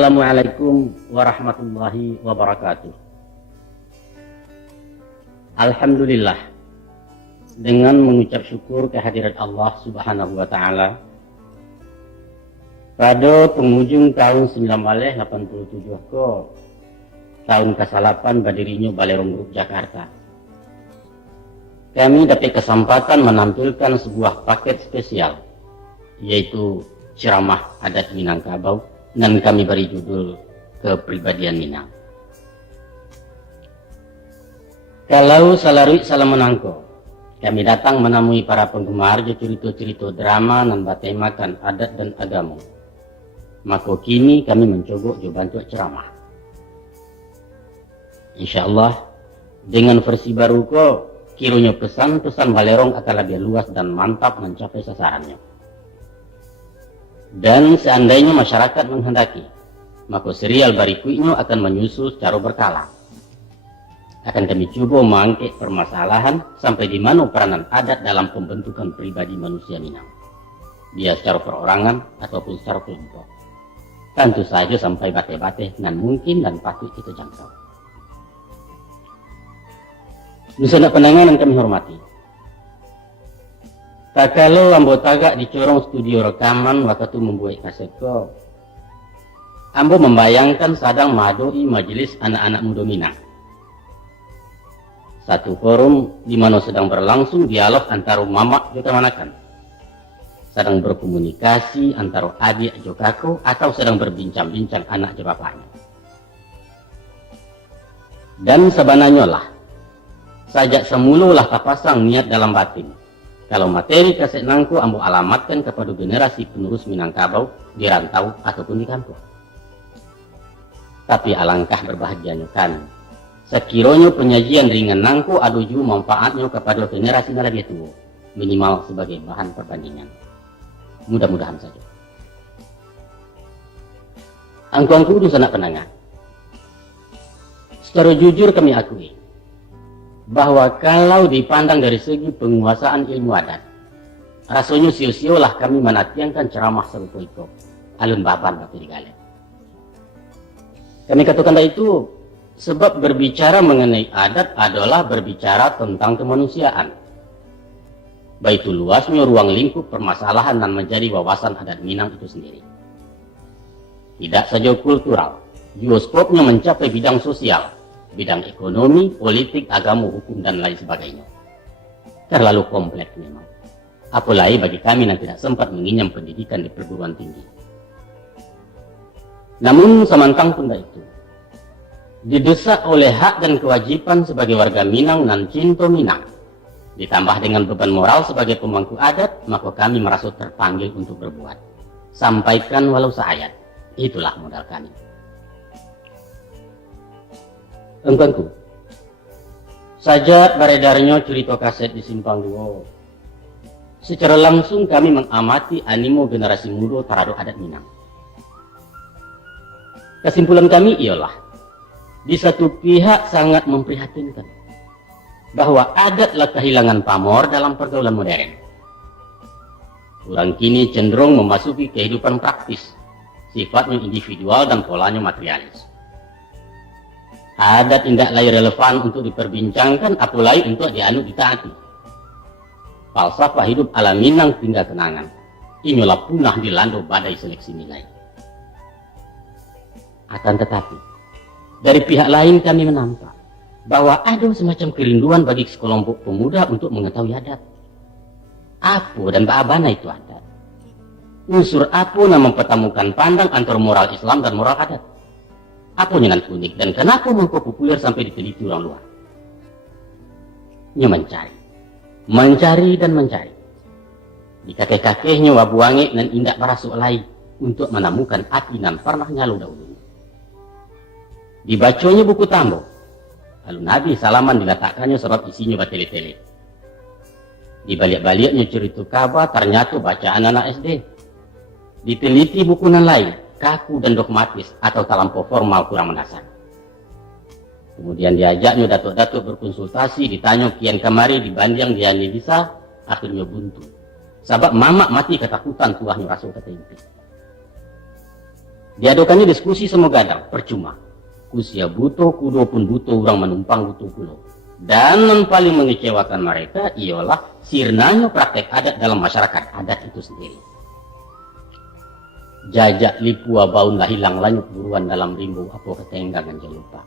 Assalamualaikum warahmatullahi wabarakatuh. Alhamdulillah, dengan mengucap syukur kehadirat Allah Subhanahu wa taala pada penghujung tahun 1987 ke tahun ke-8 berdirinya Balerong Group Jakarta, kami dapat kesempatan menampilkan sebuah paket spesial, yaitu ceramah adat Minangkabau, dan kami beri judul Kepribadian Minang. Kalau salarui salam menangko, kami datang menemui para penggemar cerita-cerita drama dan bertemakan adat dan agama. Maka kini kami mencoba bantu ceramah. InsyaAllah dengan versi baru kiranya pesan-pesan Balerong akan lebih luas dan mantap mencapai sasarannya. Dan seandainya masyarakat menghendaki, maka serial berikutnya akan menyusul secara berkala. Akan kami coba mengangkat permasalahan sampai di mana peranan adat dalam pembentukan pribadi manusia Minang, dia secara perorangan ataupun secara kelompok. Tentu saja sampai bate-bate dan mungkin dan patut kita jangkau. Nusana penanganan kami hormati. Tak kalau ambo tagak di corong studio rekaman waktu membuat kaset ambo membayangkan sedang menghadiri majelis anak-anak muda Minang. Satu forum di mana sedang berlangsung dialog antara mamak juga manakan. Sedang berkomunikasi antara adik jokako atau sedang berbincang-bincang anak je bapaknya. Dan sebenarnya lah, sajak semula terpasang niat dalam batin. Kalau materi kaset nangku ambo alamatkan kepada generasi penerus Minangkabau di rantau ataupun di kampung. Tapi alangkah berbahagianya kan, sekiranya penyajian ringan nangku ada juga manfaatnya kepada generasi yang lebih tua, minimal sebagai bahan perbandingan. Mudah-mudahan saja. Angku-angku itu sanak penangan. Secara jujur kami akui bahwa kalau dipandang dari segi penguasaan ilmu adat, rasanya sio-siolah kami menatiangkan ceramah serupa itu, alun baban batu digalak. Kami katakan itu sebab berbicara mengenai adat adalah berbicara tentang kemanusiaan. Baitu luasnya ruang lingkup permasalahan dan menjadi wawasan adat Minang itu sendiri. Tidak saja kultural, juga skopnya mencapai bidang sosial, bidang ekonomi, politik, agama, hukum, dan lain sebagainya. Terlalu kompleks memang. Apalagi bagi kami yang tidak sempat mengenyam pendidikan di perguruan tinggi. Namun semantang pun itu, didesak oleh hak dan kewajiban sebagai warga Minang dan cinta Minang, ditambah dengan beban moral sebagai pemangku adat, maka kami merasa terpanggil untuk berbuat. Sampaikan walau seayat, itulah modal kami. Engkau, sajak beredarnya cerita kaset di Simpang 2, secara langsung kami mengamati animo generasi muda terhadap adat Minang. Kesimpulan kami ialah, di satu pihak sangat memprihatinkan bahwa adatlah kehilangan pamor dalam pergaulan modern. Orang kini cenderung memasuki kehidupan praktis, sifatnya individual dan polanya materialis. Adat tidak lagi relevan untuk diperbincangkan, apalagi untuk dianut ditaati. Falsafah hidup ala Minang tinggal kenangan. Inilah punah dilanda badai seleksi nilai. Akan tetapi, dari pihak lain kami menampak bahwa ada semacam kerinduan bagi sekelompok pemuda untuk mengetahui adat. Apa dan bagaimana itu adat? Unsur apa yang mempertemukan pandang antara moral Islam dan moral adat? Apa yang unik dan kenapa populer sampai diteliti orang luar? Nya mencari dan mencari. Di kakek-kakeknya wabuangi dan indak barasuk lain untuk menemukan hati dan pernah nyalu dahulu. Dibacanya buku tambo, lalu Nabi salaman diletakkannya sebab isinya bertele-tele. Di balik-baliknya cerita kabar ternyata bacaan anak SD. Diteliti buku nan lain, kaku dan dogmatis atau terlampau formal kurang mendasar. Kemudian diajaknya datuk-datuk berkonsultasi, ditanya kian kemari dibanding dia bisa, akhirnya buntu. Sebab mamak mati ketakutan tuahnya rasul ketempi. Diadokannya diskusi semua gadang, percuma. Kusia butuh, kudo pun butuh, orang menumpang butuh pulau. Dan yang paling mengecewakan mereka ialah sirnanya praktek adat dalam masyarakat adat itu sendiri. Jajak lipua baun lah hilang lanyuk buruan dalam rimbu apa ketenggangan jangan lupa.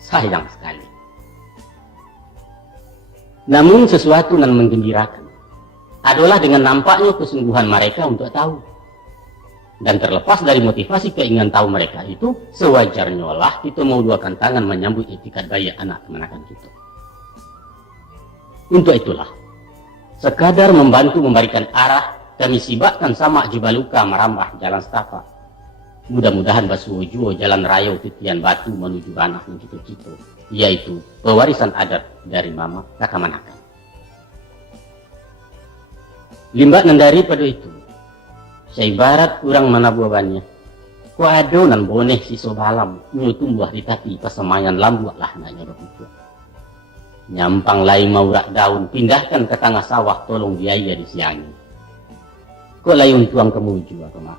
Sayang sekali. Namun sesuatu yang menggembirakan adalah dengan nampaknya kesungguhan mereka untuk tahu. Dan terlepas dari motivasi keinginan tahu mereka itu, sewajarnya lah kita mau duakan tangan menyambut etikat baik anak kemenakan kita. Untuk itulah, sekadar membantu memberikan arah, kami sibatkan sama Jibaluka merambah jalan setapak. Mudah-mudahan basuh juo jalan raya titian batu menuju ranah yang kita-kita, yaitu pewarisan adat dari mama kakamanakan. Limbak nandari pada itu, saya barat kurang mana buahannya. Ku ado nan boneh si sobalam, nyu tumbuh di tapi pasemayan lambuak lah nak nyodok itu. Nyampang lai maurak daun, pindahkan ke tengah sawah, tolong biaya di siangi. Kok layun tuang kemuju aku mak.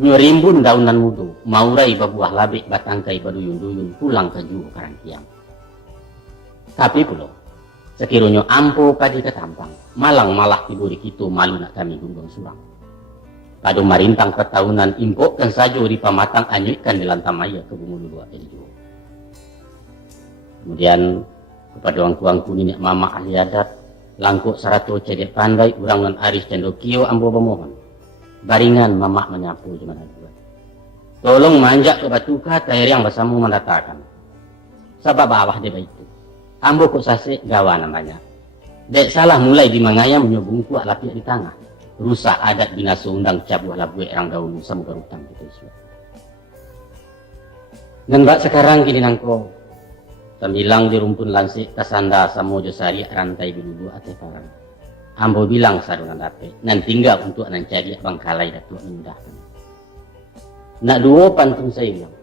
Nyu rimbun daunan mudo, maurai babuah labik batangkai baduyun-duyun, pulang ke juo karang tiang. Tapi pulau, sekiranya ampo kadi ketampang, malang malah tidur kita malu nak kami gunggong surang. Pada marintang ketahunan impokkan saja di pamatang anyutkan di lantamaya ke bumi dua elju. Kemudian kepada orang tuangku nenek mama ahli adat, langkuk sarato cedek pandai urangan aris cendokio ambo bemohon. Baringan mama menyapu gimana dua. Tolong manjak ke batuka tair yang bersama mendatangkan. Sabab bawah dia itu. Ambo kok sase gawa namanya. Dek salah mulai di mangayam menyobungku lapik di tengah. Rusak adat binasa undang cabuh labue orang dahulu sama garutang gitu isu. Dan bak sekarang kini nangko sembilang di rumpun lansik kasanda samo josari rantai biludu ate parang. Ambo bilang sarungan dape nan tinggal untuk nan cari bangkalai datuk mendahkan. Nak duo pantun saya bilang.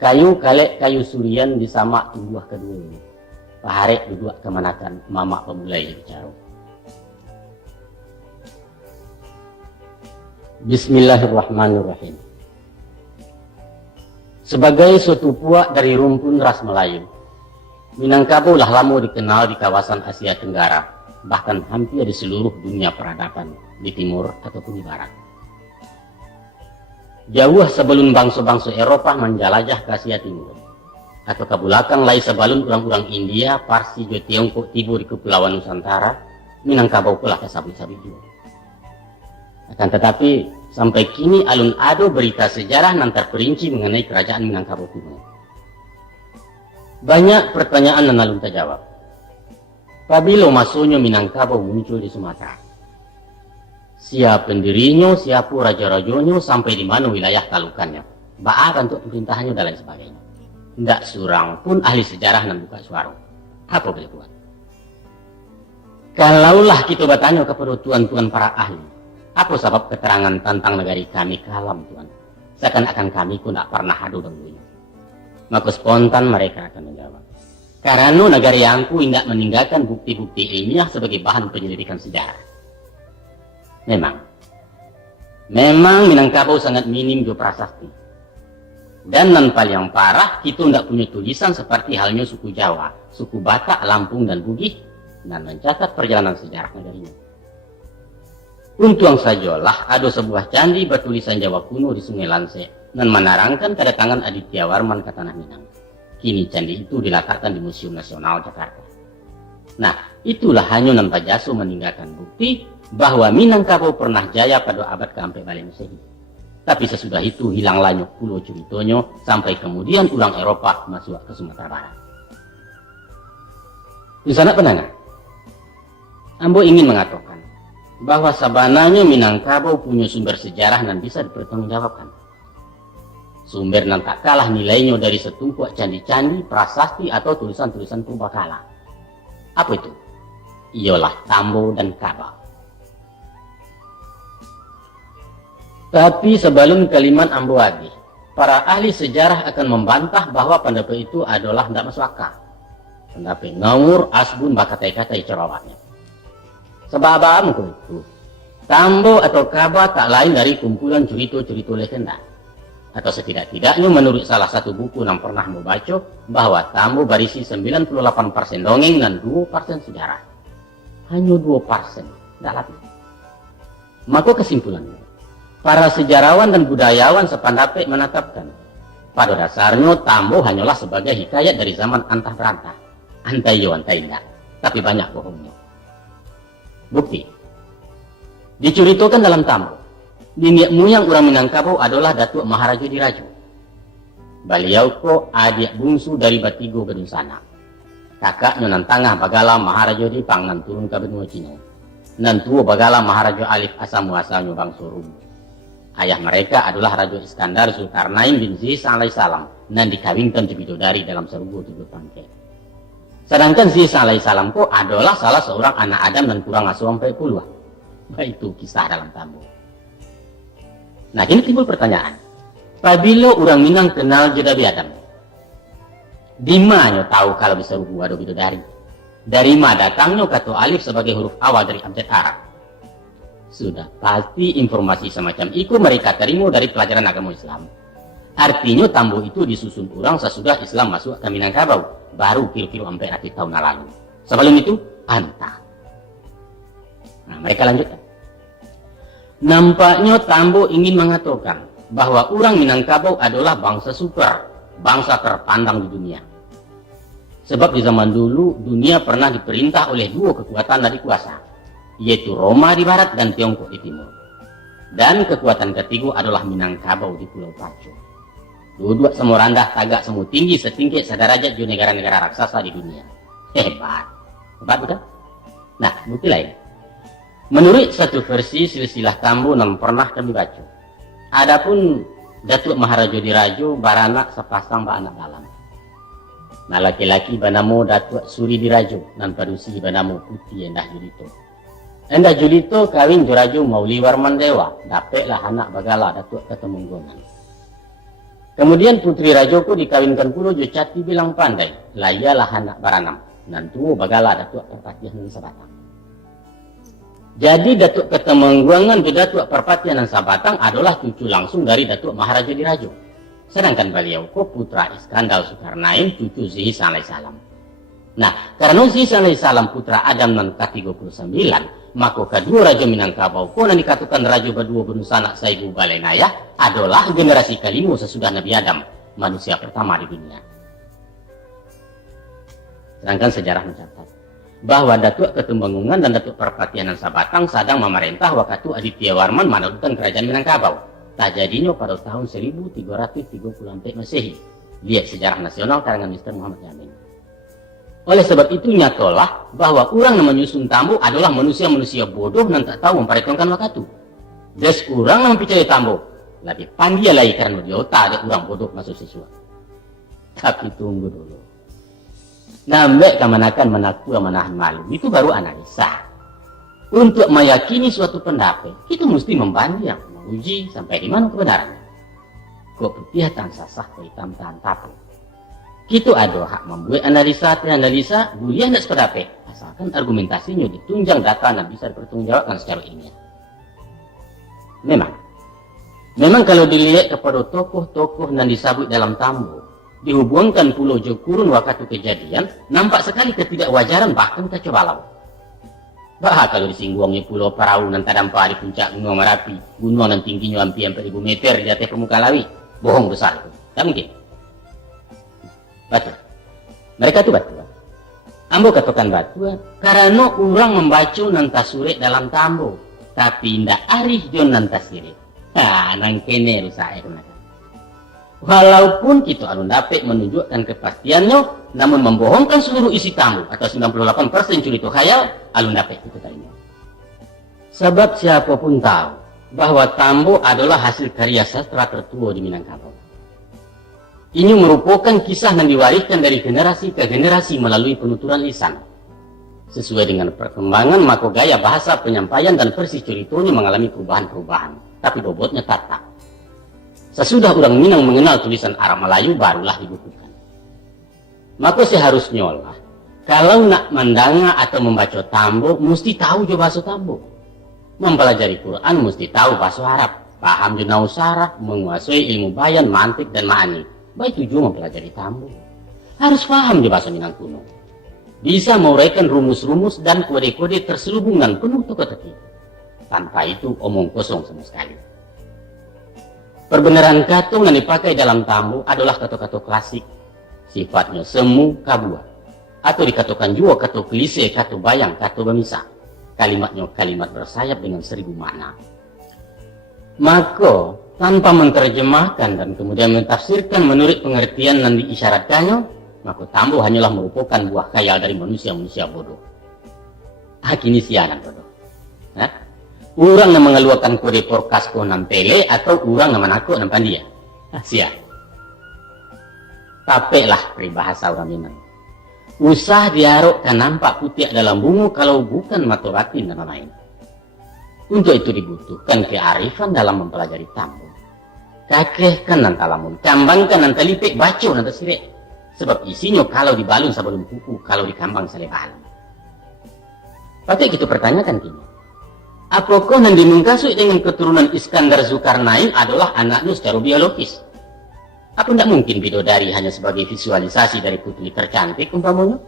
Kayu kalek kayu surian di sama tumbuh kedua ini. Paharek duduk kemanakan mama pemulai bicara. Bismillahirrahmanirrahim. Sebagai suatu puak dari rumpun ras Melayu, Minangkabau lah lama dikenal di kawasan Asia Tenggara, bahkan hampir di seluruh dunia peradaban, di timur ataupun di barat. Jauh sebelum bangsa-bangsa Eropa menjelajah ke Asia Timur, atau ke belakang lai sebelum orang-orang India, Parsi, Tiongkok tiba di Kepulauan Nusantara, Minangkabau pula kesabit-sabit juga. Akan tetapi sampai kini alun ado berita sejarah nan terperinci mengenai kerajaan Minangkabau kuno. Banyak pertanyaan yang alun terjawab. Pabilo masuknya Minangkabau muncul di Sumatera. Siapa pendirinya, siapa raja-rajanya, sampai di mana wilayah talukannya, ba'at untuk pemerintahannya dan lain sebagainya. Tidak seorang pun ahli sejarah nan buka suara. Apa boleh buat? Kalaulah kita bertanya kepada tuan-tuan para ahli, apa sebab keterangan tentang negari kami kalam, Tuan? Seakan-akan kami pun tak pernah ada dahulunya. Maka spontan mereka akan menjawab. Karena negari yangku tidak meninggalkan bukti-bukti ilmiah sebagai bahan penyelidikan sejarah. Memang Minangkabau sangat minim geoprasasti. Dan yang paling parah, kita tidak punya tulisan seperti halnya suku Jawa, suku Batak, Lampung, dan Bugis, dan mencatat perjalanan sejarah negarinya. Untung sajalah ada sebuah candi bertulisan Jawa kuno di Sungai Lanse dan menerangkan kedatangan Aditya Warman ke Tanah Minang. Kini candi itu diletakkan di Museum Nasional Jakarta. Nah, itulah hanya Nampa Jaso meninggalkan bukti bahwa Minangkabau pernah jaya pada abad ke-4 Bali Masehi. Tapi sesudah itu hilang lanyok pulau ceritanya sampai kemudian ulang Eropa masuk ke Sumatera Barat. Di sana pendengar, Ambo ingin mengatakan bahwa sebenarnya Minangkabau punya sumber sejarah yang bisa dipertanggungjawabkan. Sumber yang tak kalah nilainya dari setumpuak candi-candi, prasasti atau tulisan-tulisan purbakala. Apa itu? Ialah Tambo dan Kaba. Tapi sebelum kalimat Ambo Adi, para ahli sejarah akan membantah bahwa pendapat itu adalah tidak masuk akal. Pendapat ngawur, asbun, bakatai-katai cerawatnya. Sebab apa itu? Tambo atau Kaba tak lain dari kumpulan cerita-cerita legenda. Atau setidak-tidaknya menurut salah satu buku yang pernah membaca, bahwa Tambo berisi 98% dongeng dan 2% sejarah. Hanya 2%, tidak lebih. Maka kesimpulannya, para sejarawan dan budayawan sependapat menetapkan, pada dasarnya Tambo hanyalah sebagai hikayat dari zaman antah berantah. Antai yo antai tidak, tapi banyak bohongnya. Bukti, diceritakan dalam Tambo, nenek moyang orang Minangkabau adalah Datuk Maharaja Diraju. Beliau ko adik bungsu dari Batigo Gedung Sana. Kakaknya nan tangah Bagala Maharaja Dipang nan turun ke benua Cina. Nan tua Bagala Maharaja Alif asal muasalnya Bangsa Rum. Ayah mereka adalah Raja Iskandar Zulkarnain bin Zisa alaihissalam nan dikawinkan ke bidodari dalam serugo 7 pangkat. Sedangkan Zisa alaihissalam ko adalah salah seorang anak Adam dan kurang asuh sampai puluhan. Itu kisah dalam Tambo. Nah, kini timbul pertanyaan. Apabila orang Minang kenal jeda biadam, di mana tahu kalau bisa rubuh ada bidodari? Dari mana datangnya kata alif sebagai huruf awal dari abjad Arab? Sudah pasti informasi semacam itu mereka terima dari pelajaran agama Islam. Artinya Tambo itu disusun orang sesudah Islam masuk ke Minangkabau, baru kira-kira hampir 100 tahun lalu. Sebelum itu, antah. Nah, mereka lanjutkan. Nampaknya Tambo ingin mengatakan bahwa orang Minangkabau adalah bangsa super, bangsa terpandang di dunia. Sebab di zaman dulu, dunia pernah diperintah oleh 2 kekuatan dari kuasa, yaitu Roma di barat dan Tiongkok di timur. Dan kekuatan ketiga adalah Minangkabau di Pulau Pacu. Dua-dua semua rendah, tagak semua tinggi, setinggi sederajat di negara-negara raksasa di dunia. Hebat. Hebat bukan? Nah, bukti lain. Menurut satu versi silsilah Tambo yang pernah kami baca, adapun Datuk Maharaja Diraju baranak sepasang anak dalam. Nah, laki-laki bernama Datuk Suri Diraju dan padusi bernama Putih Endah Julito. Endah Julito kawin Juraju Mauli Warman Dewa, dapatlah anak Bagala Datuk Ketemunggungan. Kemudian Putri Rajoku dikawinkan pula Jocati Bilang Pandai, layalah anak Baranam, dan tua Bagala Datuk Perpatian dan Sabatang. Jadi Datuk Ketemengguangan dan Datuk Perpatian dan Sabatang adalah cucu langsung dari Datuk Maharaja Diraju. Sedangkan beliau ko putra Iskandar Zulkarnain, cucu Zisa alaihissalam. Nah, karena Zisa alaihissalam putra Adam dan ke-39, maka kedua Raja Minangkabau ko yang dikatakan Raja berdua benusanak Saibu Balenaya adalah generasi kelima sesudah Nabi Adam, manusia pertama di dunia. Sedangkan sejarah mencatat bahwa Datuk Ketemenggungan dan Datuk Perpatian dan Sabatang sedang memerintah waktu Aditya Warman menaklukkan kerajaan Minangkabau. Tak jadinya pada tahun 1334 Masehi. Lihat Sejarah Nasional karangan Mr. Muhammad Yamin. Oleh sebab itu nyatalah bahwa orang yang menyusun Tambo adalah manusia-manusia bodoh dan tak tahu memperhitungkan waktu. Des orang yang percaya Tambo lebih panggil lagi karena dia tak ada orang bodoh masuk siswa. Tapi tunggu dulu. Nambah kemanakan menakua menahan malu, itu baru analisa. Untuk meyakini suatu pendapat, kita mesti membanding, menguji sampai di mana kebenarannya. Kok putih tan sasah ke hitam tan tapu. Kita ada hak membuat analisa, buliah tidak sependapat, asalkan argumentasinya ditunjang data dan bisa dipertanggungjawabkan secara ilmiah. Memang kalau dilihat kepada tokoh-tokoh yang disebut dalam Tambo, dihubungkan Pulau Jokurun waktu kejadian, nampak sekali ketidakwajaran bahkan kacau balau. Bah kalau disinggungnya Pulau Parau dan tadampak di puncak Gunung Merapi, gunung yang tingginya hampir 4.000 meter di atas permukaan laut, bohong besar itu. Tak mungkin. Batu. Mereka itu batu. Ambo katakan batu karena orang membaca nan tasure dalam Tambo, tapi ndak arif jon nan tasire. Nang kene rusak air. Walaupun kita anu dapat menunjukkan kepastiannya, namun membohongkan seluruh isi Tambo atau 98% cerita khayal, alun dapat itu tadinya. Sebab siapapun tahu bahwa Tambo adalah hasil karya sastra tertua di Minangkabau. Ini merupakan kisah yang diwariskan dari generasi ke generasi melalui penuturan lisan. Sesuai dengan perkembangan, maka gaya bahasa penyampaian dan versi ceritanya mengalami perubahan-perubahan, tapi bobotnya tetap. Sesudah orang Minang mengenal tulisan Arab Melayu, barulah dibukukan. Maka seharusnya lah, kalau nak mendanga atau membaca Tambo, mesti tahu juga bahasa Tambo. Mempelajari Quran, mesti tahu bahasa Arab. paham junau sarah, menguasai ilmu bayan, mantik, dan ma'ani. Baik tujuan mempelajari tambu. Harus paham di bahasa Minang kuno. Bisa menguraikan rumus-rumus dan kode-kode terselubungan penuh teka-teki. Tanpa itu omong kosong sama sekali. Perbenaran kata yang dipakai dalam tambu adalah kata-kata klasik. Sifatnya semu kabua. Atau dikatakan juga kata klise, kata bayang, kata bemisah. Kalimatnya kalimat bersayap dengan 1000 makna. Maka tanpa menerjemahkan dan kemudian mentafsirkan menurut pengertian yang diisyaratkannya, maka tambu hanyalah merupakan buah khayal dari manusia-manusia bodoh. Kini siaran bodoh. Nah, orang yang mengeluarkan kode forecast ko nan tele atau orang yang menakut nan pandia. Sia. Tapeklah peribahasa orang Minang. Usah diarok kan nampak putih dalam bunga kalau bukan mata batin dan lain. Untuk itu dibutuhkan kearifan dalam mempelajari tambu. Kakehkan nan talamun, kambangkan nan talipik, baco nan tersirek. Sebab isinya kalau dibalun sebelum kuku, kalau dikambang selebalan. Patut kita pertanyakan kini. Apakah Nandi Mungkasui dengan keturunan Iskandar Zulkarnain adalah anaknya secara biologis? Apa tidak mungkin bidodari hanya sebagai visualisasi dari putri tercantik umpamanya?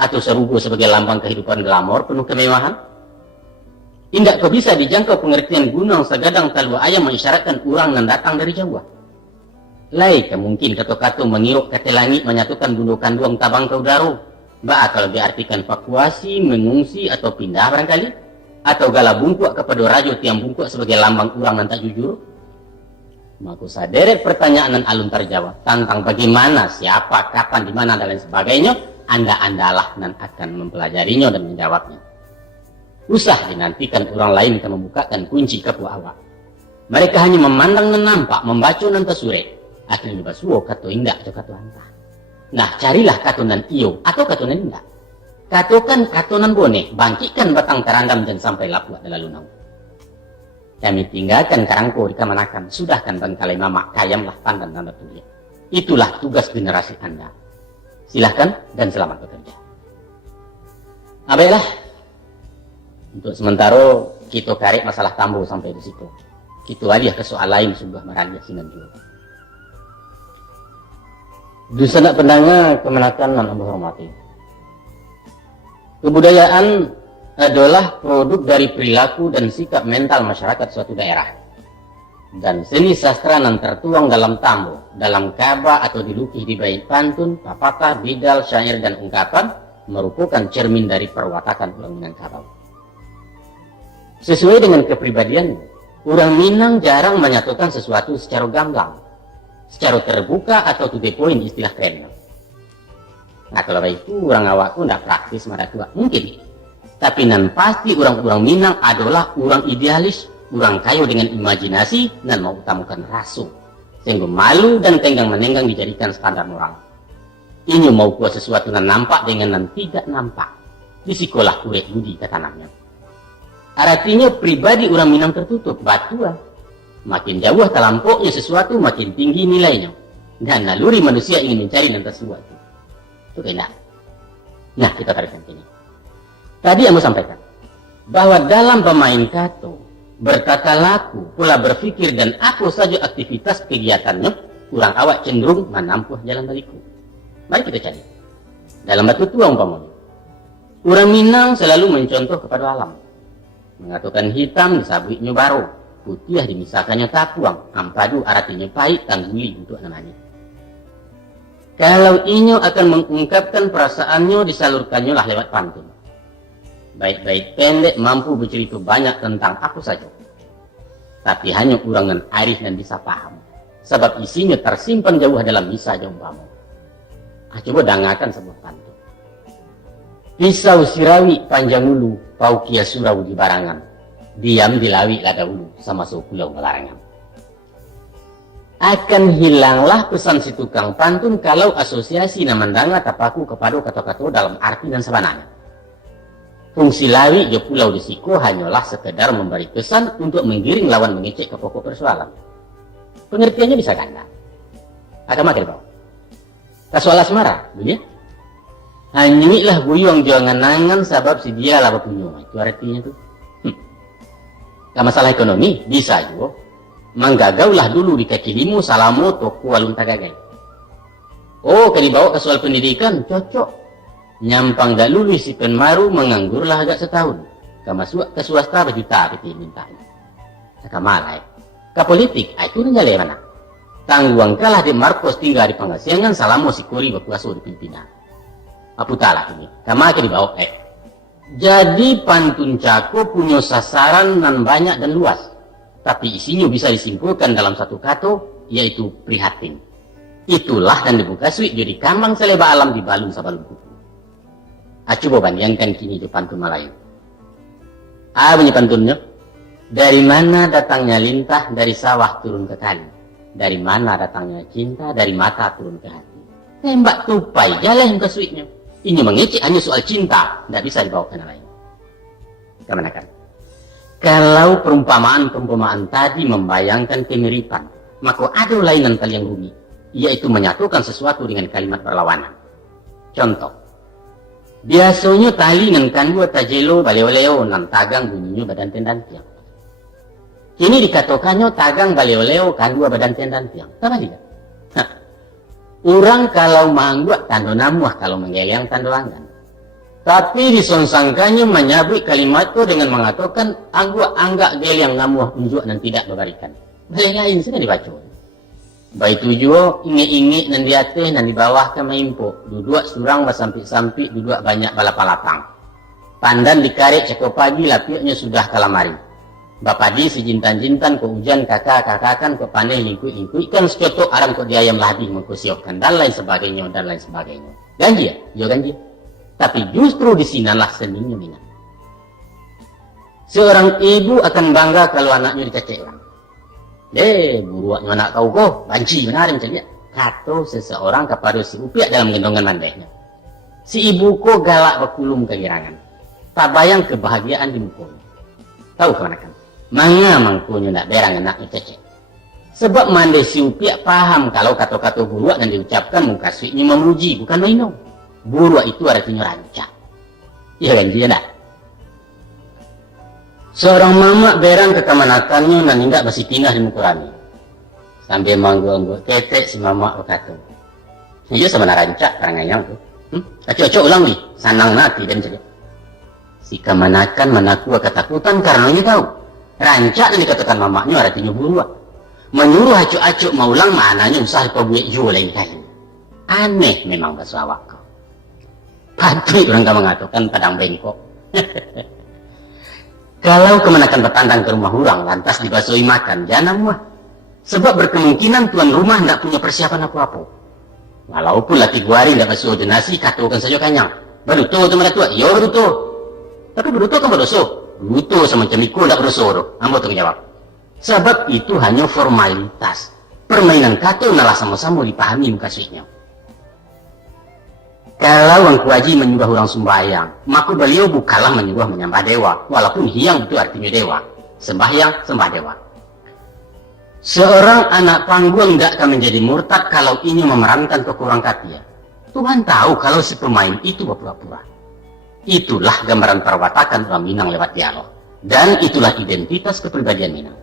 Atau serugo sebagai lambang kehidupan glamor penuh kemewahan? Indak kau bisa dijangkau pengertian gunung segadang talua ayam mengisyaratkan orang yang datang dari Jawa. Lai mungkin kata-kata mengiruk kata langit menyatukan bundukan duang tabang ke udara. Ba kalau diartikan evakuasi, mengungsi atau pindah barangkali, atau gala bungkuk kepada rajo tiang bungkuk sebagai lambang orang yang tak jujur. Maka saderet pertanyaan alun terjawab tentang bagaimana, siapa, kapan, di mana dan lain sebagainya. Anda-andalah dan akan mempelajarinya dan menjawabnya. Usah dinantikan orang lain akan membukakan kunci ke awak. Mereka hanya memandang dan nampak, membaca dan tersure. Akhirnya basuo kata indah atau kata antah. Nah, carilah katonan iyo atau katonan indah. Katokan katonan bone, bangkitkan batang terandam dan sampai lapuat dalam lunau. Kami tinggalkan karangko di kamanakan, sudahkan bangkalai mama, kayamlah pandan tanda tulia. Itulah tugas generasi Anda. Silahkan dan selamat bekerja. Abailah. Untuk sementara kita karek masalah tambu sampai di situ. Kita alih ke soal lain sudah meralia sinan juga. Dusanak pendengar kemenakan yang Anda hormati. Kebudayaan adalah produk dari perilaku dan sikap mental masyarakat suatu daerah. Dan seni sastra yang tertuang dalam tambu, dalam kaba atau dilukis di bait pantun, papatah, bidal, syair, dan ungkapan merupakan cermin dari perwatakan orang Minangkabau. Sesuai dengan kepribadiannya, orang Minang jarang menyatukan sesuatu secara gamblang, secara terbuka atau to the point istilah kerennya. Nah kalau itu orang awakku tidak praktis marah tua mungkin, tapi nan pasti orang-orang Minang adalah orang idealis, orang kaya dengan imajinasi dan mau utamakan rasu, sehingga malu dan tenggang menenggang dijadikan standar moral. Ini mau buat sesuatu yang nampak dengan yang tidak nampak. Di sekolah kurek budi ketanamnya. Artinya pribadi orang Minang tertutup, batua. Makin jauh terlampaunya sesuatu, makin tinggi nilainya. Dan naluri manusia ingin mencari dan sesuatu. Itu enak. Nah, kita tarik ini. Tadi yang mau sampaikan, bahwa dalam bermain kato, berkata laku, pula berpikir dan apa saja aktivitas kegiatannya, kurang awak cenderung menampuh jalan dariku. Mari kita cari. Dalam batu tua umpamanya. Orang Minang selalu mencontoh kepada alam. Mengatakan hitam disabuinya baru. Putih dimisalkannya tapuang, ampadu artinya pahit, tangguli untuk namanya. Kalau inyo akan mengungkapkan perasaannya, disalurkannya lah lewat pantun. Baik-baik pendek mampu bercerita banyak tentang apa saja. Tapi hanya orang yang arif dan bisa paham. Sebab isinya tersimpan jauh dalam misa jaumpamu. Coba dengarkan sebuah pantun. Pisau sirawi panjang ulu, paukia surau di barangan. Diam dilawi lada ulu, sama sukulau ngelarangan. Akan hilanglah pesan si tukang pantun kalau asosiasi namandanga tapaku kepada kata-kata dalam arti dan sebenarnya. Fungsi lawi ya pulau di siku hanyalah sekedar memberi pesan untuk menggiring lawan mengecek ke pokok persoalan. Pengertiannya bisa ganda. Agak makin bau. Soal asmara, ya? Hanyilah buyong jangan nangan sebab si dia laba punya. Itu artinya tuh. Masalah ekonomi bisa juga. Manggagaulah dulu di kaki limu salamo toko walun tagagay. Oh, kan dibawa ke soal pendidikan, cocok. Nyampang dak lulus si penmaru menganggurlah agak setahun. Kamasuk ke swasta berjuta peti minta. Kamalai. Ke politik, itu menjadi mana? Tangguang kalah di Marcos tinggal di Pangasiangan salamo si Kuri berkuasa di pimpinan. Aputalah ini. Kamake dibawa Jadi pantun Cako punya sasaran nan banyak dan luas. Tapi isinya bisa disimpulkan dalam satu kata, yaitu prihatin. Itulah dan dibuka suik jadi kambang seleba alam di balung sabalung kuku. Coba bandingkan kini di pantun Melayu. Bunyi pantunnya. Dari mana datangnya lintah, dari sawah turun ke kali. Dari mana datangnya cinta, dari mata turun ke hati. Tembak tupai, jalan ke suiknya. Ini mengecek hanya soal cinta, tidak bisa dibawa ke lain. Kemana kan? Kalau perumpamaan tadi membayangkan kemiripan, maka ada lainan kali yang rumit, yaitu menyatukan sesuatu dengan kalimat perlawanan. Contoh, biasanya tali nan kandu tajelo baleo-leo nan tagang bunyinya badan tendan tiang. Kini dikatakannya tagang baleo-leo kandu badan tendan tiang. Sama tidak? Orang kalau mangguak tando namuah, kalau menggeleng tando langgan. Tapi disonsangkannya menyabui kalimat itu dengan mengatakan angguk anggak geleng namuah unjuk dan tidak memberikan. Lain sudah dibaca. Baik tujuh ingi-ingi nan di atas nan di bawah ke maimpo. Duduk surang basampi-sampi duduk banyak balapalapang. Pandan dikarik ceko pagi lapiaknya sudah kalamari. Bapadi si jintan-jintan ke hujan kakak-kakakan ke paneh lingkui-lingkui ikan secotok arang ke diayam ladi mengkusiokkan dan lain sebagainya dan lain sebagainya. Ganji ya? Ya ganji. Tapi justru di sinalah seninya minat. Seorang ibu akan bangga kalau anaknya dicecekkan. Buruaknya anak kau kok, banci benar macam dia. Kata seseorang kepada si upiak dalam gendongan mandehnya. Si ibu kok galak berkulum kegirangan. Tak bayang kebahagiaan di mukanya. Tahu kemana kan? Manga mangkunya nak berang anaknya cecek. Sebab mande si upiak paham kalau kata-kata buruak dan diucapkan muka suiknya memuji, bukan mainom. Buruak itu artinya rancak. Ya kan dia dah. Seorang mama berang ke kamanakannya dan tidak masih tinggal di mukurani. Sambil manggu-anggu ketek si mama berkata. Iya sama rancak karangayang tu. Cocok ulang nih, sanang nanti dan jadi. Si kamanakan menakua ketakutan karena dia tahu. Rancak yang dikatakan mamanya artinya buruak. Menyuruh acuk-acuk maulang mananya usah kebuat jual lain kali. Aneh memang bahasa awak kau. Patut orang kau mengatakan padang bengkok. Kalau kemenakan bertandang ke rumah orang lantas dibasuhi makan, jangan mah. Sebab berkemungkinan tuan rumah tidak punya persiapan apa-apa. Walaupun latih buari tidak basuh nasi, katakan saja kanyang. Berutuh tu mertua, ya berutuh. Tapi berutuh kan berusuh. Berutuh semacam itu tidak berusuh. Ambo tu jawab. Sebab itu hanya formalitas. Permainan kata nalah sama-sama dipahami muka suiknya. Kalau Wangku Haji menyembah orang sembahyang, maka beliau bukanlah menyembah menyembah dewa, walaupun hiang itu artinya dewa. Sembahyang, sembah dewa. Seorang anak panggung tidak akan menjadi murtad kalau ini memerankan kekurang katia. Tuhan tahu kalau si pemain itu berpura-pura. Itulah gambaran perwatakan orang Minang lewat dialog. Dan itulah identitas kepribadian Minang.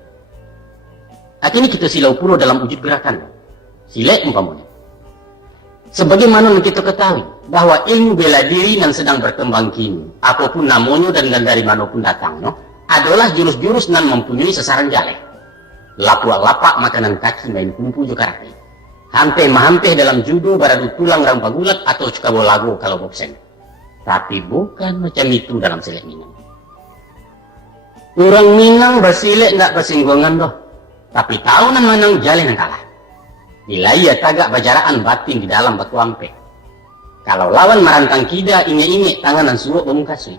Akhirnya kita silau pula dalam wujud gerakan. Silek umpamanya. Sebagaimana kita ketahui bahwa ilmu bela diri yang sedang berkembang kini, apapun namanya dan dari manapun datang, adalah jurus-jurus yang mempunyai sasaran jaleh. Lapak-lapak makanan kaki main kumpu juga karate. Hampir-hampir dalam judo baradu tulang rampagulat atau cukabolago kalau bokseng. Tapi bukan macam itu dalam silek Minang. Orang Minang bersilek tidak bersinggungan doh. Tapi tahunan menang jalan yang kalah. Bila ia tagak bajaraan batin di dalam batu ampe. Kalau lawan merantang kida inge-inge tangan dan suruh bemungkasui.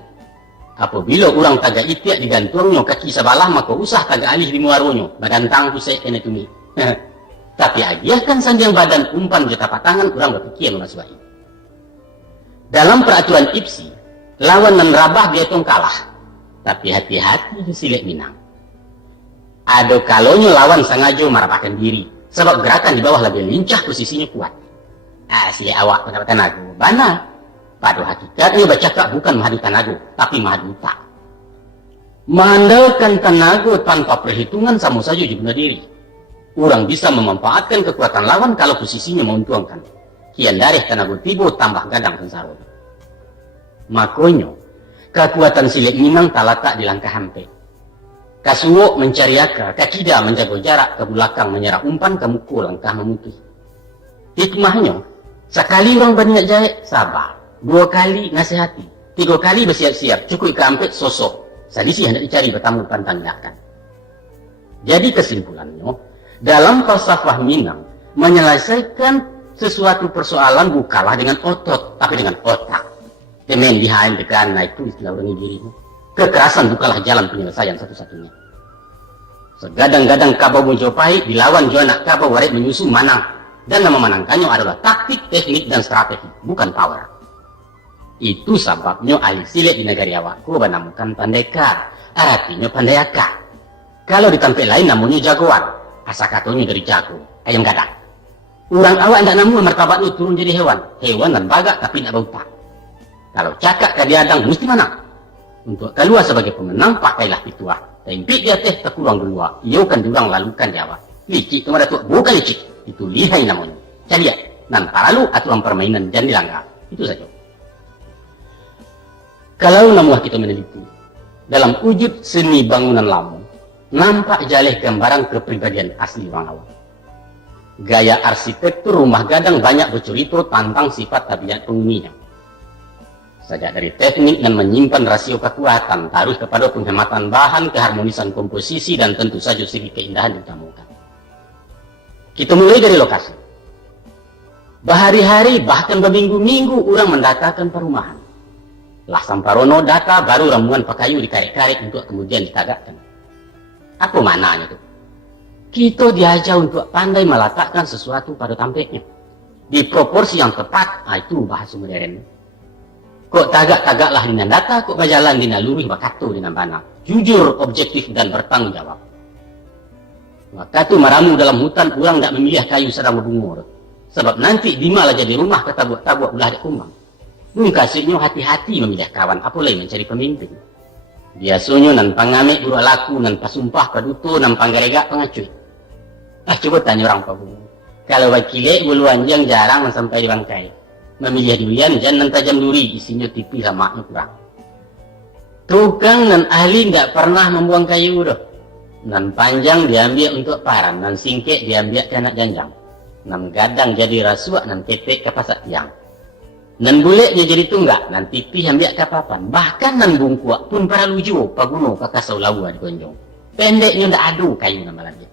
Apabila orang tagak itiak digantungnya kaki sebelah maka usah tagak alih di muaronyo. Badan tangku saya kena tumi. Tapi agiahkan sanjang badan umpan jetapak tangan orang berpikir menasuai. Dalam peraturan IPSI, lawan dan rabah dia tong kalah. Tapi hati-hati di silek Minang. Ada kalonyo lawan sengaja merapahkan diri. Sebab gerakan di bawah lebih lincah posisinya kuat. Si awak pendapat tenaga. Bana. Pada hakikatnya bercakap bukan madu tenaga, tapi madu tak. Mengandalkan tenaga tanpa perhitungan sama saja juga diri. Orang bisa memanfaatkan kekuatan lawan kalau posisinya menguntungkan. Kian dari Tanago Tibo tambah gadang Sensaro. Makonyo, kekuatan silet Minang tak letak di langkah hampe. Kasuwo mencari akar, Kakida menjaga jarak ke belakang menyerang umpan ke mukul langkah memutus. Hikmahnya, sekali orang berniat jahit, sabar. 2 kali nasihati. 3 kali bersiap-siap, cukup ke sosok. Sadisi hendak dicari bertamu pantang tindakan. Jadi kesimpulannya, dalam falsafah Minang, menyelesaikan sesuatu persoalan bukanlah dengan otot, tapi dengan otak. Temen behind the gun, nah itu istilah orang dirinya. Kekerasan bukanlah jalan penyelesaian satu-satunya. Segadang-gadang Kabau Mojopahit dilawan Joanak Kabau Waret menyusun Manang. Dan nama menangkannya adalah taktik, teknik, dan strategi, bukan power. Itu sebabnya ahli silet di negara awakku menemukan pandekar, artinya pandayaka. Kalau di tempat lain namanya jagoan, asal katanya dari jago, ayam gadang. Orang awak tidak namun martabat lu turun jadi hewan, hewan dan bagak tapi tidak bau tak. Kalau cakap ke diadang mesti menang. Untuk keluar sebagai pemenang pakailah pituah. Tempik dia teh terkurang dulu. Ia kan diurang lalukan di awak. Licik kemana tu bukan licik, itu lihai namanya. Jadi ya, nan paralu aturan permainan dan dilanggar. Itu saja. Kalau namuah kita meneliti dalam wujud seni bangunan lama, nampak jaleh gambaran kepribadian asli orang awam. Gaya arsitektur rumah gadang banyak bercerita tentang sifat tabiat penghuninya. Sejak dari teknik dan menyimpan rasio kekuatan, taruh kepada penghematan bahan, keharmonisan komposisi, dan tentu saja segi keindahan diutamakan. Kita mulai dari lokasi. Berhari-hari, bahkan berminggu-minggu, orang mendatangkan perumahan. Lah Samparono data baru ramuan pakayu dikarik-karik untuk kemudian ditagakkan. Apa maknanya itu? Kita diajar untuk pandai meletakkan sesuatu pada tampaknya. Di proporsi yang tepat, itu bahasa modern. Kok tagak-tagaklah dengan data, kok berjalan di naluri bakato di nambana. Jujur, objektif, dan bertanggung jawab. Maka tu maramu dalam hutan, orang tidak memilih kayu sedang berbungur. Sebab nanti di malah jadi rumah ketabuk-tabuk ulah ada kumbang. Kasihnya hati-hati memilih kawan, apalagi mencari pemimpin. Biasanya nan pangamik buruk laku, nan pasumpah paduto, nan panggaregak pengacuy. Coba tanya orang Pak Bu. Kalau wakilek buluan yang jarang sampai di bangkai. Memilih durian jangan tajam duri, isinya tipis sama kurang. Tukang dan ahli nggak pernah membuang kayu doh. Nan panjang diambil untuk paran, nan singkek diambil ke anak janjang. Nan gadang jadi rasuak, nan ketek ke pasak tiang. Nan buleknya jadi tunggak, nan tipis ambil ke papan. Bahkan nan bungkuak pun para luju, paguno ke kasau lawa di konjong. Pendeknya ndak adu kayu nama lagi.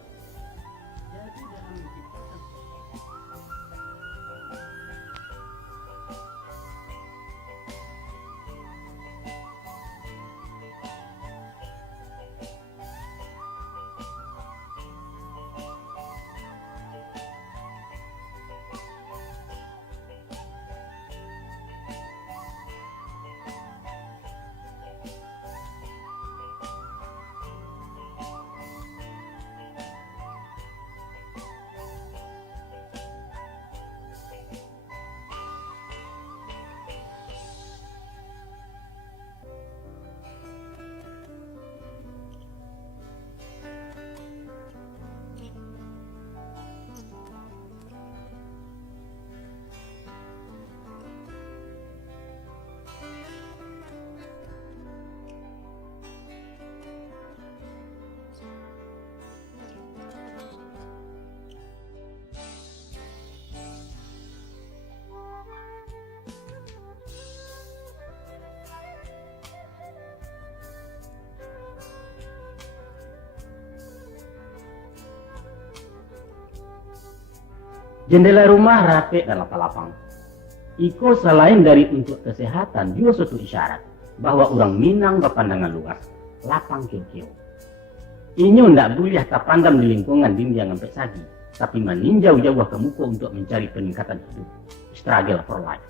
Jendela rumah rapi dan lapang-lapang. Iko selain dari untuk kesehatan juga suatu isyarat bahwa orang Minang berpandangan luas, lapang kio-kio. Inyo ndak boleh tak pandang di lingkungan dia ngampe sagi, tapi meninjau jauh ke muka untuk mencari peningkatan hidup. Struggle for life.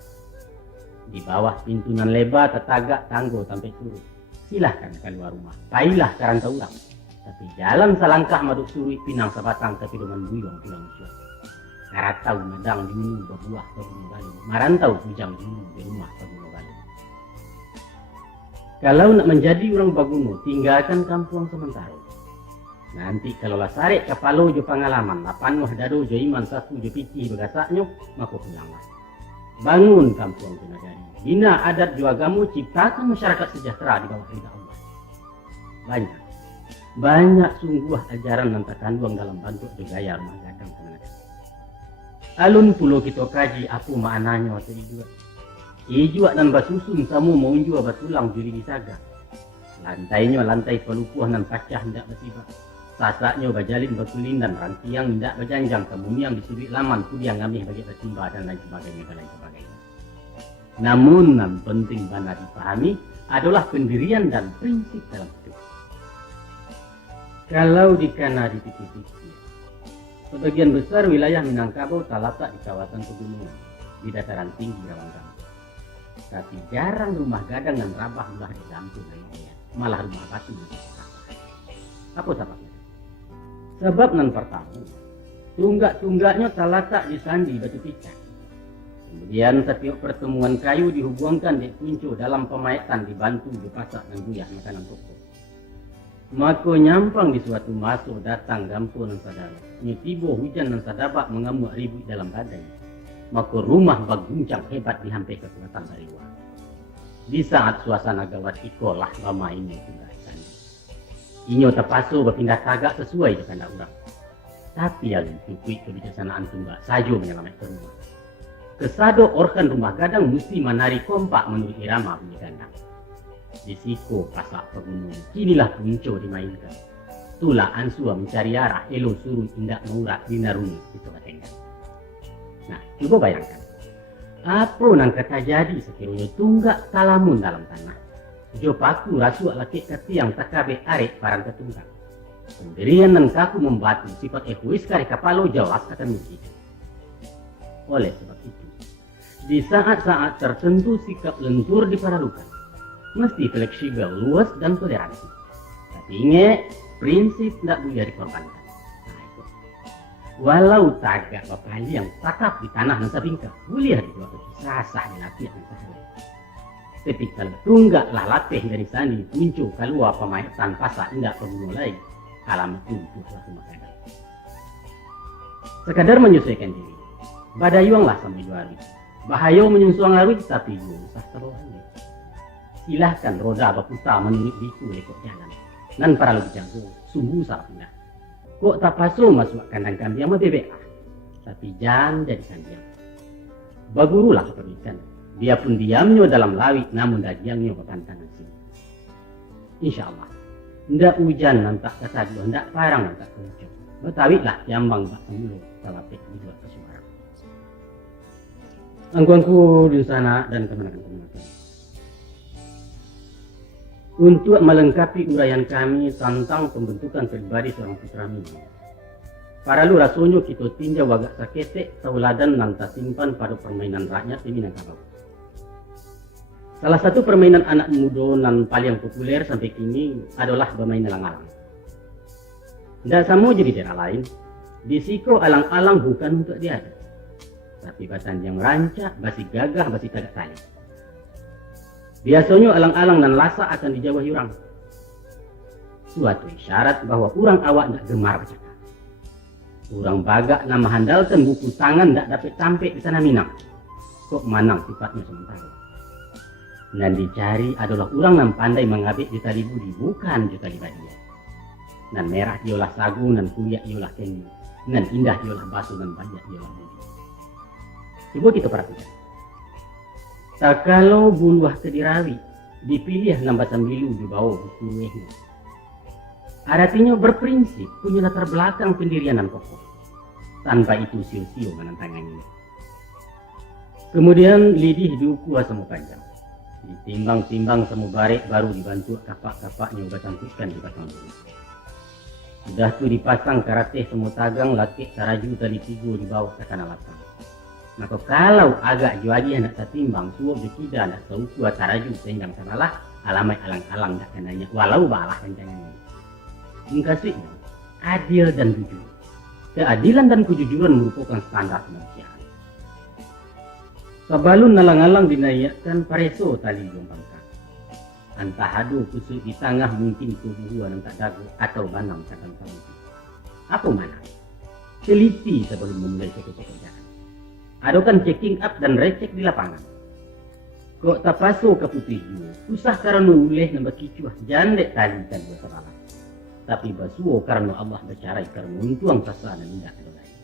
Di bawah pintunan lebar tetagak tanggo sampai turun. Silahkan keluar rumah, pailah karanta urang. Tapi jalan selangkah maduk suri pinang sebatang tapi dengan buyong pulang usia. Karatau medang di minum berbuah berbunuh balik. Marantau bujang di minum di rumah berbunuh balik. Kalau nak menjadi orang Baguno, tinggalkan kampung sementara. Nanti kalau lah sarek kapalo jo pengalaman, lapan mah dado jo iman saku jo pici begasaknya, maka pulanglah. Bangun kampung Tunagari, bina adat jo agamu, ciptakan masyarakat sejahtera di bawah ridha Allah. Banyak sungguh ajaran nan terkandung dalam bentuk jo gaya rumah gadang Tunagari. Alun pulau kita kaji apa maknanya waktu juga. Ijua dan basusun kamu mau jua batulang juri disaga. Lantainya lantai pelupuh nan pacah hendak bersibak. Sasaknya bajalin betulin dan rantiang tidak berjanjang, kemudian disudut laman kudiang ngamih bagi bertimba dan lain sebagainya. Namun yang penting benar dipahami adalah pendirian dan prinsip dalam hidup. Kalau dikana di titik-titik, sebagian besar wilayah Minangkabau terletak di kawasan pegunungan, di dataran tinggi Rawanggang. Tapi jarang rumah gadang dan rabah ulah digampung malah rumah batu. Apa sebabnya? Sebab nan pertama, tunggak-tunggaknya terletak di sandi batu picak. Kemudian setiap pertemuan kayu dihubungkan di kuncu dalam pemaitan dibantu dipasak dan guyah makanan pokok. Maka nyampang di suatu masa datang gampun dan sadara. Tiba hujan dan sadabak mengamuk ribut dalam badai. Maka rumah berguncang hebat dihampir kekuatan dari luar. Di saat suasana gawat ikolah lama ini tunggak. Inyo terpasu berpindah tagak sesuai dengan orang. Tapi yang tukui kebijaksanaan tunggak sajo menyelamatkan rumah. Kesado orkan rumah gadang mesti menari kompak menurut irama bunyi gandang. Di siko pasak pegunung, kinilah punco dimainkan. Tulah ansua mencari arah, elo suruh indak maurat dinaruni itu katanya. Nah, coba bayangkan. Apa yang kata jadi sekiranya tunggak talamun dalam tanah. Jo paku rasu laki kati yang takabe arek parang ketunggang. Pendirian dan kaku membatu sifat egois kari kapalo jelas akan mungkin. Oleh sebab itu, di saat-saat tertentu sikap lentur diperlukan. Mesti fleksibel, luas dan toleransi. Tapi ingat, prinsip tidak boleh dikorbankan. Walau tagak bapali yang takap di tanah dan sabingka, boleh dibuat sasah di latihan dan sahaya. Tapi kalau tunggaklah latih dari sandi muncul keluar pemaitan pasak indah pemulai alamat tuntuhlah rumah gadang. Sekadar menyesuaikan diri, badayuanglah sampai 2 hari. Bahaya menyusuang larut tapi usah terlalu. Silahkan roda berputar menurut biku lekok jalan. Dan para lebih jago, sungguh salah pindah. Kok tak pasu masuk kandang kambing sama bebek tapi jangan jadi kambing. Bagurulah keperluan. Biarpun diamnya dalam lawik, namun dagiangnya berpantangan sini. Insya Allah, ndak hujan nantak kata dua, ndak parang nantak kencok. Betawitlah jambang bak semulu, talapik di dua kesuara. Angkuanku di sana dan kemenangan-kemenangan. Untuk melengkapi uraian kami tentang pembentukan pribadi seorang putra mini. Para lu rasonyo kita tinjau wagak saketek tauladan nantak simpan pada permainan rakyat di Minangkabau. Salah satu permainan anak muda yang paling populer sampai kini adalah bermain alang-alang. Tidak sama jadi daerah lain, di siko alang-alang bukan untuk dia, tapi batan yang rancak, basi gagah, basi tagak tali. Biasanya alang-alang dan lasa akan dijauhi orang. Suatu isyarat bahwa orang awak tidak gemar bercakap. Orang bagak nama handalkan buku tangan tidak dapat sampai di tanah Minang. Kok manang sifatnya sementara. Dan dicari adalah orang yang pandai mengabik di tali budi, bukan di tali badia. Dan merah iolah sagu, dan kuliah iolah kendi. Dan indah iolah basuh, dan banyak iolah budi. Coba kita perhatikan. Tak kalau buluah kedirawi, dipilih nambah sambilu di bawah bukunya. Artinya berprinsip, punya latar belakang pendirian dan kokoh. Tanpa itu sio-sio menantangannya. Kemudian lidih diukur sama panjang. Ditimbang-timbang semu barek baru dibantu kapak-kapaknya udah cantikkan di batang bulu. Sudah tu dipasang karate semu tagang lakik taraju tali tigo di bawah takana lapang. Maka kalau agak juaji nak setimbang suap tidak nak seuku taraju sehingga sanalah alamai alang-alang tak kenanya walau balah rencananya. Ingkasihnya adil dan jujur. Keadilan dan kejujuran merupakan standar kemanusiaan. Sabalun nalang-alang dinaikkan pareso tali jompangkan. Antah adu kusuk di tengah mungkin tubuh nan tak dagu atau banam kadang sampai. Apa mana? Teliti sebelum memulai suatu pekerjaan. Adukan checking up dan recek di lapangan. Kok tak paso ke putih juga. Susah karena uleh nambah kicuah. Jandek tali kan bersalah. Tapi basuo karena Allah bercarai karena untuang pasangan tidak ada lain.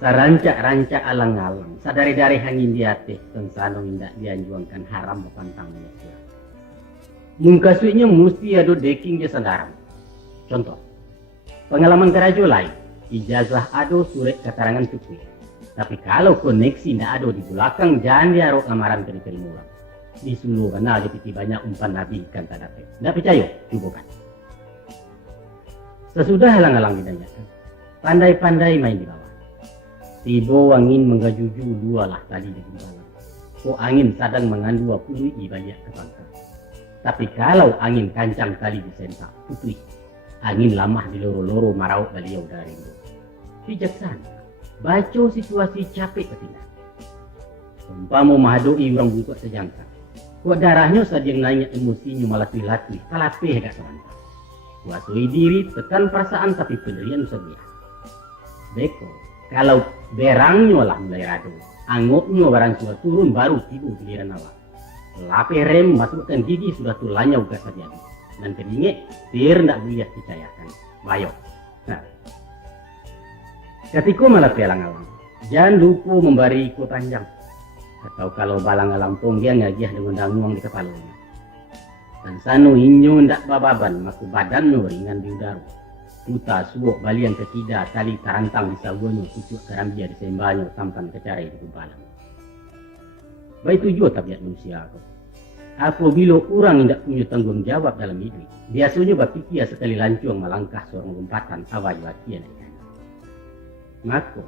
Sarancak-rancak alang-alang. Sadari-dari hangin di hati. Tensano tidak dianjuangkan haram berpantang menyesal. Mungkasunya mesti ada deking dia sandaram. Contoh. Pengalaman kerajo lain. Ijazah ado surat keterangan cukup. Tapi kalau koneksi tidak ada di belakang, jangan diarok lamaran diterima orang. Di Sulu kenal jadi banyak umpan Nabi kan tak dapat. Tidak percaya? Coba kan. Sesudah halang-halang ditanyakan, pandai-pandai main di bawah. Tibo angin menggajuju dua lah tali di gimbalan. Kok angin sadang mengandua pului banyak ke pangkal. Tapi kalau angin kancang kali disentak, putri. Angin lamah di loro-loro marau beliau dari itu. Bijaksana. Baca situasi capek ketinggalan. Umpama mahadoi orang bungkuk sejangka. Kuat darahnya saja yang nanya emosinya malah latih kalapeh gak selantar. Kuasui diri, tekan perasaan tapi pendirian sebelah. Beko, kalau berangnya lah mulai rado. Anggotnya barang sudah turun baru tidur giliran awak. Lapeh rem masukkan gigi sudah tulanya uga saja. Dan kedingin, tir ndak boleh dicayakan. Bayo. Nah. Ketika malah pelang-alang, jangan lupa memberi ikut panjang. Atau kalau balang-alang tonggeng ngagiah dengan danguang di kepalanya. Dan sanu inyo ndak bababan, maku badannya ringan di udara. Puta suok balian ketida tali tarantang di sabuannya, kucuk karambia di sembahnya, tampan kecarai di kumpalan. Baik tujuan tabiat manusia aku. Apabila orang tidak punya tanggung jawab dalam hidup, biasanya berpikir sekali lancuang melangkah seorang lompatan awal wakian. Maka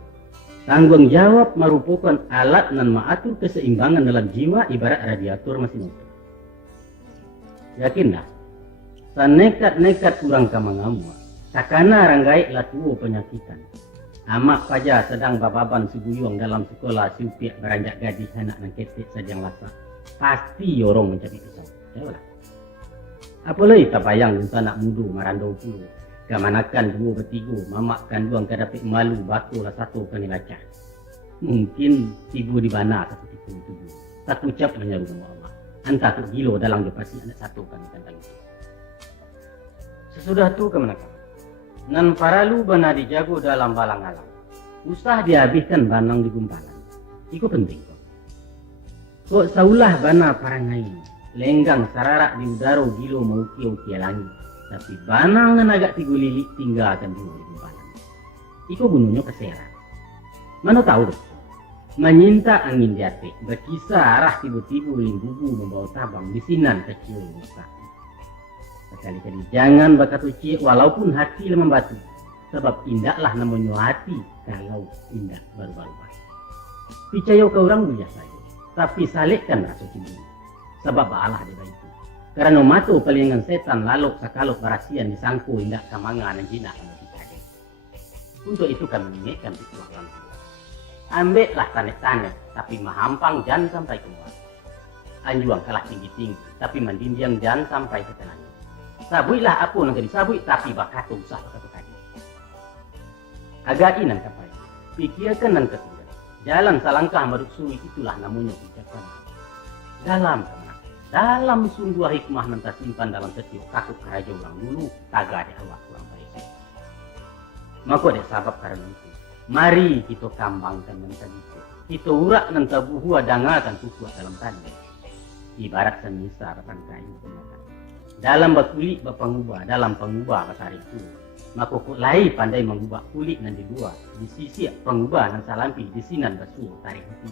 tanggung jawab merupakan alat nan mengatur keseimbangan dalam jiwa ibarat radiator mesin motor. Yakinlah, sanekat-nekat kurang kamangamu, sakana ranggai latuo penyakitan. Amak paja sedang bababan sibuyuang dalam sekolah siupiak beranjak gadis anak nan ketik sajang lasak. Pasti orang mencari pisau. Jawablah. Apalagi tak bayang untuk anak muda marandau puluh. Kamanakan dua bertiga, mamakkan dua angka dapat malu, batu lah satu kan dilacak. Mungkin tibu di mana satu tipu tubuh. Tak ucap menyeru nama Allah. Antah tu gilo dalam dia pasti ada satu kan tentang itu. Sesudah tu kamanakan. Nan paralu bana dijago dalam balang-alang. Usah dihabiskan banang di gumpalan. Itu penting kok. Kok saulah bana parangai. Lenggang sararak di udara gilo mau ukia langit. Tapi banang nan agak tiga lilik tinggalkan dulu di gumpalan. Iko gunungnya keseran. Mana tahu deh. Menyinta angin di hati. Berkisah arah tiba-tiba linggubu membawa tabang di sinan kecil muka. Sekali-kali jangan bakat uci walaupun hati lemah batu. Sebab indaklah namanya hati kalau indak baru-baru. Percaya ke orang biasa saja. Tapi salikkan rasa cemburu. Sebab Allah dia itu. Karena mato palingan setan lalu sakalok berasian disangku indak kamanga dan jinak sama kita. Untuk itu kami mengingatkan itu orang tua. Ambillah tanek-tanek tapi mahampang jangan sampai keluar. Anjuang kalah tinggi-tinggi tapi mendimbiang jangan sampai ke tanahnya. Sabuilah apa yang disabui tapi bakatu usah bakatu tadi. Agak inan kapai. Pikirkan dan ketiga. Jalan salangkah maruk suwi itulah namanya bijaksana. Dalam sungguh hikmah nan tersimpan dalam setiap kakuk keraja ulang dulu taga di awak kurang baik. Maka ada sebab karena itu. Mari kita kambangkan mentah itu. Kita urak nan tabuhua dangakan kukuat dalam tanda. Ibarat semisal rangkai penyakit. Dalam berkulit berpengubah, dalam pengubah bertarik itu. Maka kok lain pandai mengubah kulit nan di dua. Di sisi pengubah nan salampi di sinan basuh tarik itu.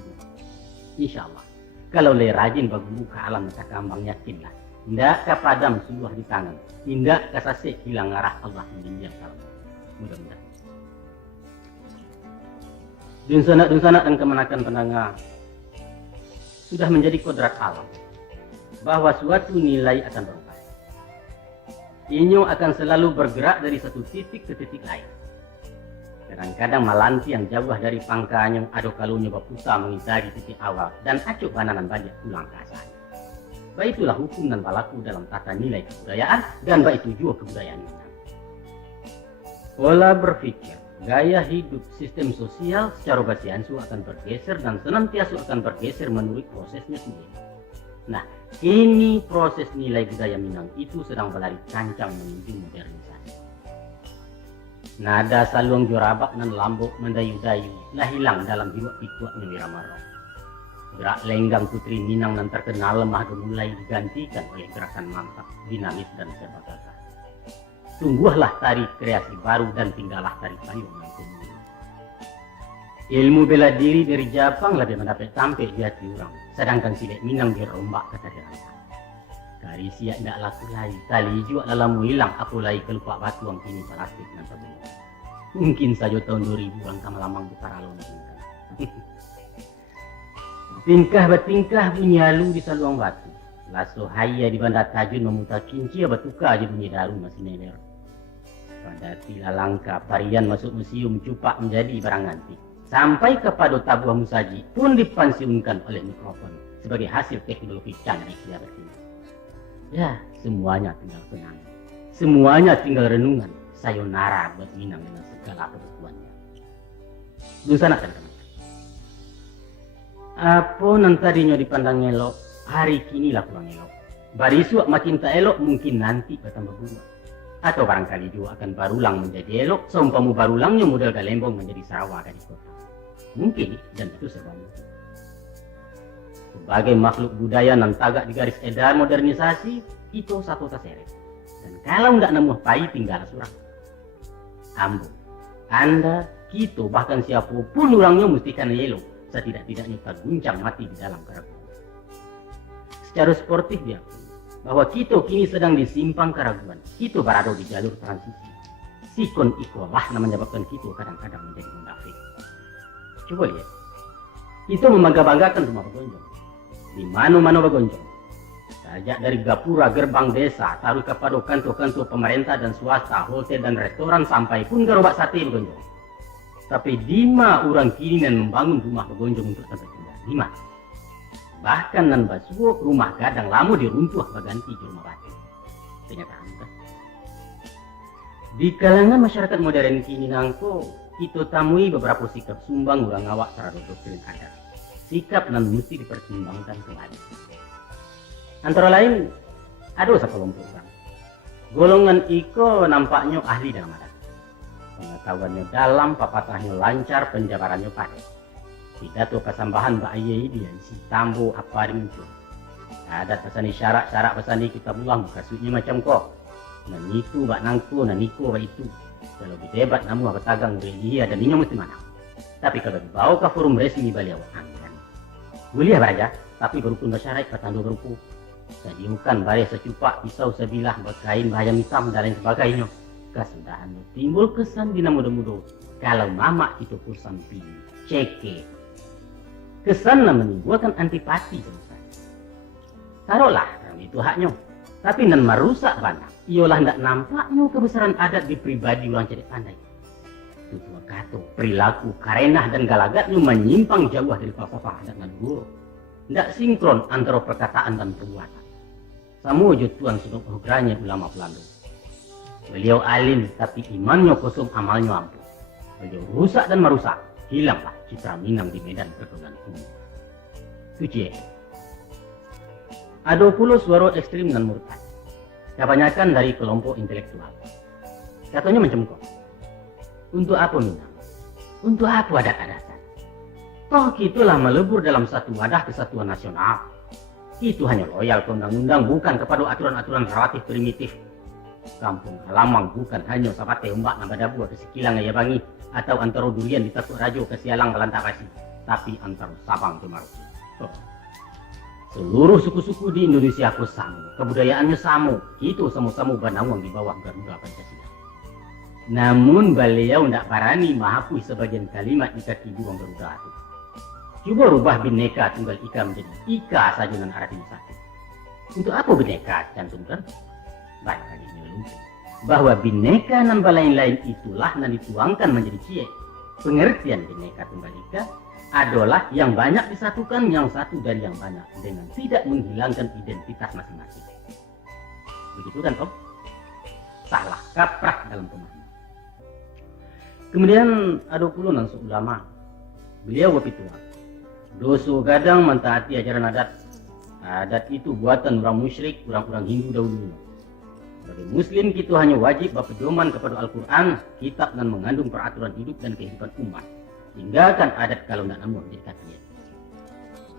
InsyaAllah. Kalau le rajin berguru ke alam mata kambang yakinlah. Tidak kepadam suluh di tangan. Tidak kesasik hilang arah Allah menjinjang salam. Mudah-mudahan. Dunsanak dan kemenakan pendengar sudah menjadi kodrat alam. Bahwa suatu nilai akan berubah. Inyo akan selalu bergerak dari satu titik ke titik lain. Kadang-kadang malanti yang jauh dari pangkanya ada kalunya berputar mengitari titik awal dan acuk bananan banyak pulang ke asalnya. Baitulah hukum dan berlaku dalam tata nilai kebudayaan dan baitu juga kebudayaan Minang. Pola berpikir, gaya hidup, sistem sosial secara basiansu akan bergeser dan senantiasa akan bergeser menurut prosesnya sendiri. Nah, ini proses nilai budaya Minang itu sedang berlari kencang menuju modernisasi. Nada saluang jorabak dan lambok mendayu-dayu lah hilang dalam jiwa pituaknya Wiramarong. Gerak lenggang putri Minang yang terkenal lemah mulai digantikan oleh gerakan mantap, dinamis dan serba gagah. Tumbuhlah tari kreasi baru dan tinggallah tari payung yang kemudian. Ilmu bela diri dari Jepang lebih mendapat tampil di hati orang, sedangkan silek Minang dirombak ke tari rantang. Kari siap tidak laku lagi, tali juga lalamu hilang, apalagi kelupak batu yang kini plastik dan sebagainya. Mungkin saja tahun 2000 orang kamalamang bukara lonjong. Tingkah bertingkah bunyi halu di saluang batu. Laso haya di bandar Tajun memutar kinci batuka aja bunyi daru masih neler. Pada tila langka varian masuk museum cupak menjadi barang antik. Sampai kepada tabuah musaji pun dipensiunkan oleh mikrofon sebagai hasil teknologi canggih dia bertindak. Ya, semuanya tinggal tenang. Semuanya tinggal renungan. Sayonara buat Minang dengan segala kebutuhannya. Dusana kan teman. Apa nan tadinya dipandang elok, hari kini lah kurang elok. Barisu makin tak elok, mungkin nanti bertambah buruk. Atau barangkali juga akan barulang menjadi elok, seumpamu barulangnya model Galembong menjadi Sarawak dari kota. Mungkin, dan itu serba mungkin. Sebagai makhluk budaya nan tagak di garis edar modernisasi, itu satu taseret. Dan kalau nggak nemu pai tinggal surat. Ambo, Anda, kita, bahkan siapapun orangnya mesti kan elok. Setidak-tidaknya terguncang mati di dalam keraguan. Secara sportif diakui bahwa kita kini sedang disimpang keraguan. Kita berada di jalur transisi. Sikon ikolah yang menyebabkan kita kadang-kadang menjadi munafik. Coba lihat. Kita membangga-banggakan rumah Begonjong. Di mana-mana Begonjong. Sejak dari gapura gerbang desa, taruh kepada kantor-kantor pemerintah dan swasta, hotel dan restoran, sampai pun gerobak sate Begonjong. Tapi dima orang kini yang membangun rumah Begonjong untuk tempat tinggal. Dima. Bahkan nan basuh rumah gadang lama diruntuh berganti di rumah batu. Kenyataan kan? Di kalangan masyarakat modern kini nangko, kita tamui beberapa sikap sumbang ulang awak terhadap doktrin adat. Sikap nan mesti dipertimbangkan kembali. Antara lain, ada sekelompok orang. Golongan iko nampaknya ahli dalam adat. Pengetahuannya dalam, papatahnya lancar, penjabarannya padat. Pidato kesambahan Mbak Ayai dia isi tambo apa muncul. Adat pesan syarat-syarat pesan kita buang, kasutnya macam kok. Naniku Mbak Nangko, naniko Mbak itu. Kalau didebat namu apa tagang dia dan ini mesti mana. Tapi kalau dibawa ke forum resmi beliau anggaran. Boleh beraja, tapi berukun bersyarat ketandu beruku. Sediukan bare secupak, pisau sebilah, berkain bahaya hitam dan lain sebagainya. Kesudahannya timbul kesan dina muda-muda kalau mamak itu kursan pilih ceke kesan menimbulkan antipati selesai. Taruhlah itu haknya, tapi nan merusak banyak ialah ndak nampaknya kebesaran adat di pribadi orang jadi pandai. Tutua kato perilaku karenah dan galagatnya menyimpang jauh dari falsafah adat dan luhur, ndak sinkron antara perkataan dan perbuatan. Sama aja tuan sudah programnya ulama Belanda. Beliau alim tapi imannya kosong, amalnya ampuh. Beliau rusak dan merusak, hilanglah citra Minang di medan pergaulan umum. Tujuh. Ada pula suara ekstrim dan murtad. Kebanyakan dari kelompok intelektual. Katanya macam kok. Untuk apa Minang? Untuk apa adat-adatan? Toh kitulah melebur dalam satu wadah kesatuan nasional. Itu hanya loyal ke undang-undang, bukan kepada aturan-aturan relatif primitif. Kampung halaman bukan hanya sapate ombak nambah dabu ke Sekilang ya bangi, atau antara durian di Takut Rajo ke Sialang Balanta Kasih, tapi antara Sabang ke Maroke. Seluruh suku-suku di Indonesia aku sama, kebudayaannya sama, itu sama-sama banawang di bawah Garuda Pancasila. Namun beliau tidak berani menghapus sebagian kalimat di kaki buang Garuda itu. Coba rubah Bhinneka Tunggal Ika menjadi Ika saja dan artinya satu. Untuk apa Bhinneka cantumkan? Baik tadi bahwa Bhinneka nambah lain-lain itulah yang dituangkan menjadi cie. Pengertian Bhinneka Tunggal Ika adalah yang banyak disatukan yang satu dari yang banyak dengan tidak menghilangkan identitas masing-masing. Begitu kan Tom? Salah kaprah dalam pemahaman. Kemudian ada pula nang ulama. Beliau berpitua. Dosa gadang mentaati ajaran adat. Adat itu buatan orang musyrik, orang-orang Hindu dahulu. Bagi Muslim kita hanya wajib berpedoman kepada Al-Quran, kitab dan mengandung peraturan hidup dan kehidupan umat. Tinggalkan adat kalau tidak namun dikatakan.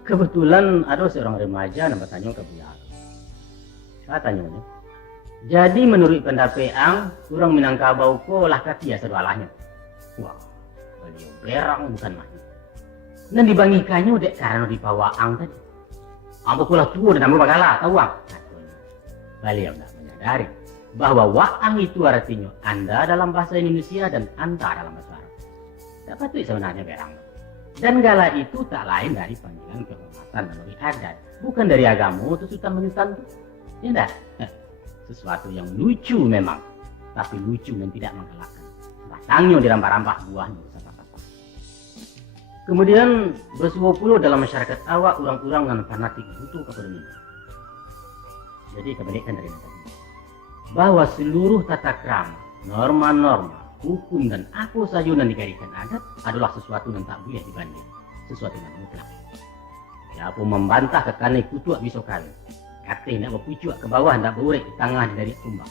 Kebetulan ada seorang remaja yang bertanya ke beliau. Saya tanya, jadi menurut pendapat ang, kurang Minangkabau ko lah kati ya sedualahnya. Wah, beliau berang bukan main. Dan dibangikannya udah karena dibawa ang tadi. Ang pula tua dan nama bagala, tahu ang? Beliau tidak menyadari bahwa waang itu artinya Anda dalam bahasa Indonesia dan Anda dalam bahasa Arab. Dapat itu sebenarnya berang. Dan gala itu tak lain dari panggilan kehormatan menurut adat. Bukan dari agama atau sultan menyutan. Ya enggak? Sesuatu yang lucu memang. Tapi lucu dan tidak menggelakkan. Batangnya dirampak-rampak, buahnya sapa-sapa. Kemudian bersebuah puluh dalam masyarakat awak orang-orang yang fanatik butuh kepada ini. Jadi kebalikan dari tadi. Bahwa seluruh tata krama, norma-norma, hukum dan apa saja yang digariskan adat adalah sesuatu yang tak boleh dibanding, sesuatu yang mutlak. Siapa membantah kekane kutuak bisa kali, kata nak berpucuk ke bawah nak berurek di tengah dari tumbang,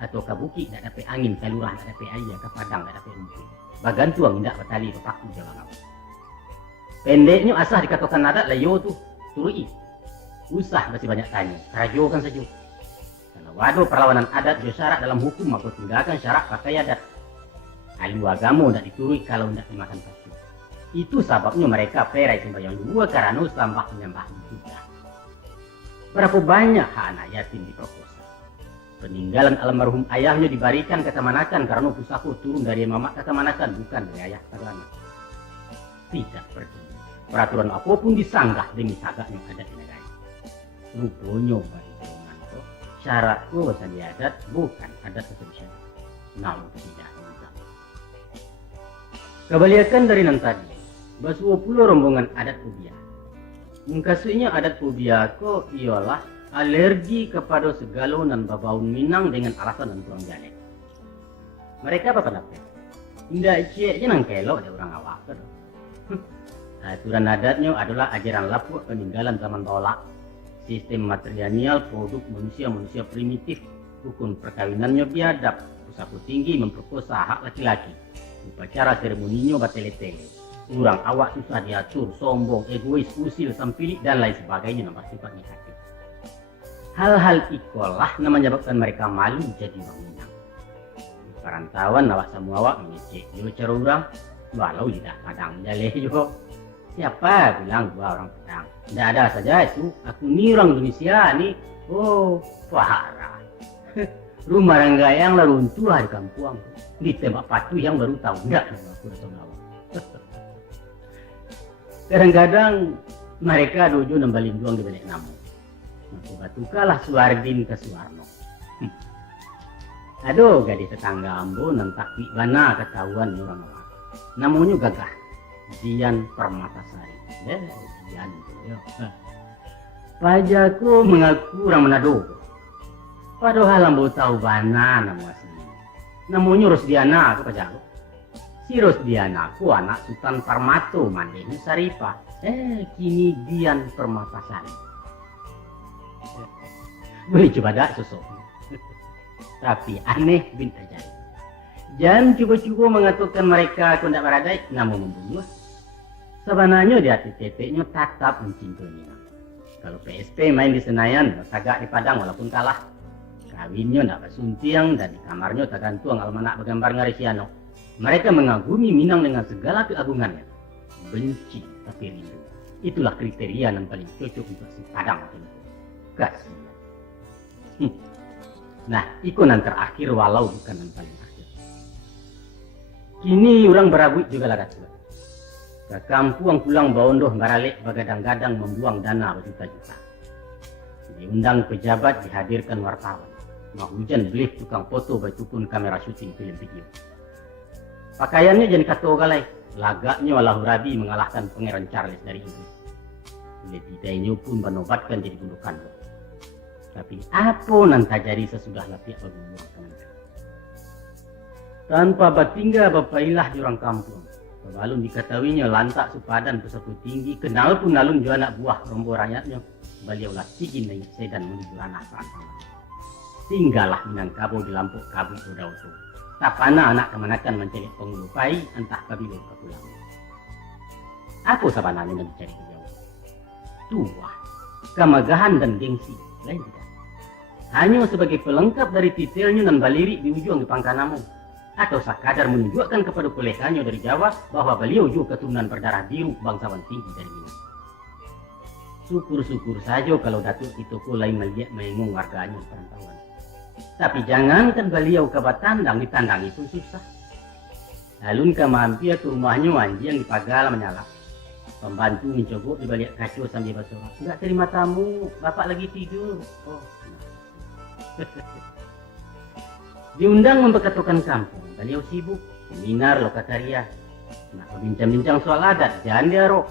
atau ke bukit nak dapat angin ke lurah nak dapat air ke padang nak dapat rumput. Bagantuang tidak bertali berpaku jalan awak. Pendeknya asah dikatakan adat layo tu turui. Usah masih banyak tanya, kerajokan saja. Karena waduh perlawanan adat jo syarat dalam hukum maka tinggalkan syarat pakai adat. Alu agama tidak diturui kalau tidak dimakan pacu. Itu sebabnya mereka perai sembahyang dua karena sambah menyembah juga. Berapa banyak hak anak yatim diperkosa. Peninggalan almarhum ayahnya diberikan ke kemanakan karena pusaka turun dari mamak ke kemanakan bukan dari ayah agama. Tidak perlu. Peraturan apapun disanggah demi tagaknya adat di negara. Rupanya bagi golongan itu syarat saja adat bukan adat seterusnya. Namun tidak. Kebalikan dari nan tadi, basuh puluh rombongan adat fobia. Maksudnya adat fobia ko ialah alergi kepada segala nan babaun Minang dengan alasan dan kurang jalek. Mereka apa pendapat? Tidak ceknya nang kelok ada orang awak. Aturan adatnya adalah ajaran lapuk peninggalan zaman tolak. Sistem material produk manusia primitif. Hukum perkawinannya biadab. Pusaka tinggi memperkosa hak laki-laki. Upacara seremoninya bertele-tele. Orang awak susah diatur, sombong, egois, usil, sampilik, dan lain sebagainya nampak sifat negatif. Hal-hal ikolah yang menyebabkan mereka malu jadi orang Minang. Di perantauan awak semua awak mengecek yo cara orang, walau tidak padang jaleh yo. Siapa bilang gua orang Padang? Tidak ada saja itu. Aku ni orang Indonesia ni. Oh, parah. Rumah ranggayang lah runtuh di kampung. Ditembak patuh yang baru tahu enggak aku datang awak. Kadang-kadang mereka dojo nembalin doang di balik namu. Aku batukalah Suardin ke Suwarno. Aduh gadis tetangga ambo nang takwi bana ketahuan orang awak. Namanya gagah. Dian Permatasari. Dian itu ya. Pajaku mengaku orang Manado. Padahal ambo tahu bana nama asli. Namanya Rosdiana aku pajak. Si Rosdiana aku anak Sultan Parmato Mandeni Saripah. Kini Dian Permatasari. Boleh coba dak sosok. Tapi aneh bin ajaib. Jangan cuba-cuba mengatakan mereka aku tidak beradai, namun membunuh. Sebenarnya di hati teteknya tetap mencintai Minang. Kalau PSP main di Senayan, tagak di Padang walaupun kalah. Kawinnya tidak bersuntiang dan di kamarnya tergantung almanak bergambar Ngarisiano. Mereka mengagumi Minang dengan segala keagungannya. Benci tapi rindu. Itulah kriteria yang paling cocok untuk si Padang. Kasihan. Nah, ikonan terakhir walau bukan yang paling akhir. Kini orang berabut juga lah kata. Ke kampung pulang baondoh baralik begadang-gadang membuang dana berjuta-juta. Diundang pejabat, dihadirkan wartawan. Mau hujan beli tukang foto, baik pun kamera syuting film video. Pakaiannya jadi kata galai, lagaknya Walahu Rabi mengalahkan Pangeran Charles dari Inggris. Lebih dainyo pun menobatkan jadi gundukan. Tapi apa nan tajari sesudah latihan berbunuh kemenangan. Tanpa batingga bapailah jurang kampung. Balun diketahuinya lantak sepadan pesaku tinggi, kenal pun nalun jua anak buah rombo rakyatnya. Beliaulah tigin naik sedan menuju ranah perantauan. Tinggallah Minangkabau di lampuk kabut Udautu. Tapana anak kemanakan mencari penglupai entah kabilo ke pulang. Apa sabananya yang dicari ke jauh? Tua, kemagahan dan gengsi, lain tidak. Hanya sebagai pelengkap dari titelnya dan balirik di ujung di pangkanamu. Atau sekadar menunjukkan kepada kolekannya dari Jawa bahwa beliau juga keturunan berdarah biru bangsawan tinggi dari Minang. Syukur-syukur saja kalau Datuk Titoko lain melihat mengung warganya di perantauan. Tapi jangankan beliau ke Batandang, ditandangi pun susah. Lalu ke mampir ke rumahnya Wanji yang dipagala menyala. Pembantu mencogok di balik kaca sambil bersorak. Enggak terima tamu, bapak lagi tidur. Oh, diundang memperketukan kampung, beliau sibuk seminar lokakarya. Nah, bincang-bincang soal adat, jangan dia roh.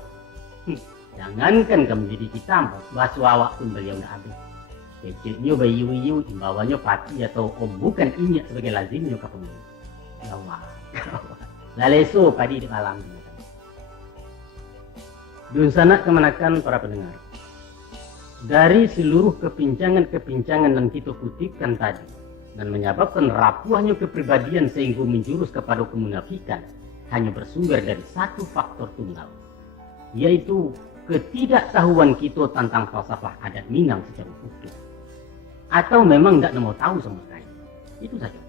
Jangankan kamu jadi kitambak, basuh awak pun beliau nak habis. Kecilnya bayu-bayu, imbawanya pati atau om, bukan inyak sebagai lazimnya ke pemilu. Gawat, gawat. Laleso padi di malam. Dun sana kemanakan para pendengar. Dari seluruh kepincangan-kepincangan yang kita kutipkan tadi, dan menyebabkan rapuhnya kepribadian sehingga menjurus kepada kemunafikan, hanya bersumber dari satu faktor tunggal, yaitu ketidaktahuan kita tentang falsafah adat Minang secara utuh, atau memang tidak mau tahu sama sekali. Itu saja.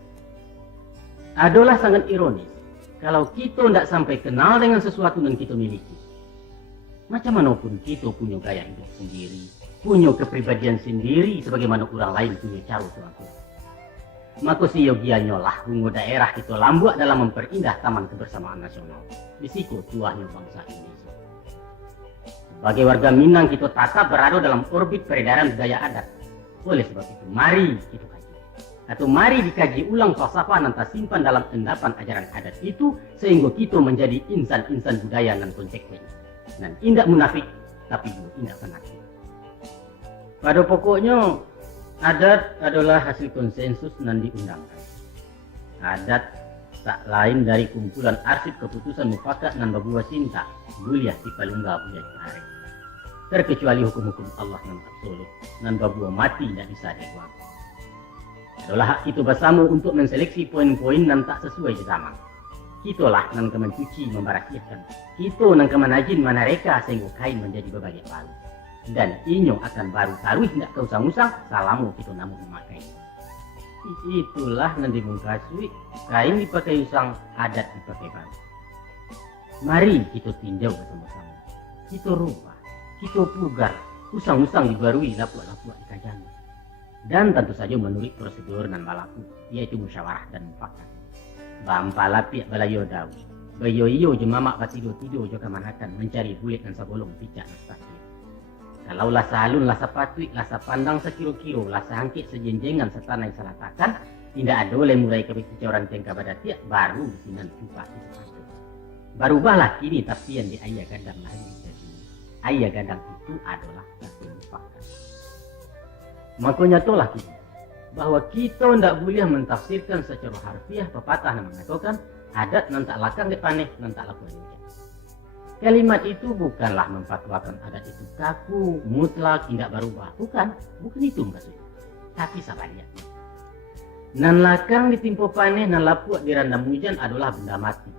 Adalah sangat ironis kalau kita tidak sampai kenal dengan sesuatu yang kita miliki. Macam mana pun kita punya gaya hidup sendiri, punya kepribadian sendiri, sebagaimana orang lain punya cara orang. Maka siogianya lah bunga daerah itu lambuak dalam memperindah taman kebersamaan nasional. Di situ tuahnya bangsa Indonesia. Sebagai warga Minang kita tetap berada dalam orbit peredaran budaya adat. Oleh sebab itu mari kita kaji. Atau mari dikaji ulang falsafah yang tersimpan dalam endapan ajaran adat itu, sehingga kita menjadi insan-insan budaya dan konsekuen. Dan indak munafik, tapi juga indak fanatik. Pada pokoknya, adat adalah hasil konsensus dan diundangkan. Adat tak lain dari kumpulan arsip keputusan mufakat dan babuwa sinta, buliah di palungga buliah hari. Terkecuali hukum-hukum Allah dan absolut, dan babuwa mati tidak bisa dibuang. Adalah hak kita bersama untuk menseleksi poin-poin yang tak sesuai di zaman. Kitalah yang kemencuci membarakirkan. Kita yang kemenajin manareka sehingga kain menjadi berbalik baru. Dan inyo akan baru taruh tidak kau usang-usang salamu kita namun memakai. Itulah yang dibungkasui, kain dipakai usang, adat dipakai baru. Mari kita tinjau bersama-sama. Kita rubah, kita pugar, usang-usang dibarui lapuak-lapuak dikajang. Dan tentu saja menurut prosedur dan balaku, yaitu musyawarah dan mufakat. Bampala piak balayo daun. Bayo-iyo jemamak batido-tido juga manakan mencari bulik dan sabolong picak nastakir. Kalau lah salun, lah sapatui, lah sapandang sekilo-kilo, lah sehangkit sejenjengan setanai salatakan, tidak ada oleh mulai kepikiran tengka pada tiak, baru sinan jumpa itu pasti. Barubahlah kini tapian di ayah gadang lagi. Ayah gadang itu adalah satu mufakat. Makanya itulah kita, bahwa kita tidak boleh mentafsirkan secara harfiah pepatah yang mengatakan adat nan tak lakang depaneh nan tak lakukan. Kalimat itu bukanlah memfatwakan adat itu kaku, mutlak, tidak berubah. Bukan itu maksudnya. Tapi sabarnya. Nan lakang ditimpa paneh, nan lapuak dirandam hujan adalah benda mati.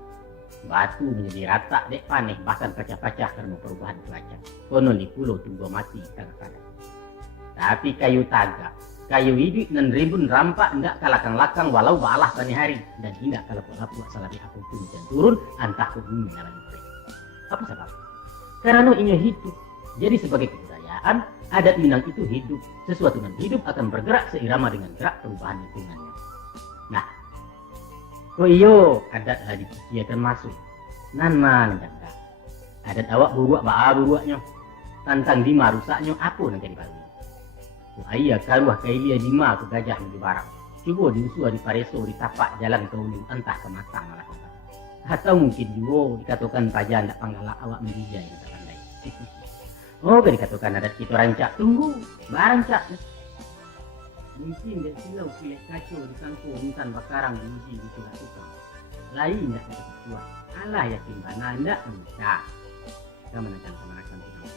Batu menjadi rata dek paneh, bahkan pecah-pecah karena perubahan cuaca. Konon di pulau tunggu mati kadang-kadang. Tapi kayu tagak, kayu hidup nan rimbun rampak tidak kalakang-lakang walau balah paneh hari. Dan tidak kalapuk-lapuk salabi apapun dan turun antah ke bumi dalam mereka. Apa sebab? Karena ini hidup. Jadi sebagai kebudayaan, adat Minang itu hidup. Sesuatu yang hidup akan bergerak seirama dengan gerak perubahan lingkungannya. Nah, iyo adat lah dipikirkan masuk. Nan mana jangka. Adat awak buruak buruaknya. Tantang dima rusaknya apa yang jadi baru. Ayah karuah kailia dima ke gajah menuju barang. Coba diusua di pareso, di tapak jalan ke ulu, entah ke matang malah. Atau mungkin juga dikatakan paja ndak panggala awak menjijai kata pandai. Oh, dikatakan adat kita rancak tunggu, barancak. Mungkin dia silau pilih kacau di kangkung intan bakarang diuji di tulang tukang. Lain ndak kata ketua. Allah yakin bana ndak enggak. Kita menekan tukang.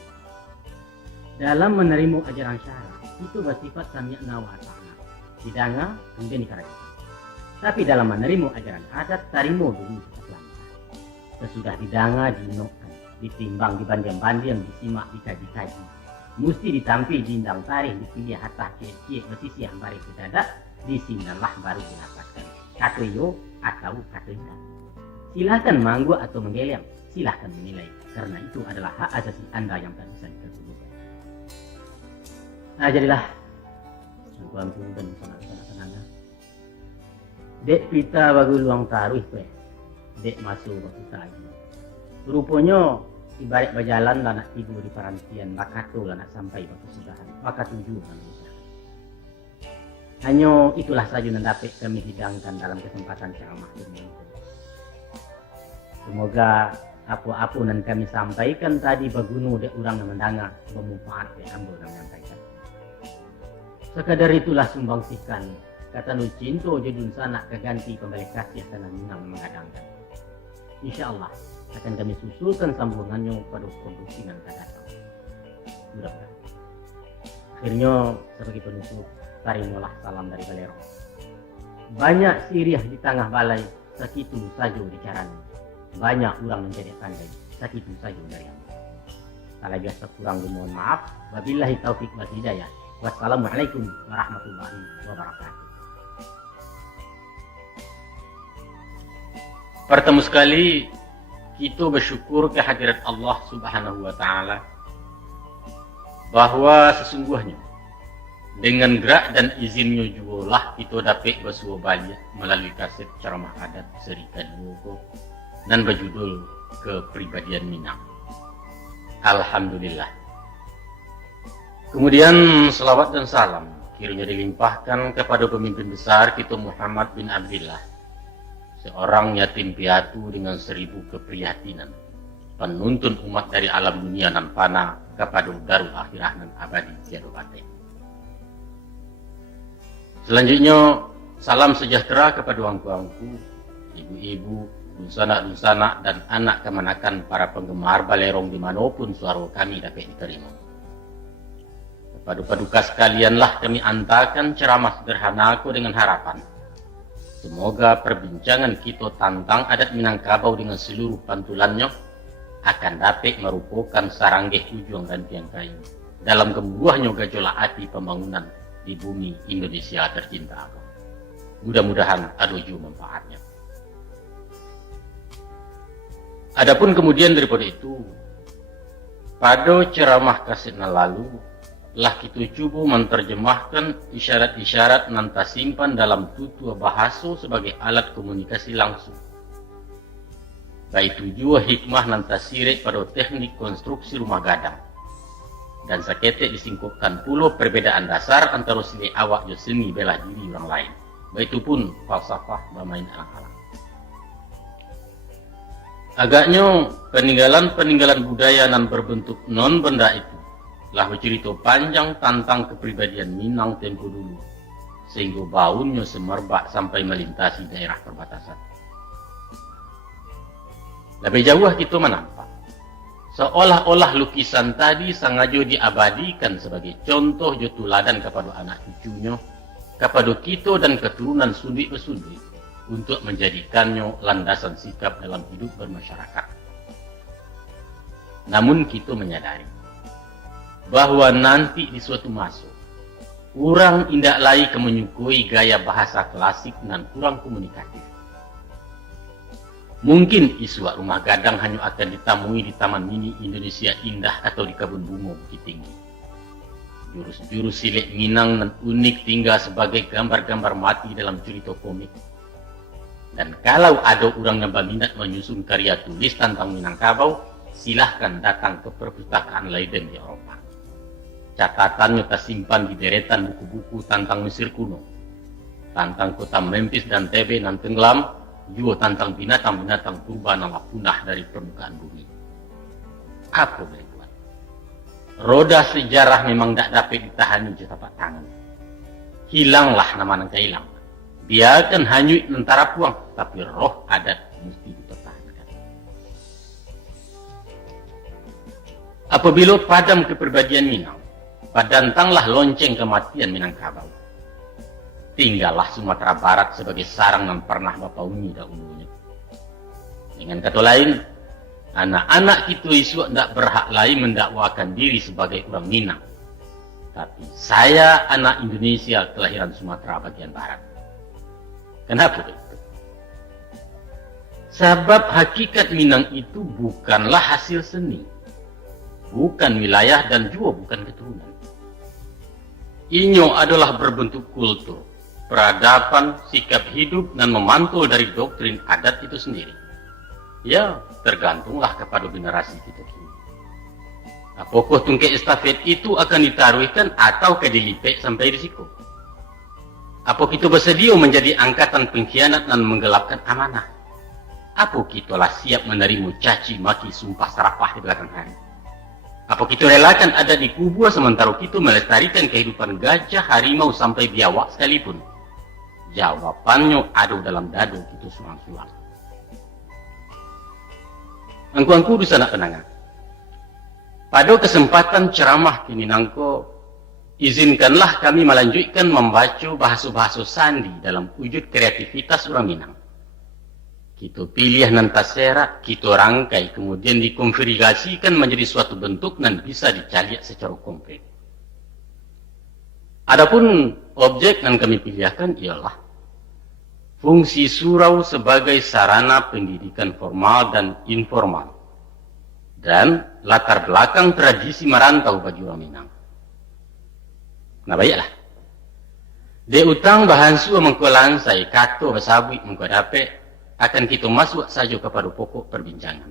Dalam menerima ajaran syara itu bersifat sami'na wa ata'na. Didanga kemudian dikerjakan. Tapi dalam menerima ajaran adat tarimo dulu setelah sesudah didanga dinokkan, ditimbang dibanding-banding, disimak dikaji-kaji. Mesti ditampi dindang tarikh dipilih hatah cek bersisi yang bari kedadak disinalah baru didapatkan katoyo atau katoika. Silahkan manggu atau menggeleng, silahkan menilai karena itu adalah hak asasi Anda yang tak bisa ditergugat. Nah jadilah tuanku dan sanak-sanak Anda. Dek pita bagi luang taruh dek masuk waktu tadi. Rupanya ibarat berjalan lah nak tidur di perantian, bakato lah nak sampai waktu sudahan, maka tujuh kan. Hanya itulah saja yang dapat kami hidangkan dalam kesempatan ceramah ini. Semoga apa-apa yang kami sampaikan tadi bagunu dek orang yang mendengar bermanfaat dek ambil dan menyampaikan. Sekadar itulah sumbangsikan. Kata nu cinta jadun sanak keganti pembalik kasih tanah Minang mengadangkan. Insya Allah akan kami susulkan sambungannya pada produksi yang akan datang. Mudah-mudahan. Akhirnya sebagai penutup, tarimalah salam dari Balero. Banyak siriah di tengah balai, sekitu saja bicaranya. Banyak orang menjadi pandai, sekitu saja dari Allah. Kalau biasa kurang mohon maaf. Wabillahi taufiq wal hidayah. Wassalamualaikum warahmatullahi wabarakatuh. Pertama sekali kita bersyukur kehadirat Allah Subhanahu wa taala bahwa sesungguhnya dengan gerak dan izinnya juga lah kita dapat bersuah balik melalui kaset ceramah adat seri kedua dan berjudul Kepribadian Minang. Alhamdulillah. Kemudian selawat dan salam kiranya dilimpahkan kepada pemimpin besar kita Muhammad bin Abdullah, seorang yatim piatu dengan 1000 keprihatinan, penuntun umat dari alam dunia nan fana kepada darul akhirah nan abadi tiada batin. Selanjutnya salam sejahtera kepada wangku-wangku, ibu-ibu, dunsanak-dunsanak dan anak kemanakan para penggemar balerong dimanapun suara kami dapat diterima. Kepada paduka sekalianlah kami antarkan ceramah sederhanaku dengan harapan semoga perbincangan kita tentang adat Minangkabau dengan seluruh pantulannya akan dapat merupakan saranggeh tujuan dan tiang kayu dalam gembuahnya gejolak hati pembangunan di bumi Indonesia tercinta. Mudah-mudahan ada juga manfaatnya. Adapun kemudian daripada itu, pada ceramah kasetna lalu lah kita cuba menerjemahkan isyarat-isyarat nan tersimpan dalam tutur bahasa sebagai alat komunikasi langsung. Baik juga hikmah nan tersirat pada teknik konstruksi rumah gadang. Dan saketek disingkupkan pula perbedaan dasar antara sili awak dan seni bela diri orang lain. Baik itu pun falsafah bermain alang-alang. Agaknya peninggalan-peninggalan budaya nan berbentuk non-benda itu telah bercerita panjang tentang kepribadian Minang tempo dulu, sehingga baunya semerbak sampai melintasi daerah perbatasan. Lebih jauh kita menampak, seolah-olah lukisan tadi sengaja diabadikan sebagai contoh teladan kepada anak cucunya, kepada kita dan keturunan sundik-besundik, untuk menjadikannya landasan sikap dalam hidup bermasyarakat. Namun kita menyadari bahwa nanti di suatu masa orang indak lagi menyukui gaya bahasa klasik dan kurang komunikatif. Mungkin isu rumah gadang hanya akan ditemui di Taman Mini Indonesia Indah atau di Kebun Bunga Bukit Tinggi. Jurus-jurus silik Minang dan unik tinggal sebagai gambar-gambar mati dalam cerita komik. Dan kalau ada orang yang berminat menyusun karya tulis tentang Minangkabau, silahkan datang ke perpustakaan Leiden di Eropa. Catatannya tersimpan di deretan buku-buku tentang Mesir kuno, tentang kota Memphis dan Tebe nan tenggelam, juga tentang binatang-binatang purba yang punah dari permukaan bumi. Apa boleh buat? Roda sejarah memang tidak dapat ditahani di tapak tangan. Hilanglah nama nangka hilang. Biarkan hanyut nentara puang, tapi roh adat mesti dipertahankan. Apabila padam kepribadian Minang, padantanglah lonceng kematian Minangkabau. Tinggallah Sumatera Barat sebagai sarang yang pernah bapauni dahulunya. Dengan kata lain, anak-anak kita isu tidak berhak lain mendakwakan diri sebagai orang Minang. Tapi saya anak Indonesia kelahiran Sumatera bagian Barat. Kenapa itu? Sebab hakikat Minang itu bukanlah hasil seni. Bukan wilayah dan juga bukan keturunan. Inyo adalah berbentuk kultur, peradaban, sikap hidup, dan memantul dari doktrin adat itu sendiri. Ya, tergantunglah kepada generasi kita kini. Apakah tungkai estafet itu akan ditaruhkan atau dilipek sampai risiko? Apa kita bersedia menjadi angkatan pengkhianat dan menggelapkan amanah? Apa kita lah siap menerima caci maki sumpah serapah di belakang hari? Apa kita relakan ada di kubur sementara kita melestarikan kehidupan gajah, harimau sampai biawak sekalipun? Jawabannya ada dalam dado kita suang-suang. Angku-angku di sana penangan. Pada kesempatan ceramah kini nangko, izinkanlah kami melanjutkan membaca bahasa-bahasa sandi dalam wujud kreativitas orang Minang. Kita pilih nantasera, kita rangkai, kemudian dikonfigurasikan menjadi suatu bentuk dan bisa dicaliak secara konkret. Adapun objek yang kami pilihkan ialah fungsi surau sebagai sarana pendidikan formal dan informal, dan latar belakang tradisi merantau bagi orang Minang. Nah baiklah. De utang bahan sua mengkolansai kato basabui mengkodape akan kita masuk saja kepada pokok perbincangan.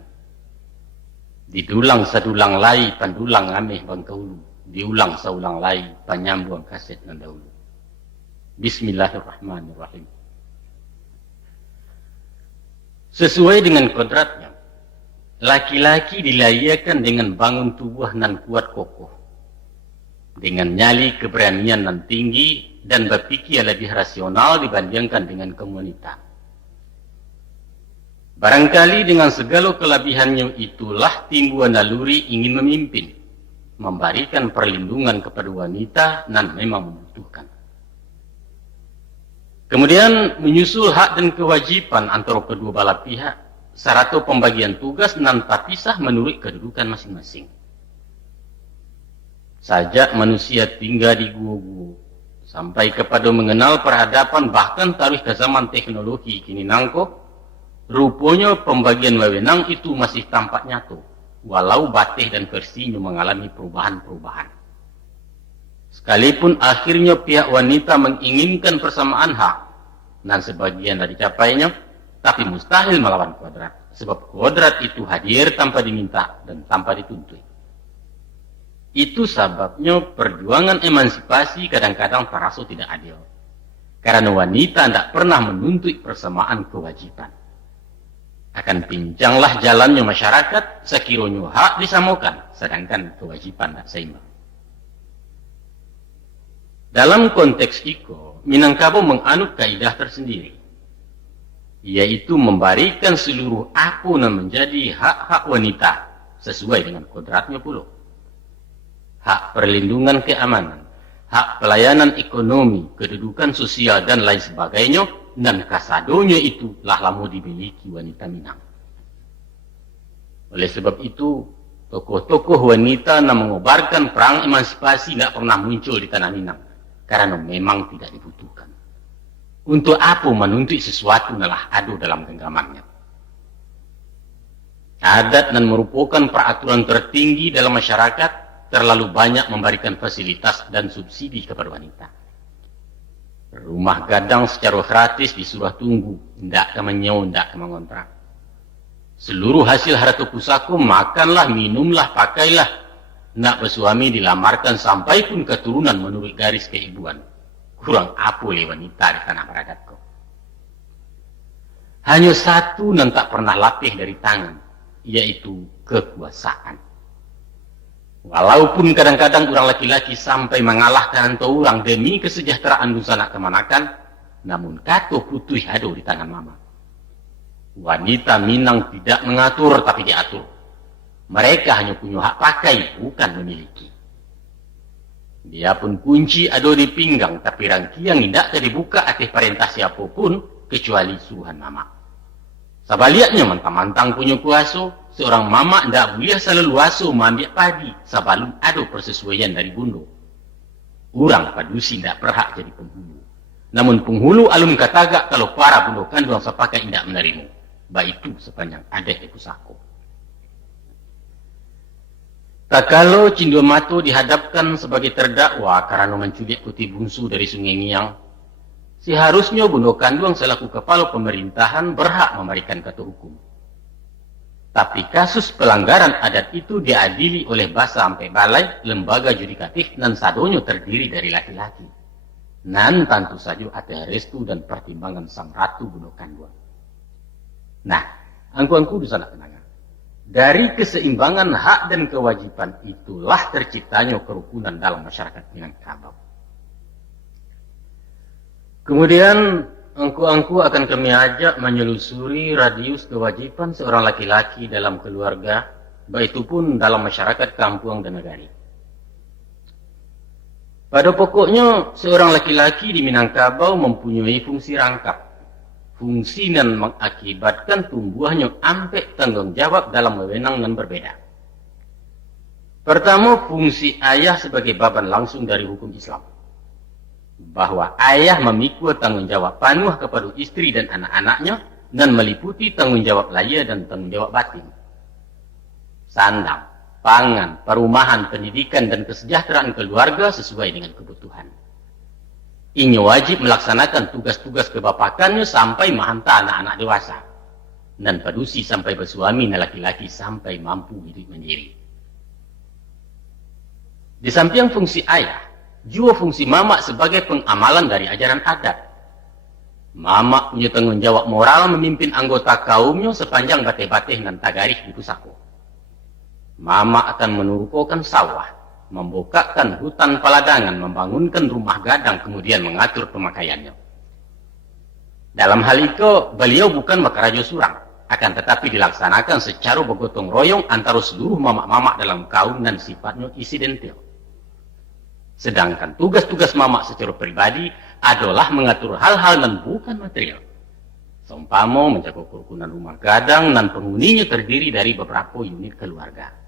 Didulang sadulang lai pandulang ameh bangkaulu, diulang saulang lai panyambuang kaset nan dahulu. Bismillahirrahmanirrahim. Sesuai dengan kodratnya, laki-laki dilayakan dengan bangun tubuh nan kuat kokoh, dengan nyali keberanian nan tinggi dan berpikir lebih rasional dibandingkan dengan komunitas. Barangkali dengan segala kelebihannya itulah timbul naluri ingin memimpin, memberikan perlindungan kepada wanita dan memang membutuhkan. Kemudian menyusul hak dan kewajiban antara kedua belah pihak, serta pembagian tugas dan terpisah menurut kedudukan masing-masing. Sajak manusia tinggal di gua-gua, sampai kepada mengenal peradaban bahkan taruh ke zaman teknologi kini nangko, rupanya pembagian wewenang itu masih tampak nyata, walau batih dan kursinya mengalami perubahan-perubahan. Sekalipun akhirnya pihak wanita menginginkan persamaan hak, dan sebagian dari capainya, tapi mustahil melawan kodrat, sebab kodrat itu hadir tanpa diminta dan tanpa dituntut. Itu sebabnya perjuangan emansipasi kadang-kadang terasa tidak adil, karena wanita tidak pernah menuntut persamaan kewajiban. Akan pincanglah jalannya masyarakat sekiranya hak disamakan, sedangkan kewajiban tak seimbang. Dalam konteks itu, Minangkabau menganut kaidah tersendiri, yaitu memberikan seluruh apa yang menjadi hak-hak wanita sesuai dengan kodratnya pula. Hak perlindungan keamanan, hak pelayanan ekonomi, kedudukan sosial dan lain sebagainya, dan kasadonya itu lah lama dimiliki wanita Minang. Oleh sebab itu, tokoh-tokoh wanita yang mengobarkan perang emansipasi tidak pernah muncul di tanah Minang, karena memang tidak dibutuhkan. Untuk apa menuntut sesuatu nalah ada dalam genggamannya. Adat dan merupakan peraturan tertinggi dalam masyarakat, terlalu banyak memberikan fasilitas dan subsidi kepada wanita. Rumah gadang secara gratis disuruh tunggu, tidak kemenyau, tidak kemengontrak. Seluruh hasil harta pusaka, makanlah, minumlah, pakailah. Nak bersuami dilamarkan sampai pun keturunan menurut garis keibuan. Kurang apa oleh wanita di tanah beradatku. hanya satu yang tak pernah lapih dari tangan, yaitu kekuasaan. Walaupun kadang-kadang orang laki-laki sampai mengalahkan orang demi kesejahteraan busana kemanakan, namun kato putih hado di tangan mama. Wanita Minang tidak mengatur tapi diatur. Mereka hanya punya hak pakai, bukan memiliki. Dia pun kunci ado di pinggang, tapi rangkiang tidak dibuka atas perintah siapapun kecuali suruhan mama. Sabaliaknya mantang-mantang punya kuasa, seorang mama tidak boleh seleluasa mengambil padi sebelum ada persesuaian dari bundo. Orang padusi tidak berhak jadi penghulu. Namun penghulu alum kataga kalau para bundo kandung sepakai tidak menerima. Baik itu sepanjang ada di pusako. Tak kalau Cindo Mato dihadapkan sebagai terdakwa karena mencuri putih bungsu dari Sungai Ngiang, seharusnya bundo kandung selaku kepala pemerintahan berhak memberikan kata hukum. Tapi kasus pelanggaran adat itu diadili oleh Basa sampai Balai, lembaga yudikatif dan sadonyo terdiri dari laki-laki. Nan tentu saja ada restu dan pertimbangan sang ratu bundo kandung. Nah, angku-angku di sana kenangan. Dari keseimbangan hak dan kewajiban itulah terciptanya kerukunan dalam masyarakat Minangkabau. Kemudian angku-angku akan kami ajak menyelusuri radius kewajiban seorang laki-laki dalam keluarga, baik itu pun dalam masyarakat kampung dan negari. Pada pokoknya, seorang laki-laki di Minangkabau mempunyai fungsi rangkap. Fungsi yang mengakibatkan tumbuhnya ampek tanggung jawab dalam wewenang yang berbeda. Pertama, fungsi ayah sebagai baban langsung dari hukum Islam. Bahwa ayah memikul tanggung jawab penuh kepada istri dan anak-anaknya dan meliputi tanggung jawab lahir dan tanggung jawab batin. Sandang, pangan, perumahan, pendidikan, dan kesejahteraan keluarga sesuai dengan kebutuhan. Ini wajib melaksanakan tugas-tugas kebapakannya sampai mahanta anak-anak dewasa. Dan padusi sampai bersuami na laki-laki sampai mampu hidup mandiri. Di samping fungsi ayah, juga fungsi mama sebagai pengamalan dari ajaran adat. Mama punya tanggung jawab moral memimpin anggota kaumnya sepanjang bateh-bateh dan tagarih di pusako. Mama akan menurukokan sawah, membukakan hutan paladangan, membangunkan rumah gadang, kemudian mengatur pemakaiannya. Dalam hal itu, beliau bukan makarajo surang, akan tetapi dilaksanakan secara bergotong royong antara seluruh mama-mama dalam kaum dan sifatnya insidental. Sedangkan tugas-tugas mama secara pribadi adalah mengatur hal-hal yang bukan material. Seumpama menjaga kerukunan rumah gadang dan penghuninya terdiri dari beberapa unit keluarga.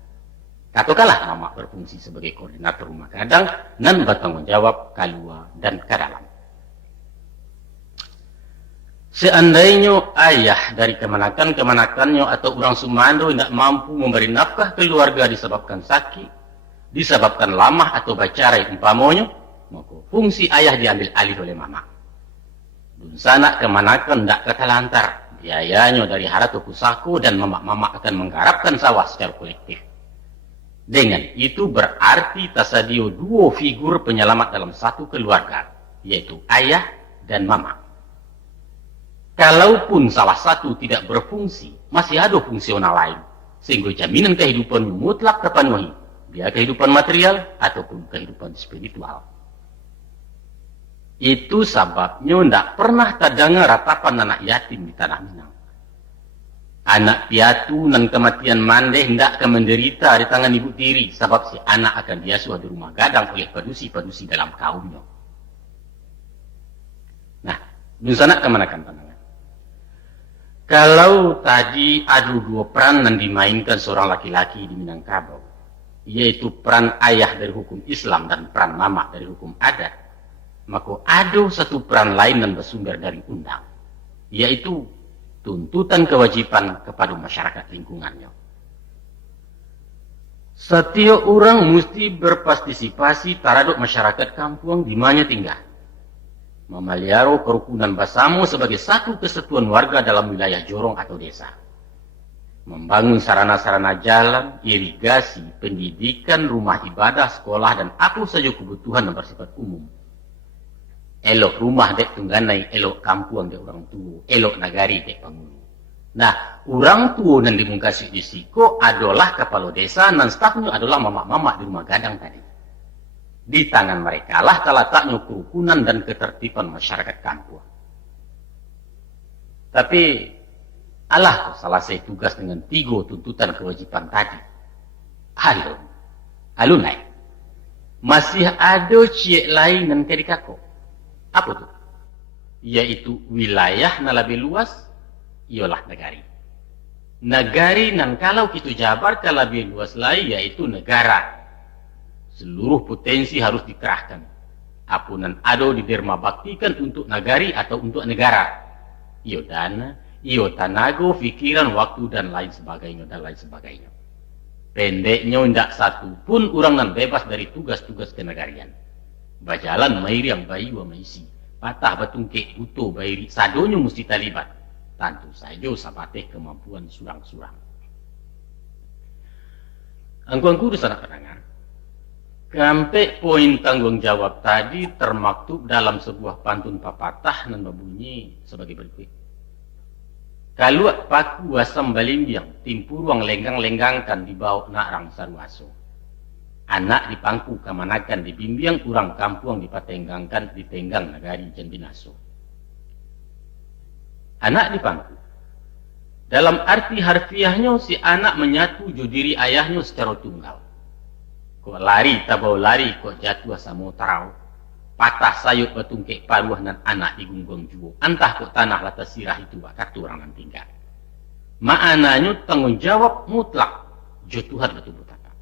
Katakanlah mama berfungsi sebagai koordinator rumah gadang dan bertanggung jawab keluar dan ke dalam. Seandainya ayah dari kemanakan-kemanakannya atau orang Sumando tidak mampu memberi nafkah keluarga disebabkan sakit, disebabkan lamah atau bacarai umpamanya, maka fungsi ayah diambil alih oleh mama. Dunsana kemanakan tidak katalantar, biayanya dari haratu pusako dan mama-mama akan menggarapkan sawah secara kolektif. Dengan itu berarti tasadio dua figur penyelamat dalam satu keluarga, yaitu ayah dan mama. Kalaupun salah satu tidak berfungsi, masih ada fungsional lain, sehingga jaminan kehidupan mutlak terpenuhi, biar kehidupan material ataupun kehidupan spiritual. Itu sebabnya tidak pernah terdengar ratapan anak yatim di tanah Minang. Anak piatu dan kematian mandeh hendak menderita di tangan ibu tiri, sebab si anak akan diasuh di rumah gadang oleh padusi-padusi dalam kaumnya. Nah, nusana kemanakan pandangan? Kalau tadi ada dua peran yang dimainkan seorang laki-laki di Minangkabau, yaitu peran ayah dari hukum Islam dan peran mama dari hukum adat, maka ada satu peran lain yang bersumber dari undang, yaitu tuntutan kewajiban kepada masyarakat lingkungannya. Setiap orang mesti berpartisipasi terhadap masyarakat kampung di mana tinggal. Memelihara kerukunan bersama sebagai satu kesatuan warga dalam wilayah jorong atau desa. Membangun sarana-sarana jalan, irigasi, pendidikan, rumah ibadah, sekolah, dan apa saja kebutuhan yang bersifat umum. elok rumah dek tungganai, elok kampung dek orang tua, elok nagari dek penghulu. Nah, orang tua nan dimungkasi di siko adalah kepala desa dan stafnya adalah mama-mama di rumah gadang tadi. Di tangan mereka lah terletaknya kerukunan dan ketertiban masyarakat kampung. Tapi Allah selesai tugas dengan 3 tuntutan kewajiban tadi. Alun naik. Masih ada ciek lain dan kedikako. Apa tuh? Yaitu wilayah na lebih luas, ialah negari. Negari nan kalau kita jabar ke lebih luas lain yaitu negara. Seluruh potensi harus dikerahkan. Apunan ada diderma baktikan untuk negari atau untuk negara. Iyo dana, iyo tanago, pikiran, waktu, dan lain sebagainya, Pendeknya, tidak satu pun orang nan bebas dari tugas-tugas kenegarian. Bajalan mairi yang bayi wa maisi. Patah batungke utuh bairi, sadonya mesti talibat. Tentu saja sabateh kemampuan surang-surang. Angku-angku di sana pendengar. Sampai poin tanggung jawab tadi termaktub dalam sebuah pantun papatah dan berbunyi sebagai berikut. Kalau paku wasam balimbiang, timpu ruang lenggang-lenggangkan di bawah narang sarwaso. Anak dipangku kamanakan dibimbiang, urang kampung dipatenggangkan ditenggang negari jan binaso. Anak dipangku. Dalam arti harfiahnya si anak menyatu jodiri ayahnya secara tunggal. Kok lari tabau lari kok jatuh sama tarau. Patah sayuk batungke paruah nan anak di gunggong juo. Antah kok tanah lata sirah itu bakat orang nan tinggal. Maknanya tanggung jawab mutlak. Jotuhan betul betapa.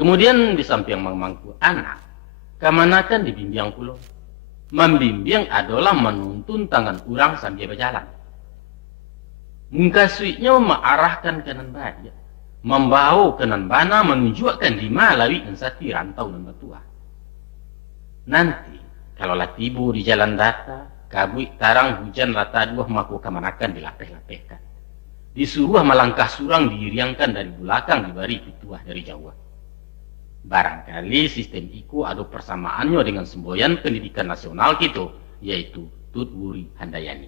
Kemudian di samping mangku anak. Kamanakan dibimbing pulau. Membimbing adalah menuntun tangan orang sambil berjalan. Mengkasuinya mengarahkan kanan bahagia. Membawa kenan bana menunjukkan di malawi ensati rantau dan batua. Nanti, kalau lah tibu di jalan data, kabui tarang hujan lata dua maku kamanakan dilapeh-lapehkan. Disuruh melangkah surang diiriangkan dari belakang dibari pituah dari Jawa. Barangkali sistem iku ada persamaannya dengan semboyan pendidikan nasional gitu, yaitu Tut Wuri Handayani.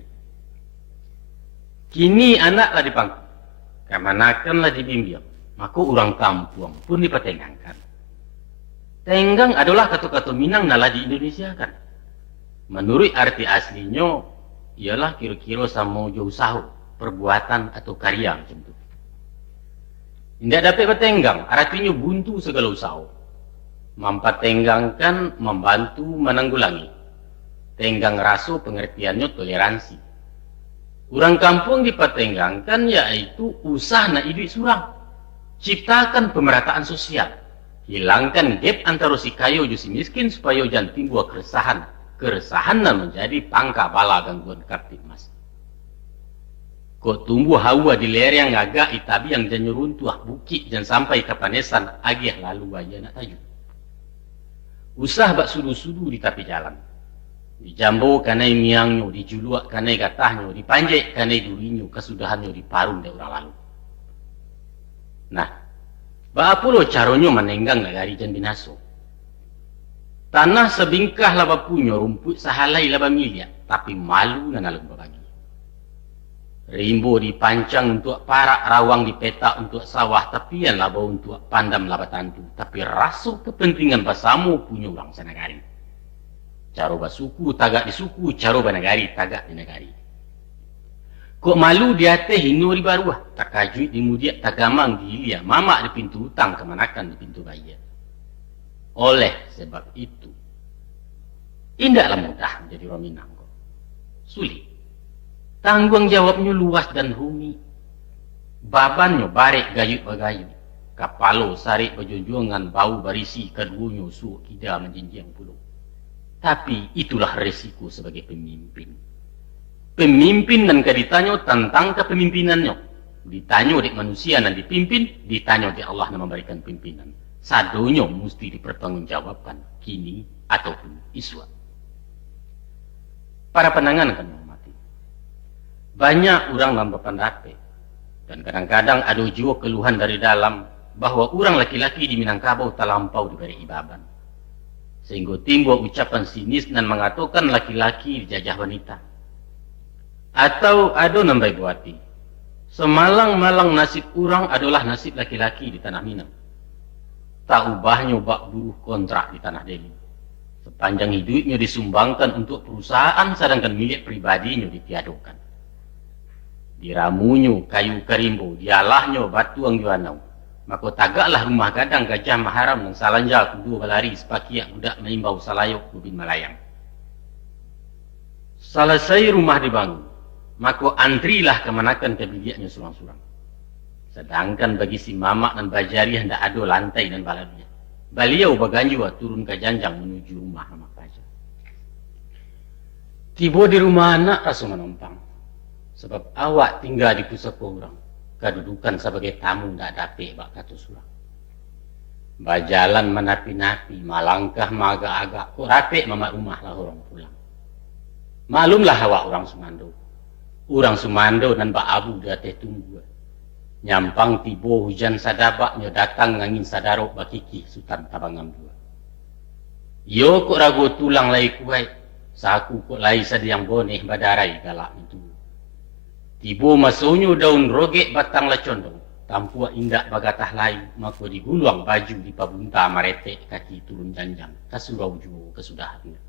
Kini anaklah dipangku. Kamanakanlah dibimbing, maka orang kampung pun dipatenggangkan. Tenggang adalah kata-kata Minang nala di Indonesia kan. Menurut arti aslinya, ialah kira-kira sama jauh sahu, perbuatan atau karya macam itu. Tidak dapat bertenggang, artinya buntu segala usaha. Mempatenggangkan, membantu, menanggulangi. Tenggang raso pengertiannya toleransi. Orang kampung dipatenggangkan yaitu usaha na hidup surang. Ciptakan pemerataan sosial. Hilangkan gap antara si kayo dan si miskin supaya jangan timbul keresahan. Keresahan na menjadi pangka bala gangguan Kaptibmas. Kok tumbuh hawa di leher yang agak itabi yang jangan runtuh bukit dan sampai ke panesan agih lalu aja nak tajuk. Usah bak sudu-sudu di tepi jalan. Dijambo kanai miangnya, dijuluak kanai gatahnya, dipanjek kanai durinya, kesudahannya diparung dari orang lalu. Nah, apa lo caranya menenggang negari jan binaso? Tanah sebingkah laba punya rumput sahalai laba milia, tapi malu dan alun berbagi. Rimbo dipancang untuk parak, rawang dipetak untuk sawah, tepian laba untuk pandam laba tantu, tapi rasa kepentingan basamu punya orang sanagari. Caro basuku tagak di suku, caro banagari tagak di negari. Kok malu di hati hinu di baruah, tak kajuit di mudia, tak gamang di hilia, mamak di pintu hutang, kemanakan di pintu bayar. Oleh sebab itu, indahlah mudah menjadi orang Minang. Sulit. Tanggung jawabnya luas dan rumi. Babannya barek gayut bagayut. Kapalo sarik bajunjungan bau barisi keduanya suuk kida menjinjang pulau. Tapi itulah resiko sebagai pemimpin. Pemimpin dan ditanya tentang kepemimpinannya. Ditanya oleh manusia dan dipimpin, ditanya oleh Allah yang memberikan pimpinan. Sadonya mesti dipertanggungjawabkan kini ataupun iswa. Para penangan akan menghormati. Banyak orang dalam berpendapat dan kadang-kadang ada juga keluhan dari dalam bahwa orang laki-laki di Minangkabau terlampau diberi ibaban. Sehingga timbul ucapan sinis dan mengatakan laki-laki dijajah wanita. Atau ada nambai buati. Semalang-malang nasib orang adalah nasib laki-laki di tanah Minang. Tak ubahnya bak buruh kontrak di tanah Delhi. Sepanjang hidupnya disumbangkan untuk perusahaan sedangkan milik pribadinya ditiadakan. Diramunya kayu karimbo, dialahnya batu angjuanau. Maka tagaklah rumah gadang gajah maharam dan salanja kudu balari sepakiak budak mengimbau salayok bubin Malayang. Selesai rumah dibangun, maka antrilah kemanakan ke biliknya surang-surang. Sedangkan bagi si mamak dan bajari hendak ada lantai dan baladnya. Beliau baganjua turun ke janjang menuju rumah mamak bajar. Tiba di rumah anak rasa menumpang. Sebab awak tinggal di pusaka orang. Kedudukan sebagai tamu tak dapat bak kata surang. Bajalan menapi-napi, malangkah maga-agak, kok rapik mamak rumah lah orang pulang. Maklumlah awak orang Sumando. Orang Sumando dan Bak Abu dah tunggu. Nyampang tiba hujan sadabaknya datang angin sadarok bakiki Sultan Tabangam dua. Yo kok ragu tulang lai kuai, saku kok lai sadiang boneh badarai galak itu. Tiba masuknya daun rogek batang lecondong, tampua indak bagatah lain, maka diguluang baju di pabunta marete kaki turun janjang, kasurau juga kesudahannya.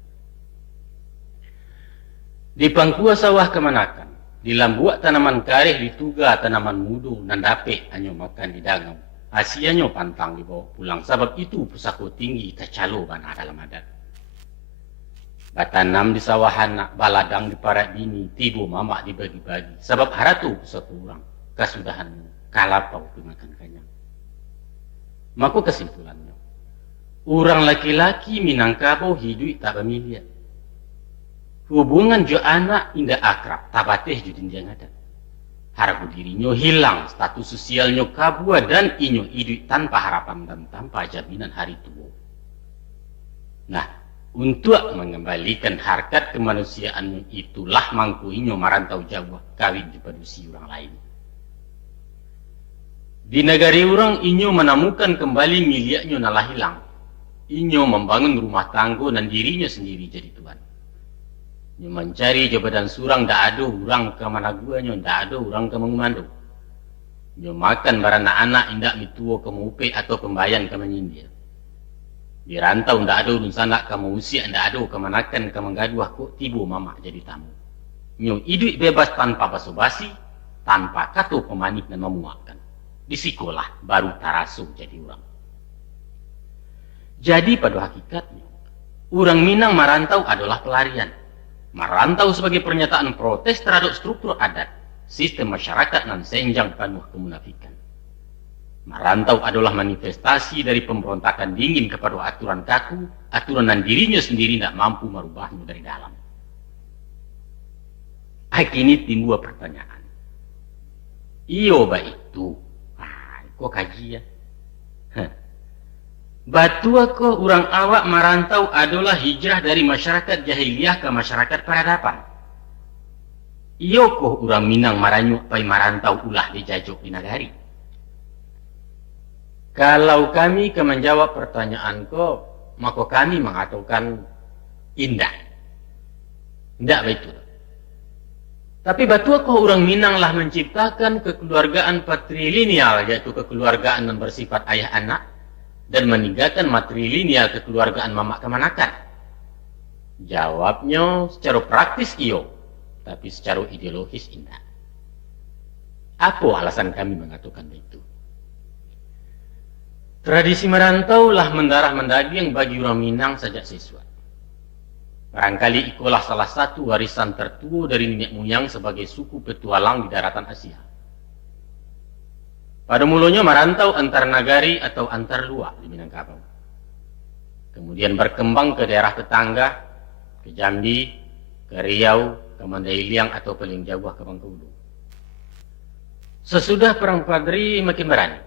Di pangkua sawah kemanakan, di lambuak tanaman kareh dituga tanaman mudu nan dape hanya makan di dangau. Asianyo pantang dibawa pulang, sebab itu pusako tinggi tercalo bana dalam adat. Batanam di sawahan nak baladang di parat bini, tibu mamak dibagi-bagi. Sebab haratu pusat orang, kasudahan kalapau dimakan kanyang. Maka kesimpulannya, orang laki-laki Minangkabau hidup tak bermiliat. Hubungan jo anak indah akrab, tak bateh jo dinjang adat. Harga dirinya hilang, status sosialnya kabua dan inyo hidup tanpa harapan dan tanpa jaminan hari tua. Nah, untuk mengembalikan harkat kemanusiaan itulah mangku inyo marantau Jawa kawin di padusi orang lain. Di negari orang inyo menemukan kembali miliknya nalah hilang. Inyo membangun rumah tangga dan dirinya sendiri jadi tuan. Inyo mencari jabatan surang dak ada orang ke mana guanya, dak ada orang ke mengumando. Inyo makan barang anak indak mituo ke mupe atau pembayan ke menyindir. Di rantau ndak ada urusan nak kamu usia ndak ada kemanakan kamu gaduh kok tibu mamak jadi tamu. Nyo hidup bebas tanpa basa-basi, tanpa kata pemanik dan memuakkan. Di sekolah baru tarasu jadi orang. Jadi pada hakikatnya, orang Minang merantau adalah pelarian. Merantau sebagai pernyataan protes terhadap struktur adat, sistem masyarakat dan senjang penuh kemunafikan. Merantau adalah manifestasi dari pemberontakan dingin kepada aturan kaku, aturan dan dirinya sendiri tidak mampu merubahnya dari dalam. Kini timbul pertanyaan. Iyo baik itu. Kok kaji ya? Batu aku orang awak merantau adalah hijrah dari masyarakat jahiliyah ke masyarakat peradaban. Iyo kok orang Minang maranyuk pai merantau ulah dijajok di nagari. Kalau kami ke menjawab pertanyaan kau, maka kami mengatakan indah. Tidak betul. Tapi batu kau orang Minang lah menciptakan kekeluargaan patrilineal, yaitu kekeluargaan yang bersifat ayah anak, dan meninggalkan matrilineal kekeluargaan mamak kemanakan. Jawabnya secara praktis iyo, tapi secara ideologis indah. Apa alasan kami mengatakan begitu? Tradisi merantau lah mendarah mendaging bagi orang Minang sejak siswa. Barangkali ikulah salah satu warisan tertua dari nenek moyang sebagai suku petualang di daratan Asia. Pada mulanya merantau antar nagari atau antar luar di Minangkabau. Kemudian berkembang ke daerah tetangga, ke Jambi, ke Riau, ke Mandailing atau paling jauh ke Bengkulu. Sesudah Perang Padri makin berani.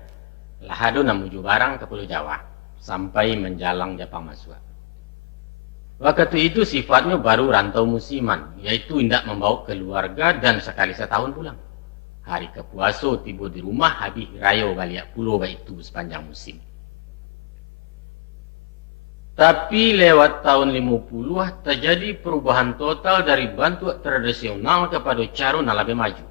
Lahado namuju barang ke Pulau Jawa sampai menjalang Japang Masua. Waktu itu sifatnya baru rantau musiman, yaitu hendak membawa keluarga dan sekali setahun pulang. Hari kepuaso tiba di rumah habis rayo balik pulau baik itu sepanjang musim. Tapi lewat tahun 50 terjadi perubahan total dari bentuk tradisional kepada cara na lebih maju.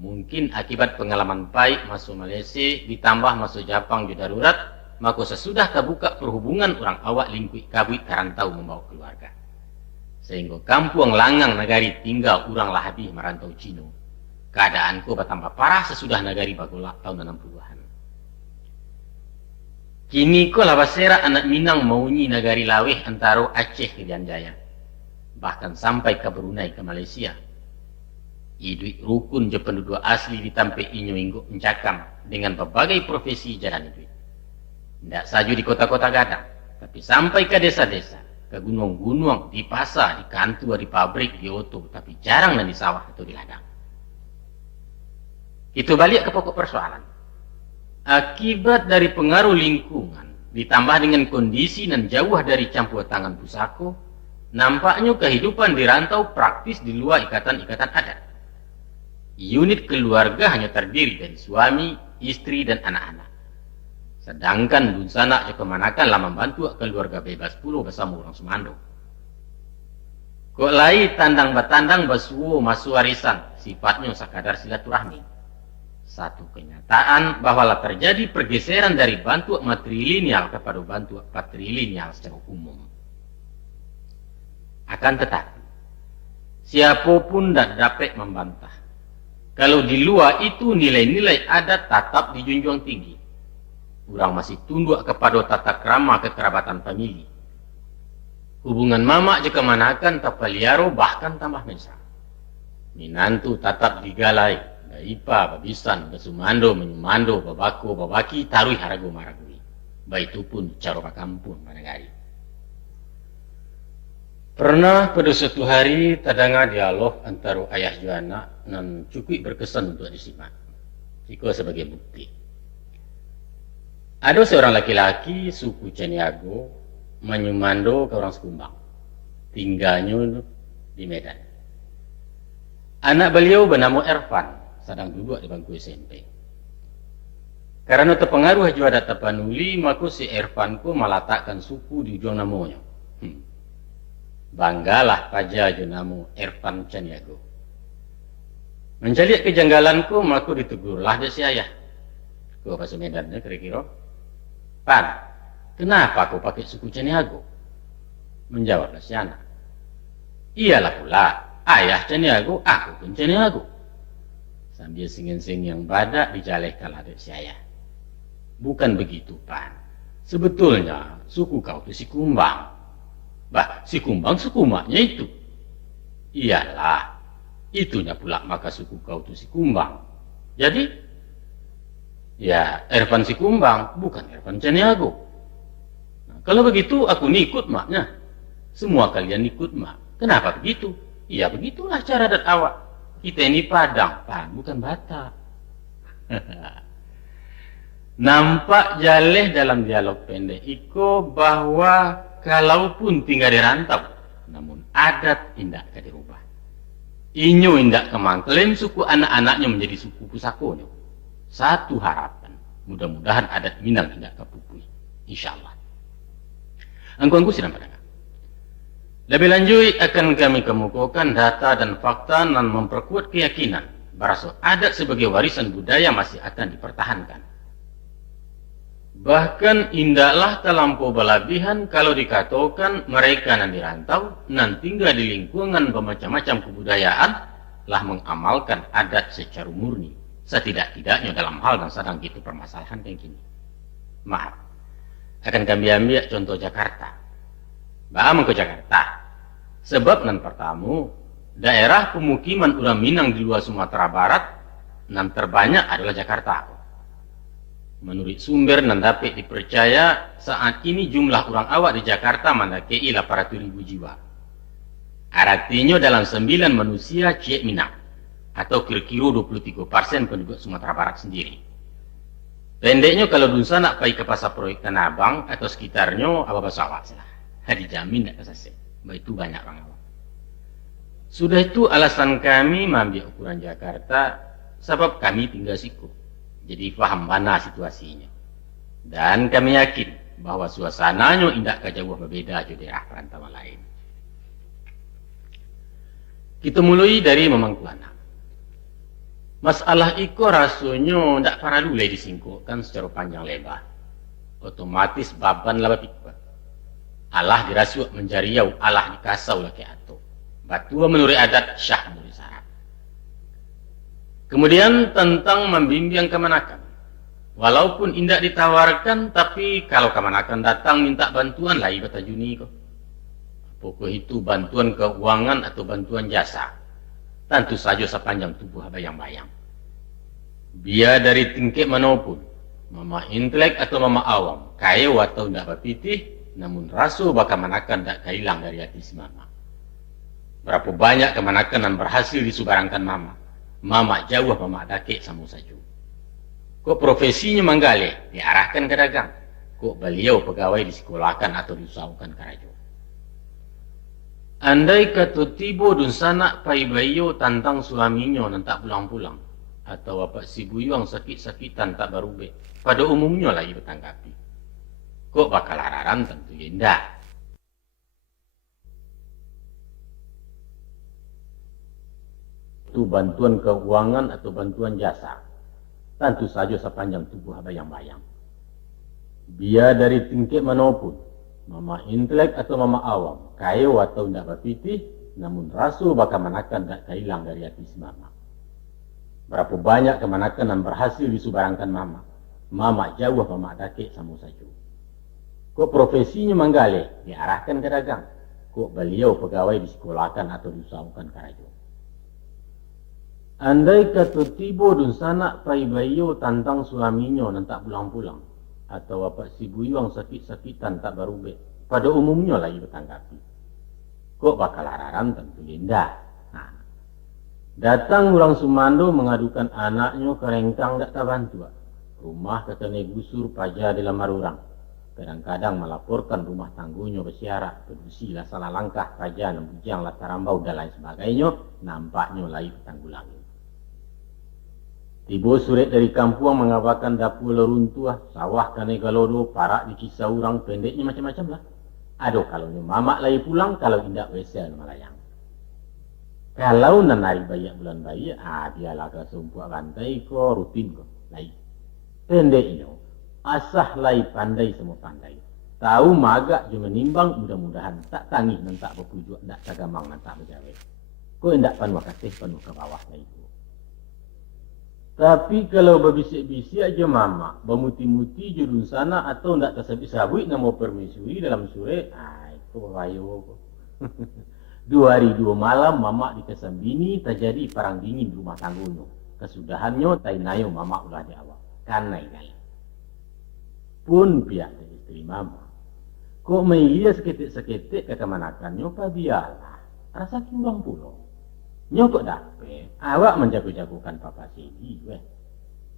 Mungkin akibat pengalaman baik masuk Malaysia ditambah masuk Jepang juga darurat, maka sesudah terbuka perhubungan orang awak lingkup kabui karantau membawa keluarga. Sehingga kampung langang negari tinggal orang lah habis merantau Cina. Keadaanku bertambah parah sesudah negari bagolak tahun 60-an. Kini ko labasera anak Minang maunyi negari laweh antara Aceh ke Jaya. Bahkan sampai ke Brunei ke Malaysia. Iduit rukun je penduduk asli ditampai inyo inggo mencakam dengan berbagai profesi jalan iduit. Tidak saja di kota-kota gadang, tapi sampai ke desa-desa, ke gunung-gunung, di pasar, di kantor, di pabrik, di oto, tapi jarang di sawah atau di ladang. Itu balik ke pokok persoalan. Akibat dari pengaruh lingkungan, ditambah dengan kondisi dan jauh dari campur tangan pusako, nampaknya kehidupan di rantau praktis di luar ikatan-ikatan adat. Unit keluarga hanya terdiri dari suami, istri, dan anak-anak. Sedangkan dunsanak yang kemanakan lah membantu keluarga bebas pulau bersama orang Sumando. Kok lain tandang batandang basuo masuk warisan, sifatnya sekadar silaturahmi. Satu kenyataan bahwa terjadi pergeseran dari bentuk matrilineal kepada bentuk patrilineal secara umum. Akan tetapi, siapapun tidak dapat membantah. Kalau di luar itu nilai-nilai adat tetap dijunjung tinggi. Orang masih tunduk kepada tata krama kekerabatan famili. Hubungan mama jika manakan tapaliaro bahkan tambah mesra. Minantu tetap digalai. Daipa, babisan, basumando, menyumando, babako, babaki, tarui harago maragui. Baik itu pun cara kampung managari. Pernah pada suatu hari terdengar dialog antara ayah dan anak dan cukup berkesan untuk disimak. Jika sebagai bukti. Ada seorang laki-laki suku Caniago menyumando ke orang Sekumbang. Tinggalnya di Medan. Anak beliau bernama Ervan, sedang duduk di bangku SMP. Karena terpengaruh juga ada tapanuli, maka si Ervan ku meletakkan suku di ujung namanya. Banggalah paja jenamo Ervan Caniago. Mencari kejanggalanku, maka ditegurlah dia si ayah. Kau bahasa Medannya kira-kira. Pan, kenapa kau pakai suku Caniago? Menjawablah si anak. Iyalah pula, ayah Caniago, aku pun Caniago. Sambil singin-sing yang badak dijalehkan adik si ayah. Bukan begitu, Pan. Sebetulnya suku kau itu si Kumbang. Bah, si Kumbang suku maknya itu. Iyalah, itunya pula maka suku kau itu si Kumbang. Jadi, ya Ervan si Kumbang, bukan Ervan Caniago. Nah, kalau begitu aku ni ikut maknya. Semua kalian ikut mak. Kenapa begitu? Ya begitulah cara adat awak. Kita ini Padang, Pan, bukan Batak. Nampak jaleh dalam dialog pendek Iko bahwa kalaupun tinggal di rantau, namun adat tidak akan dirubah. Inyo tidak kemangklaim suku anak-anaknya menjadi suku pusakonya. Satu harapan, mudah-mudahan adat Minang tidak kepupui. InsyaAllah. Angku-angku sidang pendengar. Lebih lanjut akan kami kemukakan data dan fakta dan memperkuat keyakinan bahwa adat sebagai warisan budaya masih akan dipertahankan. Bahkan indahlah terlampau berlebihan kalau dikatakan mereka yang dirantau dan tinggal di lingkungan bermacam-macam kebudayaan lah mengamalkan adat secara murni. Setidak-tidaknya dalam hal yang sedang kita permasalahan kayak gini. Maaf, akan kami ambil contoh Jakarta. Bahan ke Jakarta. Sebab nan pertama, daerah pemukiman orang Minang di luar Sumatera Barat nan terbanyak adalah Jakarta. Menurut sumber nan dapat dipercaya, saat ini jumlah orang awak di Jakarta mendekati 800.000 jiwa. Artinya dalam 9 manusia ciek Minang, atau kira-kira 23% penduduk Sumatera Barat sendiri. Pendeknya kalau dunsa nak pergi ke pasar proyek Tanah Abang atau sekitarnya, apa bahasa awak salah. Dijamin tidak kesasih. Itu banyak orang awak. Sudah itu alasan kami mengambil ukuran Jakarta, sebab kami tinggal siku. Jadi faham mana situasinya. Dan kami yakin bahwa suasananya indak kejauh berbeda dari daerah perantauan lain. Kita mulai dari memangkuana. Masalah iko rasanya ndak perlu lagi disingkukkan secara panjang lebar. Otomatis baban lah pikir. Allah dirasuak menjariau, Allah dikasau laki atau. Batua menurut adat syah menurut syarat. Kemudian tentang membimbing kemanakan. Walaupun indak ditawarkan, tapi kalau kemanakan datang minta bantuan lah ibadah juni kok. Pokok itu bantuan keuangan atau bantuan jasa. Tentu saja sepanjang tubuh bayang-bayang. Biar dari tingkat manapun, mama intelek atau mama awam, kaya atau tidak berpitih, namun rasu bakal manakan tak hilang dari hati si mama. Berapa banyak kemanakan yang berhasil disubarangkan mama. Mama jauh mama dakik sama saja. Kok profesinya manggale, diarahkan ke dagang. Kok beliau pegawai disekolahkan atau diusahakan ke raja. Andai kata tiba dun sanak pai bayo tantang suaminya nan tak pulang-pulang. Atau apa si buyuang sakit-sakitan tak berubah. Pada umumnya lagi bertanggapi. Kok bakal araran tentu indah. Itu bantuan keuangan atau bantuan jasa. Tentu saja sepanjang tubuh bayang-bayang. Biar dari tingkat manapun, mama intelek atau mama awam, kaya atau tidak berpitih, namun rasul bakal manakan tak hilang dari hati si mama. Berapa banyak kemanakan yang berhasil disubarangkan mama. Mama jauh mama dakik sama saja. Kok profesinya manggale, diarahkan ke dagang. Kok beliau pegawai disekolahkan atau diusahakan ke raja. Andai kata tiba dun sanak pai bayo tantang suaminya nan tak pulang-pulang. Atau apa si buyuang sakit-sakitan tak berubah. Pada umumnya lagi bertanggapi. Kok bakal araran tentu indah. Nah, datang orang Sumando mengadukan anaknya ke rengkang tak bantu. Rumah katanya gusur paja dalam marurang. Kadang-kadang melaporkan rumah tanggunya bersiarak. Berdusi lah salah langkah paja nembujang lah tarambau dan lain sebagainya. Nampaknya lagi bertanggulangi. Tiba surat dari kampung mengabarkan dapur leruntuh, sawah kane galodo, parak di kisah orang, pendeknya macam-macam lah. Aduh, kalau ni mamak lagi pulang, kalau indak wesel malayang. Kalau nanari bayak bulan bayi, dialah ke sumpuak rantai ko, rutin ko, lagi. Pendeknya, asah lagi pandai semua pandai. Tahu magak je menimbang, mudah-mudahan tak tangih dan tak berpujuk, tak tagamang dan tak berjawe. Ko indak panuh kasih, panuh ke bawah lagi. Tapi kalau berbisik-bisik aja mama, bermuti-muti judul sana atau tidak tersabit-sabit nama permaisuri dalam sore, itu bahayo. 2 hari 2 malam mama dikesan bini, terjadi perang dingin di rumah tanggunya. Kesudahannya, tainayo mama ulah di awal. Kanai-kanai. Pun pihak dari istri mama. Kok mailia seketik-seketik ke kemanakannya, apa biarlah. Rasa kurang pulau. Nyokok dapet, awak menjago-jagokan papa sini, weh.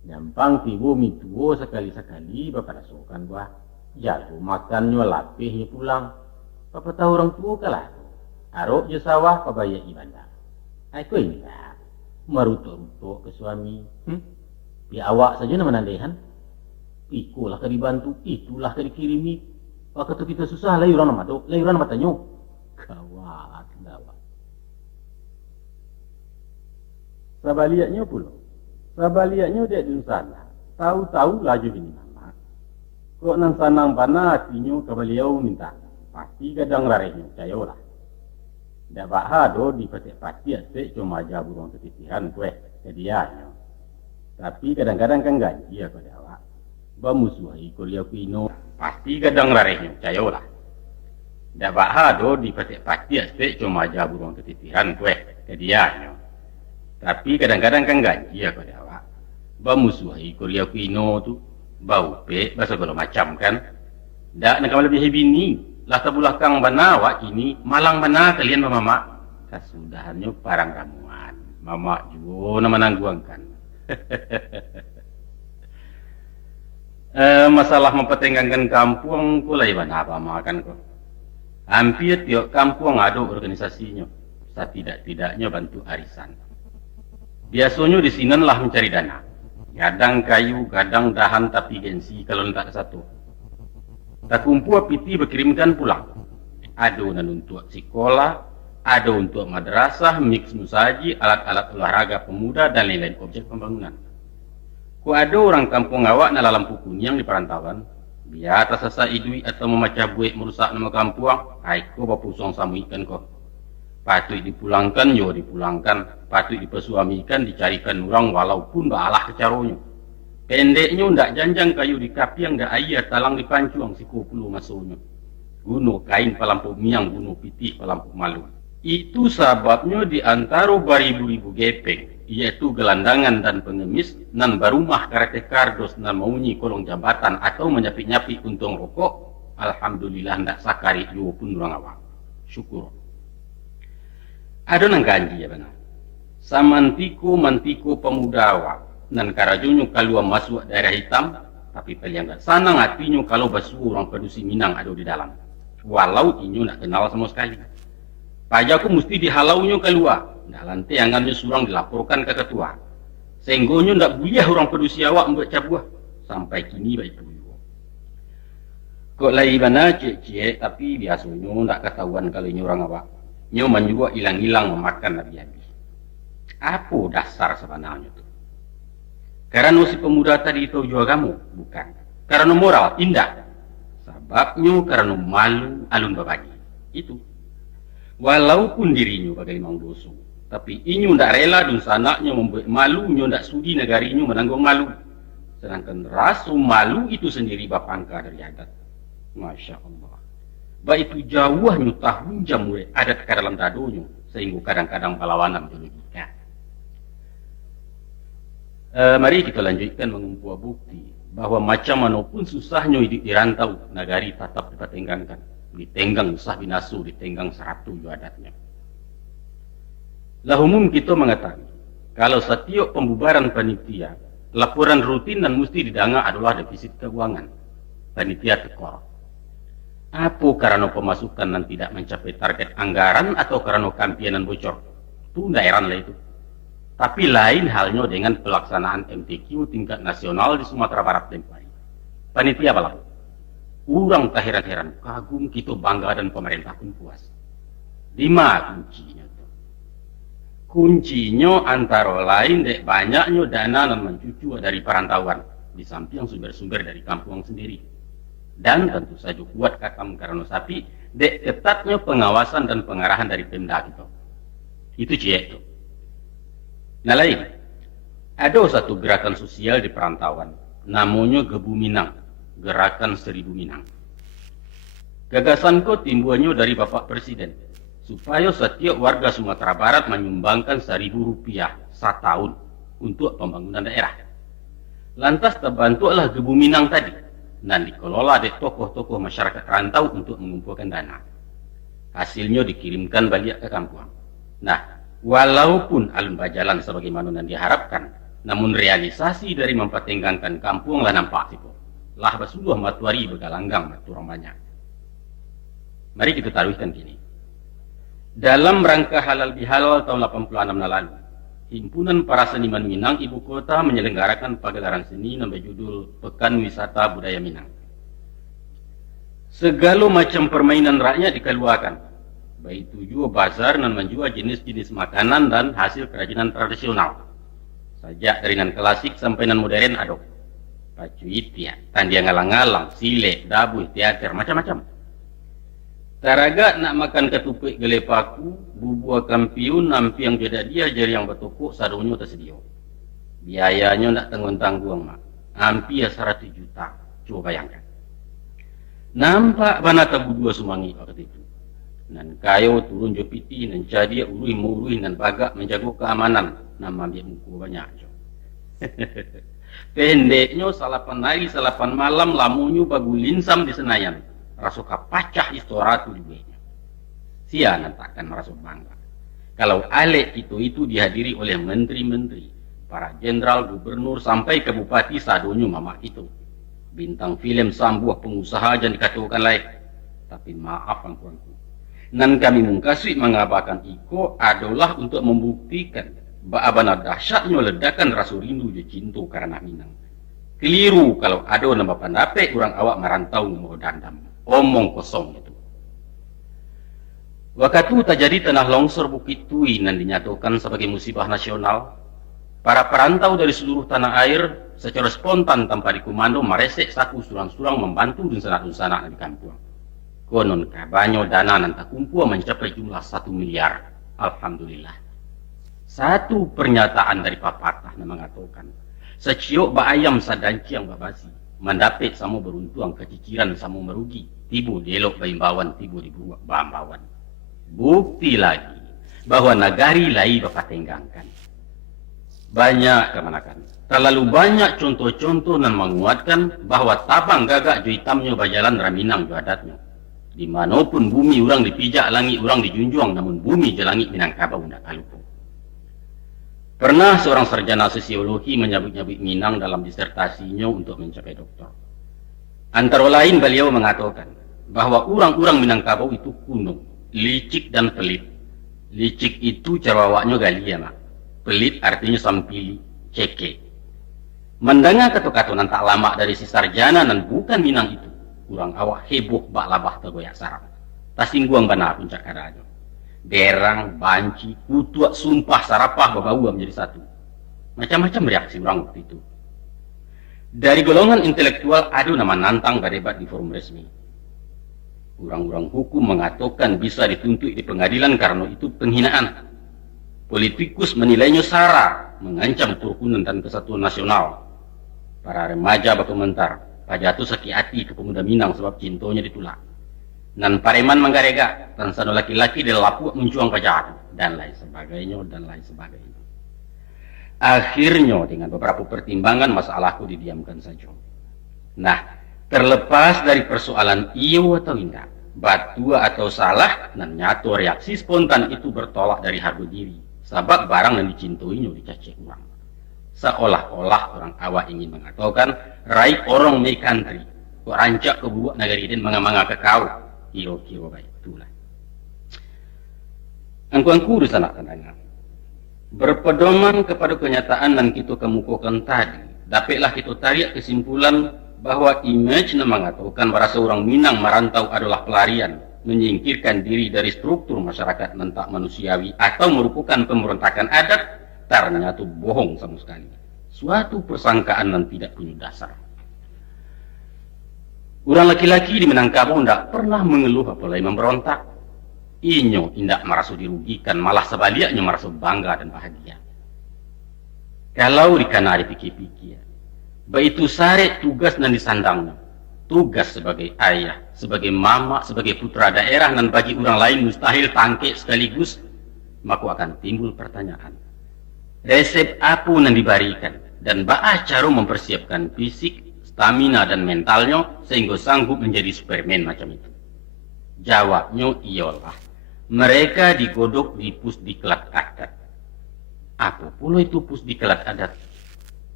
Nyampang tibu mituo sekali-sekali, bapak rasukan buah. Jago makannya lapihnya pulang. Papa tahu orang tua kalah. Arok je sawah, papa ya ibanda. Aku ingat, merutuk-rutuk ke suami. Ya awak saja nama nandehan. Ikulah ke dibantu, itulah ke dikirimi. Waktu kita susah, layuran nama tu, layuran nama tanyo. Gawat. Sabaliaknya pula. Sabaliaknya dia di sana. Tahu-tahu laju bini mama. Kok nang sanang panah hatinya ke beliau minta. Pasti kadang larehnya, cayolah. Dah bahado di petik-petik asyik cuma aja burung ketitiran kue. Kedianya. Tapi kadang-kadang kan gaji ya pada awak. Bamusuhi kuliah pino. Pasti kadang larehnya, cayolah. Dah bahado di petik-petik asyik cuma aja burung ketitiran kue. Kedianya. Tapi kadang-kadang kan gaji ya pada awak. Bamusuhi kuliah pino tu. Bau pe, bahasa kalau macam kan. Dak nak lebih bini. Lah tabulakang bana awak kini. Malang bana kalian mama. Kasudahannya parang ramuan. Mama juga nama nangguangkan. Masalah mempertengahkan kampung kulai bana apa makan kok. Hampir tiap kampung ada organisasinya. Setidak-tidaknya bantu arisan. Biasanya di sini lah mencari dana. Gadang kayu, gadang dahan tapi gengsi kalau tak satu. Tak kumpul piti berkirimkan pulang. Ada untuk sekolah, ada untuk madrasah, mix musaji, alat-alat olahraga pemuda dan lain-lain objek pembangunan. Ku ada orang kampung awak na dalam pukunyang di perantauan, biar tak sasa idui atau memecah buik merusak nama kampung, aiko bapusong samu ikan ko. Patut dipulangkan, yo dipulangkan. Patut dipersuamikan, dicarikan orang walaupun balah kecaronyo. Pendeknya ndak janjang kayu di kapiang dak ayah talang di pancuang si kopulu masuknya. Guno kain palampuk miang, guno pitih palampuk malu. Itu sebabnya di antara baribu-ribu gepeng, yaitu gelandangan dan pengemis, nan barumah karate kardos nan maunyi kolong jambatan atau menyapik-nyapik untung rokok, alhamdulillah ndak sakari yo pun orang awak. Syukur. Ada nang ganji ya benar. Mantiko pemuda awak. Dan karajunyo kalau masuk daerah hitam, tapi paling enggak sanang hatinya kalau basuh orang pedusi Minang ada di dalam. Walau inyo nak kenal sama sekali. Pajaku mesti dihalaunya keluar. Nah lantai angannya surang dilaporkan ke ketua. Sehinggonyo ndak boleh orang pedusi awak membuat cabuah. Sampai kini baik dulu. Kok lai mana cek-cek, tapi biasanya ndak ketahuan kalau ini orang awak. Nyo menjual hilang-hilang memakan habis-habis. Apa dasar sebenarnya tu? Karena si pemuda tadi itu juga kamu, bukan. Karena moral, indah. Sebabnya karena malu alun berbagi. Itu. Walaupun dirinya bagai mang dosu, tapi inyo ndak rela dun sanaknya membuat malu, nyo ndak sudi negarinya menanggung malu. Sedangkan rasa malu itu sendiri bapangka dari adat. Masya Allah. Baik itu jauhnya tahun jam mulai adat ke dalam dadonya, sehingga kadang-kadang perlawanan menjadi. Mari kita lanjutkan mengumpul bukti bahwa macam manapun susahnya hidup di rantau, nagari tetap dipertenggangkan. Ditenggang usah binasu, ditenggang seratu juga adatnya. Lah umum kita mengatakan, kalau setiap pembubaran panitia, laporan rutin dan mesti didanga adalah defisit keuangan. Panitia tekor. Apa karena pemasukan dan tidak mencapai target anggaran atau karena kampianan bocor? Itu daerah lah itu. Tapi lain halnya dengan pelaksanaan MTQ tingkat nasional di Sumatera Barat tempoh hari. Panitia balap. Urang tak heran-heran, kagum kita bangga dan pemerintah pun puas. Di mana kuncinya? Kuncinya antara lain dek banyaknya dana dan mencucu dari perantauan, di samping sumber-sumber dari kampung sendiri. Dan tentu saja kuat kakam karena sapi, dek ketatnya pengawasan dan pengarahan dari Pemda kita. Itu cek itu. Nah lain, ada satu gerakan sosial di perantauan, namanya Gebu Minang, Gerakan 1000 Minang. Gagasanku timbulnya dari Bapak Presiden, supaya setiap warga Sumatera Barat menyumbangkan Rp1.000 setahun untuk pembangunan daerah. Lantas terbantulah Gebu Minang tadi, dan dikelola oleh tokoh-tokoh masyarakat rantau untuk mengumpulkan dana. Hasilnya dikirimkan balik ke kampung. Nah, walaupun alun berjalan sebagaimana yang diharapkan, namun realisasi dari mempertenggangkan kampung lah nampak itu. Lah basulah matuari bergalanggang maturang banyak. Mari kita taruhkan gini. Dalam rangka halal bihalal tahun 86 lalu, Himpunan Para Seniman Minang Ibu Kota menyelenggarakan pagelaran seni yang berjudul Pekan Wisata Budaya Minang. Segala macam permainan rakyat dikeluarkan. Baik tujuh bazar dan menjual jenis-jenis makanan dan hasil kerajinan tradisional. Sajak dari nan klasik sampai nan modern ada. Pacuit ya, tandian ngalang-ngalang, silek, dabuh, teater, macam-macam. Taraga nak makan ketupik gele paku, bubua kampiun, nampi yang beda dia jari yang bertokok, sadonyo tersedia. Biayanya nak tanggung-tanggung mak. Ampi ya 100 juta. Coba bayangkan. Nampak mana tabu dua sumangi waktu itu. Nan kayo turun jopiti, nan jadi urui nan bagak menjaga keamanan. Nama dia muku banyak. Pendeknya salapan hari, salapan malam, lamunyu bagu linsam di Senayan. Rasuka pacah istoratu di buahnya. Sia nan takkan merasa bangga. Kalau alek itu dihadiri oleh menteri-menteri, para jenderal, gubernur, sampai ke bupati sadonyo mama itu. Bintang film sambuah pengusaha jangan dikatakan lain. Tapi maaf angkuanku. Nan kami mengkasih mengabarkan iko adalah untuk membuktikan bahwa dahsyatnya ledakan rasa rindu je cinta karena Minang. Keliru kalau ada nama pendapat orang awak merantau mau dandam. Omong kosong itu. Waktu terjadi tanah longsor Bukit Tui dan dinyatakan sebagai musibah nasional, para perantau dari seluruh tanah air secara spontan tanpa dikomando meresek saku surang-surang membantu dunsana-dunsana di kampung. Konon kabanyo dana nan takumpul mencapai jumlah 1 miliar. Alhamdulillah. Satu pernyataan dari papatah yang mengatakan, seciok ba ayam sadanci yang babasi, mendapat samo beruntuang keciciran samo merugi, tibu dielok baimbawan, tibu dibuat bambawan. Bukti lagi bahwa nagari lai bapak tenggangkan. Banyak kemanakan. Terlalu banyak contoh-contoh yang menguatkan bahwa tabang gagak jo hitamnya bajalan raminang jo adatnya. Dimanapun bumi orang dipijak, langit orang dijunjung, namun bumi je langit Minangkabau ndak kalupo. Pernah seorang sarjana sosiologi menyebut-nyebut Minang dalam disertasinya untuk mencapai doktor. Antara lain beliau mengatakan bahwa orang-orang Minangkabau itu kuno, licik dan pelit. Licik itu carawaknya galia mak. Pelit artinya sampili, ceke. Mendengar kata-kata tak lama dari si sarjana dan bukan Minang itu, kurang awak heboh bak labah tergoyak sarap. Tasingguang benar puncak karanya. Berang, banci, kutuak, sumpah, sarapah, babau menjadi satu. Macam-macam reaksi orang waktu itu. Dari golongan intelektual ada nama nantang berdebat di forum resmi. Orang-orang hukum mengatakan bisa dituntut di pengadilan karena itu penghinaan. Politikus menilainya sara, mengancam kerukunan dan kesatuan nasional. Para remaja berkomentar, pajatu sakit hati ke pemuda Minang sebab cintonya ditolak. Dan pareman menggarega, dan satu laki-laki di lapuk mencuang pajatu, dan lain sebagainya, dan lain sebagainya. Akhirnya dengan beberapa pertimbangan masalahku didiamkan saja. Nah, terlepas dari persoalan iyo atau tidak, batua atau salah, dan nyata reaksi spontan itu bertolak dari harga diri, sebab barang yang dicintoinya dicaci uang. Seolah-olah orang awak ingin mengatakan, raih orang me country, kok rancak ke buat negari dan manga-manga ke kau, kiro-kiro baik itulah. Angku-angku di sana tandanya. Berpedoman kepada kenyataan dan kita kemukakan tadi, dapatlah kita tarik kesimpulan bahwa image yang mengatakan bahwa seorang Minang merantau adalah pelarian, menyingkirkan diri dari struktur masyarakat yang tak manusiawi atau merupakan pemberontakan adat, ternyata bohong sama sekali. Suatu persangkaan yang tidak punya dasar. Orang laki-laki di Minangkabau tidak pernah mengeluh apalagi memberontak. Inyo tidak merasa dirugikan, malah sebaliknya merasa bangga dan bahagia. Kalau dikanari pikir-pikir, baitu sare tugas dan disandangnya. Tugas sebagai ayah, sebagai mama, sebagai putra daerah, dan bagi orang lain mustahil tangke sekaligus, maka akan timbul pertanyaan. Resep apa yang diberikan, dan bagaimana cara mempersiapkan fisik, stamina dan mentalnya sehingga sanggup menjadi Superman macam itu? Jawabnya ialah mereka digodok di pusdiklat adat. Apa pula itu pusdiklat adat?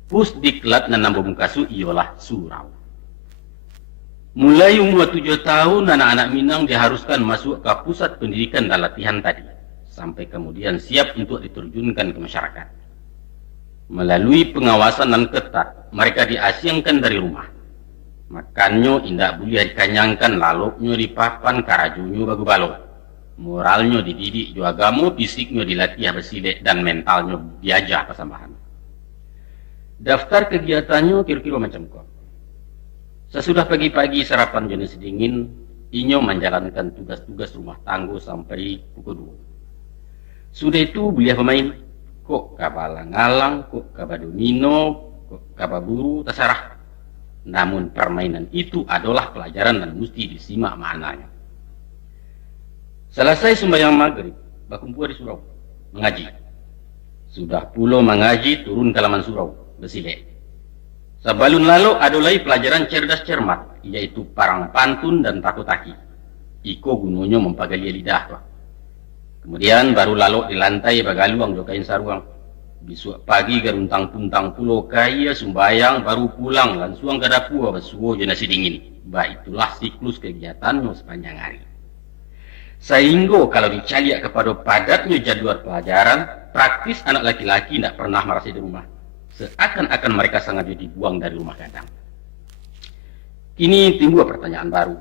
Pusdiklat dan nambah mungkasu ialah surau. Mulai umur 7 tahun anak-anak Minang diharuskan masuk ke pusat pendidikan dan latihan tadi, sampai kemudian siap untuk diterjunkan ke masyarakat. Melalui pengawasan dan ketat, mereka diasingkan dari rumah. Makannya indah boleh dikanyangkan, laluknya dipapan, karajunya bagu balok. Moralnya dididik juga agama, fisiknya dilatih bersilek, dan mentalnya diajar persambahan. Daftar kegiatannya kira-kira macam kau. Sesudah pagi-pagi sarapan jenis dingin, Inyo menjalankan tugas-tugas rumah tangga sampai pukul 2. Sudah itu beliau pemain. Kok kabalang-alang, kok kabadomino, kok kababuru, terserah. Namun permainan itu adalah pelajaran dan mesti disimak maknanya. Selesai sembahyang maghrib, berkumpul di surau, mengaji. Sudah pula mengaji, turun ke laman surau, bersilek. Sebelum lalu adalah pelajaran cerdas cermat, yaitu parang pantun dan takutaki. Iko gunanya mempagali lidah. Kemudian baru lalu di lantai bagaluang jokain saruang. Besok pagi geruntang puntang pulau kaya sumbayang baru pulang langsung ke dapur bersuo je nasi dingin. Itulah siklus kegiatannya sepanjang hari. Sehingga kalau dicaliak kepada padatnya jadwal pelajaran, praktis anak laki-laki tidak pernah merasa di rumah. Seakan-akan mereka sengaja dibuang dari rumah gadang. Kini timbul pertanyaan baru.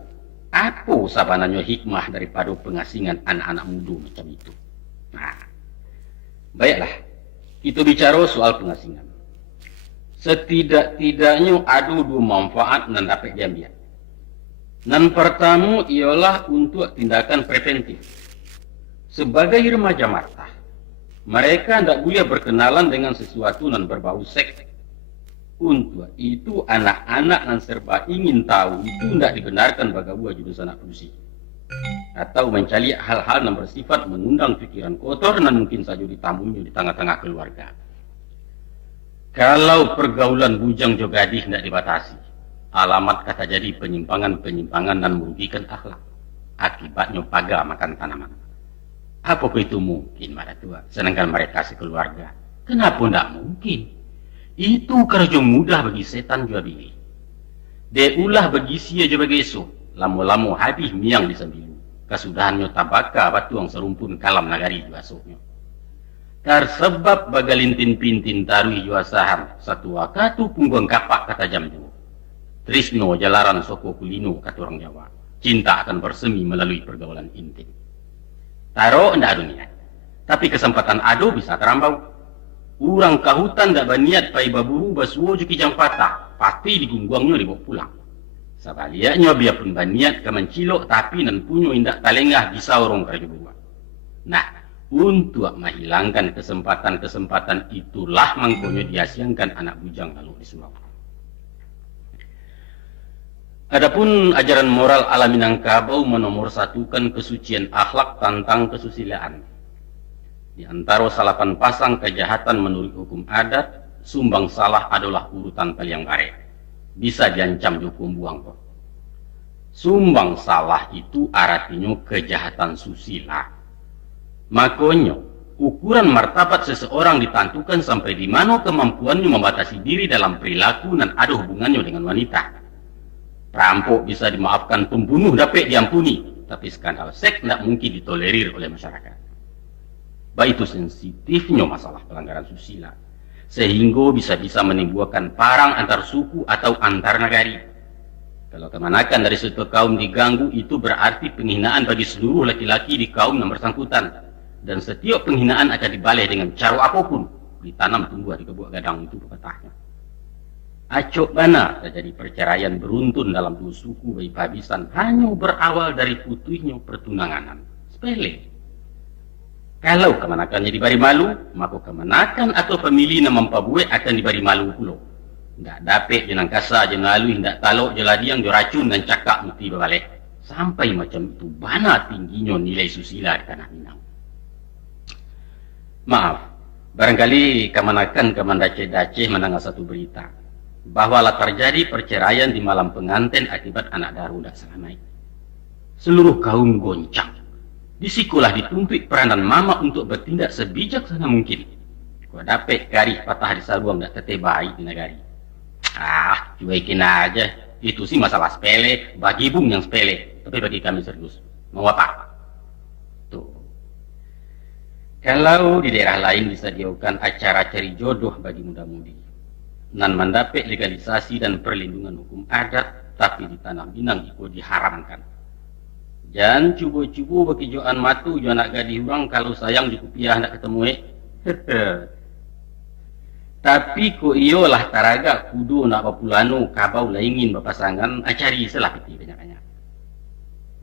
Apa sabananya hikmah daripada pengasingan anak-anak muda macam itu? Nah, baiklah, kita bicara soal pengasingan. Setidak-tidaknya ada dua manfaat yang dapat diambil. Yang pertama ialah untuk tindakan preventif. Sebagai remaja martah, mereka tidak boleh berkenalan dengan sesuatu yang berbau seks. Untuk itu anak-anak yang serba ingin tahu itu tidak dibenarkan bagi buah jurusan anak atau mencari hal-hal yang bersifat mengundang pikiran kotor dan mungkin saja ditamunya di tengah-tengah keluarga. Kalau pergaulan bujang jogadi tidak dibatasi, alamat kata jadi penyimpangan-penyimpangan dan merugikan akhlak. Akibatnya paga makan tanaman. Apakah itu mungkin, pada tua? Sedangkan mereka sekeluarga. Kenapa tidak mungkin? Itu kerja mudah bagi setan jua bili. Dia ulah bagi sia jua bagi esok. Lama-lama habis miang di sambilu. Kesudahannya tabaka batuang serumpun kalam nagari jua esoknya. Tersebab bagalintin pintin taruh jua saham. Satu wakatu pungguang kapak kata jam jua. Trisno jalaran soko kulino kata orang Jawa. Cinta akan bersemi melalui pergaulan intim. Taro ndak dunia. Tapi kesempatan ado bisa terambau. Urang kahutan tak berniat pai baburu basuo juki jam patah, pasti digungguangnya dibawa pulang. Sabaliaknya biarpun berniat ke mencilok tapi nan punyo indak talengah bisa orang kerja buat. Nah, untuk menghilangkan kesempatan-kesempatan itulah mangkonya dihasilkan anak bujang lalu di Surabaya. Adapun ajaran moral ala Minangkabau menomorsatukan kesucian akhlak tentang kesusilaan. Di antara salapan pasang kejahatan menurut hukum adat, sumbang salah adalah urutan paling baik. Bisa diancam dihukum buang kok. Sumbang salah itu artinya kejahatan susila. Makanya, ukuran martabat seseorang ditentukan sampai di mana kemampuannya membatasi diri dalam perilaku dan ada hubungannya dengan wanita. Perampok bisa dimaafkan, pembunuh dapat diampuni, tapi skandal seks tidak mungkin ditolerir oleh masyarakat. Baik itu sensitifnya masalah pelanggaran susila, sehingga bisa-bisa menimbulkan perang antar suku atau antar negari. Kalau kemanakan dari suatu kaum diganggu, itu berarti penghinaan bagi seluruh laki-laki di kaum yang bersangkutan. Dan setiap penghinaan akan dibalai dengan cara apapun, ditanam tumbuh di kebuah gadang itu petahnya. Acok bana terjadi perceraian beruntun dalam dua suku bayi pabisan hanya berawal dari putusnya pertunangan. Sepele. Kalau kemanakannya diberi malu, maka kemanakan atau pemilih yang mempabue akan diberi malu pula. Tidak dapat jenang kasa, jenang lalu, tidak talok, jeladiang, racun dan cakap mesti berbalik. Sampai macam itu, bana tingginya nilai susila di tanah Minang. Maaf, barangkali kemanakan dace-dace mendengar satu berita. Bahwa terjadi perceraian di malam pengantin akibat anak daru tidak selamai. Seluruh kaum goncang. Di sekolah dituntut peranan mama untuk bertindak sebijaksana mungkin. Kau dapat garis patah di saruang tak tertebai di negari. Cuekin aja. Itu sih masalah sepele, bagi bung yang sepele. Tapi bagi kami serius. Mau apa? Tuh. Kalau di daerah lain disediakan acara cari jodoh bagi muda-mudi. Nan mendapat legalisasi dan perlindungan hukum adat, tapi di tanah Minang itu diharamkan. Jangan cuba-cuba bagi joan matu, jo anak gadis orang kalau sayang di kupiah nak ketemu Tapi ko iyalah taraga kudu nak bapulano kabau laingin bapasangan acari selah piti banyak-banyak.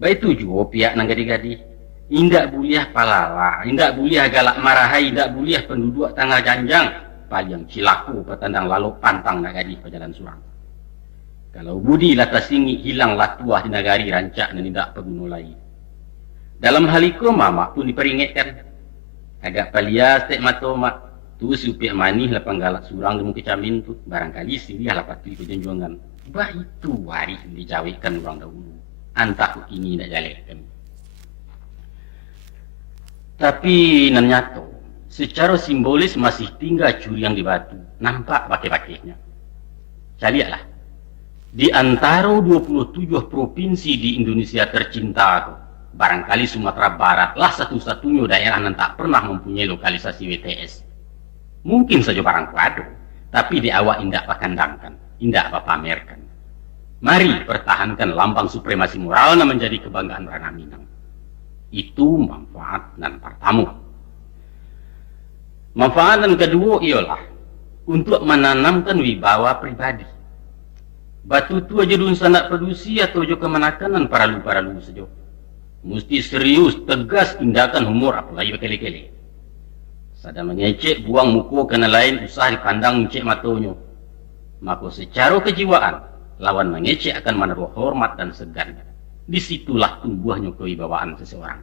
Baik itu juga pihak nang gadis-gadis. Indak buliah palala, indak buliah galak marahai, indak buliah penduduk tangga janjang. Paling cilaku petandang lalu pantang nak gadis perjalanan surang. Kalau budi lata singi hilanglah tuah di negari rancak dan tidak pegunung lain. Dalam hal itu mama pun diperingatkan. Agak palia stek mato mak. Tu supiak manih lapang galak surang demu kecamin tu. Barangkali siriah lah pati perjanjuangan. Bah itu waris dijawikan orang dahulu. Antak ini tidak jalan. Tapi nan nyato, secara simbolis masih tinggal curiang di batu. Nampak pakai-pakainya. Saya lihatlah. Di antara 27 provinsi di Indonesia tercinta, barangkali Sumatera Barat lah satu-satunya daerah yang tak pernah mempunyai lokalisasi WTS. Mungkin saja barang kuadu, tapi di awak indak pakandangkan, indak pamerkan. Mari pertahankan lambang supremasi moral yang menjadi kebanggaan Ranah Minang. Itu manfaat dan pertama. Manfaat yang kedua ialah untuk menanamkan wibawa pribadi. Batu tu aja dun sandak produksi atau juga kemanakan para lu saja. Mesti serius, tegas tindakan humor apalagi berkele-kele. Sada mengecek buang muka kena lain usah dipandang ngecek matonya. Maka secara kejiwaan lawan mengecek akan menaruh hormat dan segan. Disitulah tumbuhnya kewibawaan seseorang.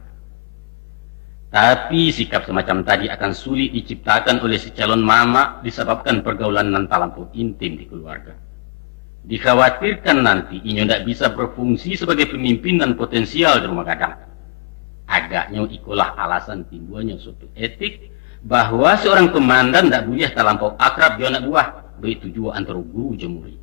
Tapi sikap semacam tadi akan sulit diciptakan oleh si calon mama disebabkan pergaulan nan terlampau intim di keluarga. Dikhawatirkan nanti ia tidak bisa berfungsi sebagai pemimpin dan potensial di rumah gadang. Agaknya ikulah alasan timbulnya suatu etik bahwa seorang komandan tidak boleh terlampau akrab dengan anak buah, begitu juga antara guru dan murid.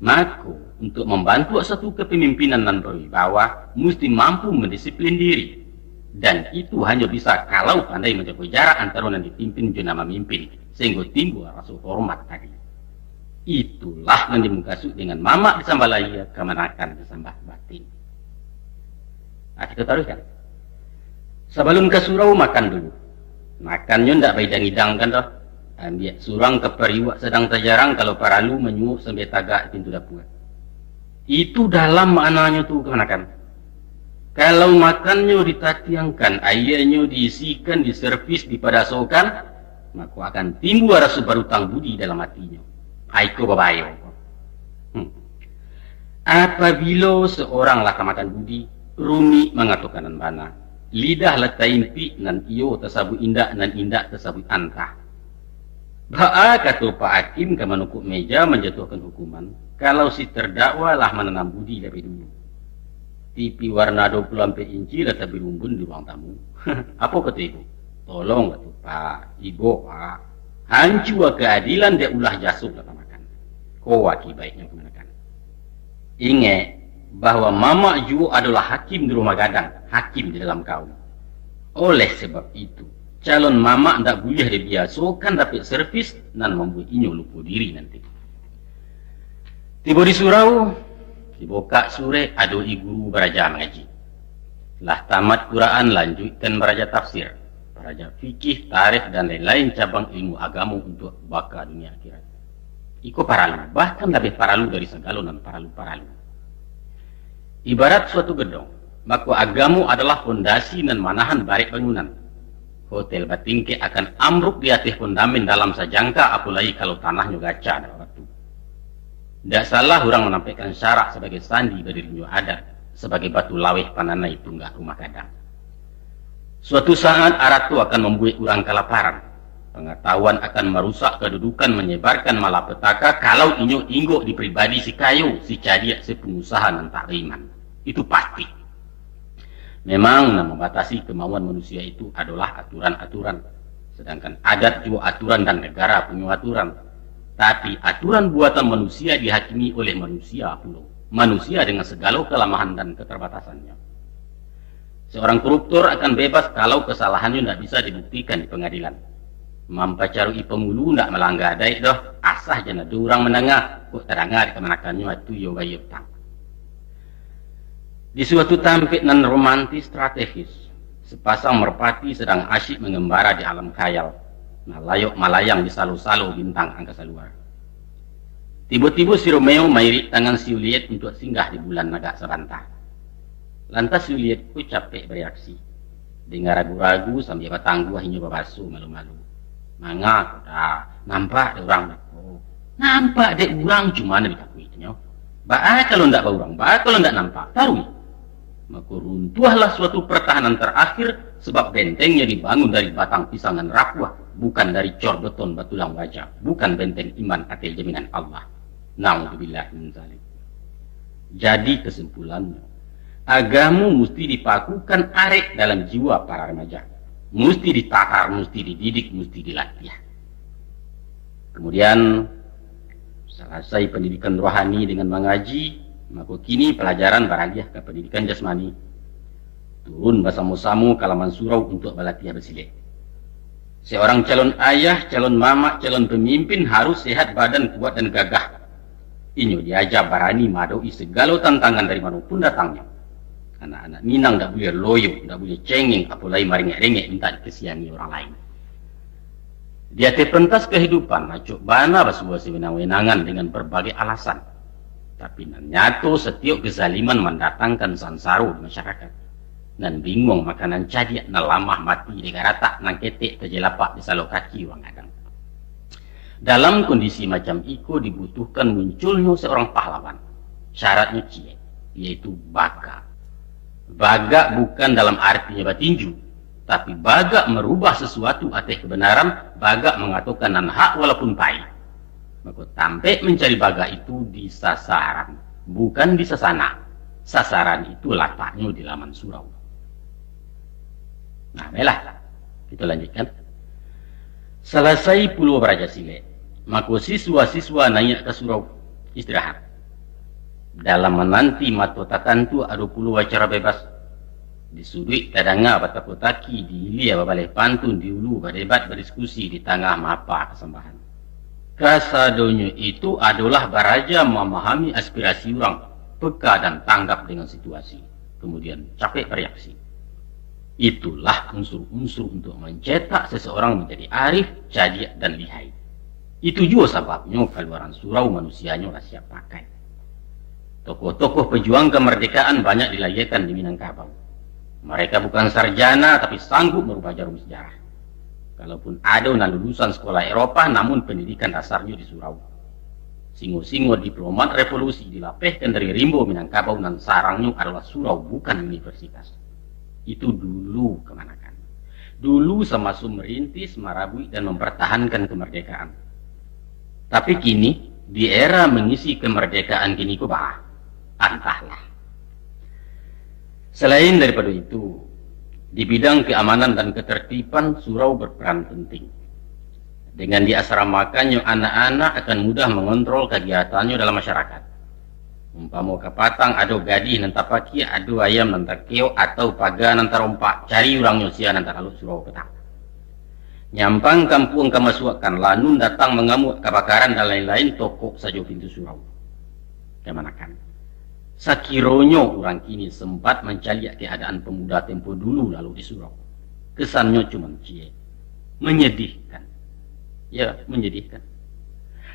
Maka untuk membantu satu kepemimpinan dan berwibawa mesti mampu mendisiplin diri. Dan itu hanya bisa kalau pandai menjaga jarak antara yang dipimpin dan memimpin sehingga timbul rasa hormat tadi. Itulah yang dimukasuk dengan mama disambah layar kemanakan disambah batin. Kita tahu kan? Sebelum ke surau makan dulu. Makannya ndak baik dan hidang kan dah. Ambil surang ke periwak sedang terjarang kalau paralu menyuruh sampai tagak pintu dapur. Itu dalam maknanya tu kemanakan. Kalau makannya ditatiangkan, airnya diisikan, diservis, dipadasokan, maka akan timbul rasa berutang budi dalam hatinya. Aiko babayo. Apabila seorang laka makan budi, rumi mengatakan nan bana. Lidah letai impi nan iyo tersabut indak nan indak tersabut antah. Ba'a kata Pak Hakim ke menukuk meja menjatuhkan hukuman. Kalau si terdakwa lah menanam budi dari dulu. TV warna 20 inci letak birumbun di ruang tamu. Apa kata ibu? Tolong kata Pak, ibu Pak. Hancur keadilan dia ulah jasuk lah makan. Kau akibatnya kemanakan. Ingat bahwa mama juga adalah hakim di rumah gadang, hakim di dalam kaum. Oleh sebab itu, calon mama tidak boleh dibiasakan dapat servis dan membuat inyo lupa diri nanti. Tiba di surau, dibuka sore ado guru beraja mengaji. Lah tamat Quran lanjutkan beraja tafsir. Beraja fikih, tarikh dan lain-lain cabang ilmu agama untuk baka dunia akhirat. Iko paralu, bahkan lebih paralu dari segala non paralu-paralu. Ibarat suatu gedung, maka agamu adalah fondasi dan manahan barik bangunan. Hotel batingke akan amruk di atas fondamen dalam sajangka, apalagi kalau tanahnya gaca dan batu. Tidak salah orang menampilkan syarak sebagai sandi berdirinya adat, sebagai batu laweh pananai tunggak rumah gadang. Suatu saat aratu akan membuat orang kelaparan. Pengetahuan akan merusak kedudukan, menyebarkan malapetaka kalau inyo inggok di pribadi si kayu, si cadia, si pengusaha dan takriman. Itu pasti. Memang membatasi kemauan manusia itu adalah aturan-aturan. Sedangkan adat juga aturan dan negara punya aturan. Tapi aturan buatan manusia dihakimi oleh manusia pula. Manusia dengan segala kelemahan dan keterbatasannya. Seorang koruptor akan bebas kalau kesalahannya tidak bisa dibuktikan di pengadilan. Mampacarui pemulu tidak melanggar daik doh. Asah jangan ada orang menengah. Kok teranggar kemanakannya itu yoga yutang. Di suatu tampik nan romantis strategis, sepasang merpati sedang asyik mengembara di alam khayal. Malayok malayang di salu-salu bintang angkasa luar. Tiba-tiba si Romeo mairik tangan si Juliet untuk singgah di bulan naga sebantah. Lantas Juliet pun capek bereaksi. Dengar ragu-ragu sambil bertangguh hingga berbasuh malu-malu. Mangga, nampak ada orang. Oh, nampak ada orang cuma ada ditakuinya. Baik kalau tidak orang, baik kalau tidak nampak. Tahu. Maka runtuhlah suatu pertahanan terakhir sebab bentengnya dibangun dari batang pisangan rapuh, bukan dari cor beton batulang wajah, bukan benteng iman atil jaminan Allah. Na'udzubillah min dzalik. Jadi kesimpulannya, agamu mesti dipakukan arek dalam jiwa para remaja. Mesti ditakar, mesti dididik, mesti dilatih. Kemudian selesai pendidikan rohani dengan mengaji, maka kini pelajaran beralih ke pendidikan jasmani. Turun bersama-sama kalaman surau untuk berlatih bersilat. Seorang calon ayah, calon mama, calon pemimpin harus sehat badan, kuat dan gagah. Inyo diajak barani madoi segala tantangan dari manapun datangnya. Anak-anak Minang tidak boleh loyo, tidak boleh cengeng, apalagi merengek-rengek minta dikesiangi orang lain. Dia terpentas kehidupan, acuk bana basuah sewenang-wenangan dengan berbagai alasan. Tapi nyato setiap kezaliman mendatangkan sansaro di masyarakat. Nan bingung makanan cadiak na lamah mati di garata nang ketek terjelapak di salok kaki orang kadang. Dalam kondisi macam itu dibutuhkan munculnya seorang pahlawan. Syaratnya cie, yaitu baga. Baga bukan dalam artinya batinju, tapi baga merubah sesuatu atas kebenaran, baga mengatakan nan hak walaupun pahit. Maka tampek mencari baga itu di sasaran, bukan di sasana. Sasaran itu lapaknya di laman surau. Nah, baiklah, kita lanjutkan. Selesai Pulau Beraja Sile, maka siswa-siswa naik ke surau istirahat. Dalam menanti mata tatantu ada puluh acara bebas. Di sudut tadanga batakotaki di hilia babalai pantun di ulu berdebat berdiskusi di tengah mapa kesembahan. Kasadonyo itu adalah baraja memahami aspirasi orang, peka dan tanggap dengan situasi, kemudian capek bereaksi. Itulah unsur-unsur untuk mencetak seseorang menjadi arif, cadiak dan lihai. Itu juga sebabnya keluaran surau manusianya lah siap pakai. Tokoh-tokoh pejuang kemerdekaan banyak dilahirkan di Minangkabau. Mereka bukan sarjana tapi sanggup merubah jarum sejarah. Kalaupun ada lulusan sekolah Eropa namun pendidikan dasarnya di surau. Singo-singo diplomat revolusi dilapehkan dari Rimbo Minangkabau dan sarangnya adalah surau bukan universitas. Itu dulu kemanakan. Dulu sama-sama merintis, marabui dan mempertahankan kemerdekaan. Tapi kini di era mengisi kemerdekaan kini kubah, entahlah. Selain daripada itu, di bidang keamanan dan ketertiban surau berperan penting. Dengan diasramakannya anak-anak akan mudah mengontrol kegiatannya dalam masyarakat. Umpama kapatang ado gadih nan tapaki ado ayam nan takeo atau paga nan tarompak cari orang nyosia nan takalut surau petang. Nyampang kampung kamasuakan lanun datang mengamuk kebakaran dan lain-lain tokok saja pintu surau. Kemanakan? Sakironyo orang kini sempat mencari keadaan pemuda tempo dulu lalu di surau. Kesannya cuma cie. Menyedihkan. Ya, menyedihkan.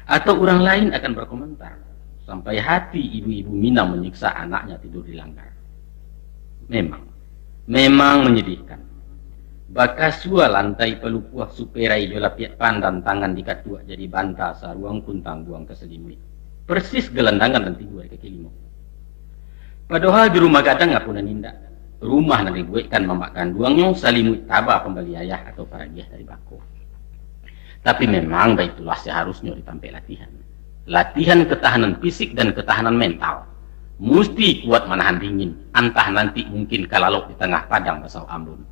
Atau orang lain akan berkomentar. Sampai hati ibu-ibu Minang menyiksa anaknya tidur di langgar. Memang menyedihkan. Bakasua lantai pelupuah superai jola piak pandan tangan dikatua jadi banta saruang kuntang buang keselimut. Persis gelandangan dan tidur ke kilimo. Padahal di rumah gadang ngapun nindak. Rumah yang dibuatkan memakan duangnya salimut tabah pembeli ayah atau paragiah dari bako. Tapi memang baitulah seharusnya ditampil latihan. Latihan ketahanan fisik dan ketahanan mental. Mesti kuat menahan dingin. Antah nanti mungkin kalalok di tengah padang basau ambun.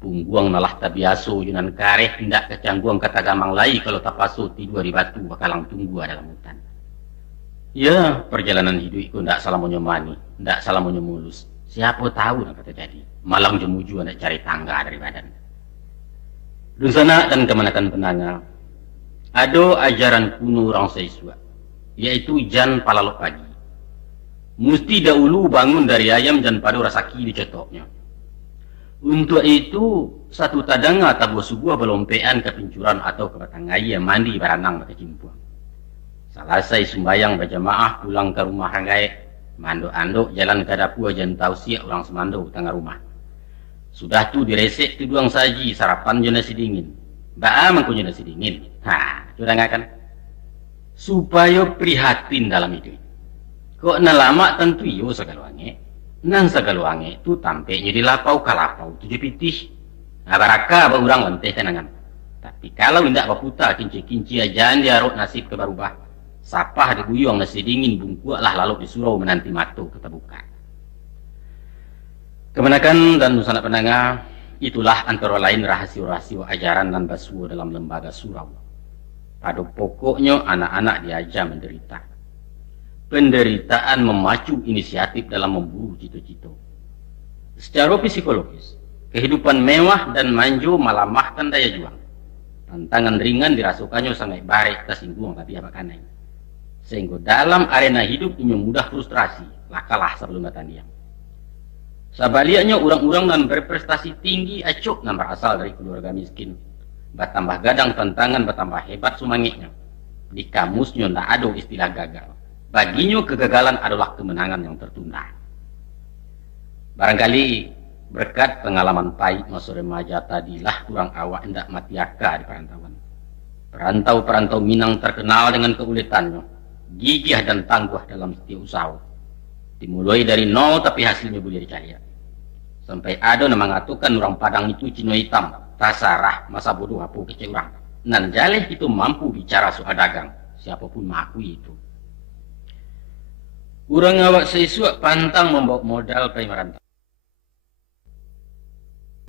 Pungguang nalah tabiaso yunan kareh tindak kecangguang kata gamang lai kalau tapaso tidur di batu bakalang tunggu dalam hutan. Ya, perjalanan hidup itu ndak salah menyemani, ndak salah mulus. Siapa tahu nak terjadi. Malang jemuju nak cari tangga dari badan. Dusana dan kemanakan penanya. Ada ajaran kuno orang Saiswa, yaitu jan palalok pagi. Mesti dahulu bangun dari ayam dan pada rasaki dicetoknya. Untuk itu, satu tadanga atau sebuah belompean kepincuran atau ke batang ayam mandi baranang ke cimpuang. Selesai sembayang berjamaah pulang ke rumah hangai, mandok-andok jalan ke dapur jan tau siap orang semando tengah rumah. Sudah tu diresek tu duang saji sarapan je nasi dingin. Ba'a mangkunya nasi dingin. Sudah ngakan. Supaya prihatin dalam hidup. Kok nalama tentu iyo sagaluange. Nan sagaluange tu tampaknya di lapau kalapau tujuh pitih. Baraka ba urang lenteh kenangan. Tapi kalau indak baputa kinci-kinci ajaan diarok nasib kebarubah. Sapah diguyong nasi dingin bungkuak lah lalu di surau menanti matu keterbuka. Kemenakan dan nusana penanga itulah antara lain rahasia-rahasia ajaran dan basuh dalam lembaga surau. Pada pokoknya anak-anak diajar menderita. Penderitaan memacu inisiatif dalam memburu cita-cita. Secara psikologis, kehidupan mewah dan manjo melamahkan daya juang. Tantangan ringan dirasukannya sangat baik tersinggung tapi apa kanai. Sehingga dalam arena hidup ini mudah frustrasi, lakalah sebelum datang dia. Sebaliknya orang-orang yang berprestasi tinggi acuk yang berasal dari keluarga miskin. Bertambah gadang tantangan, bertambah hebat sumangitnya. Di kamusnya tidak ada istilah gagal. Baginya kegagalan adalah kemenangan yang tertunda. Barangkali berkat pengalaman pahit masa remaja tadilah kurang awak hendak matiaka di perantauan. Perantau-perantau Minang terkenal dengan keuletannya, gigih dan tangguh dalam setiap usaha. Dimulai dari nol tapi hasilnya boleh dicari. Sampai ada yang mengatakan orang Padang itu Cino hitam, tasarah masa bodoh apa kecil orang. Nan jaleh itu mampu bicara soal dagang, siapapun mengakui itu. Kurang awak sesuatu pantang membawa modal ke merantau.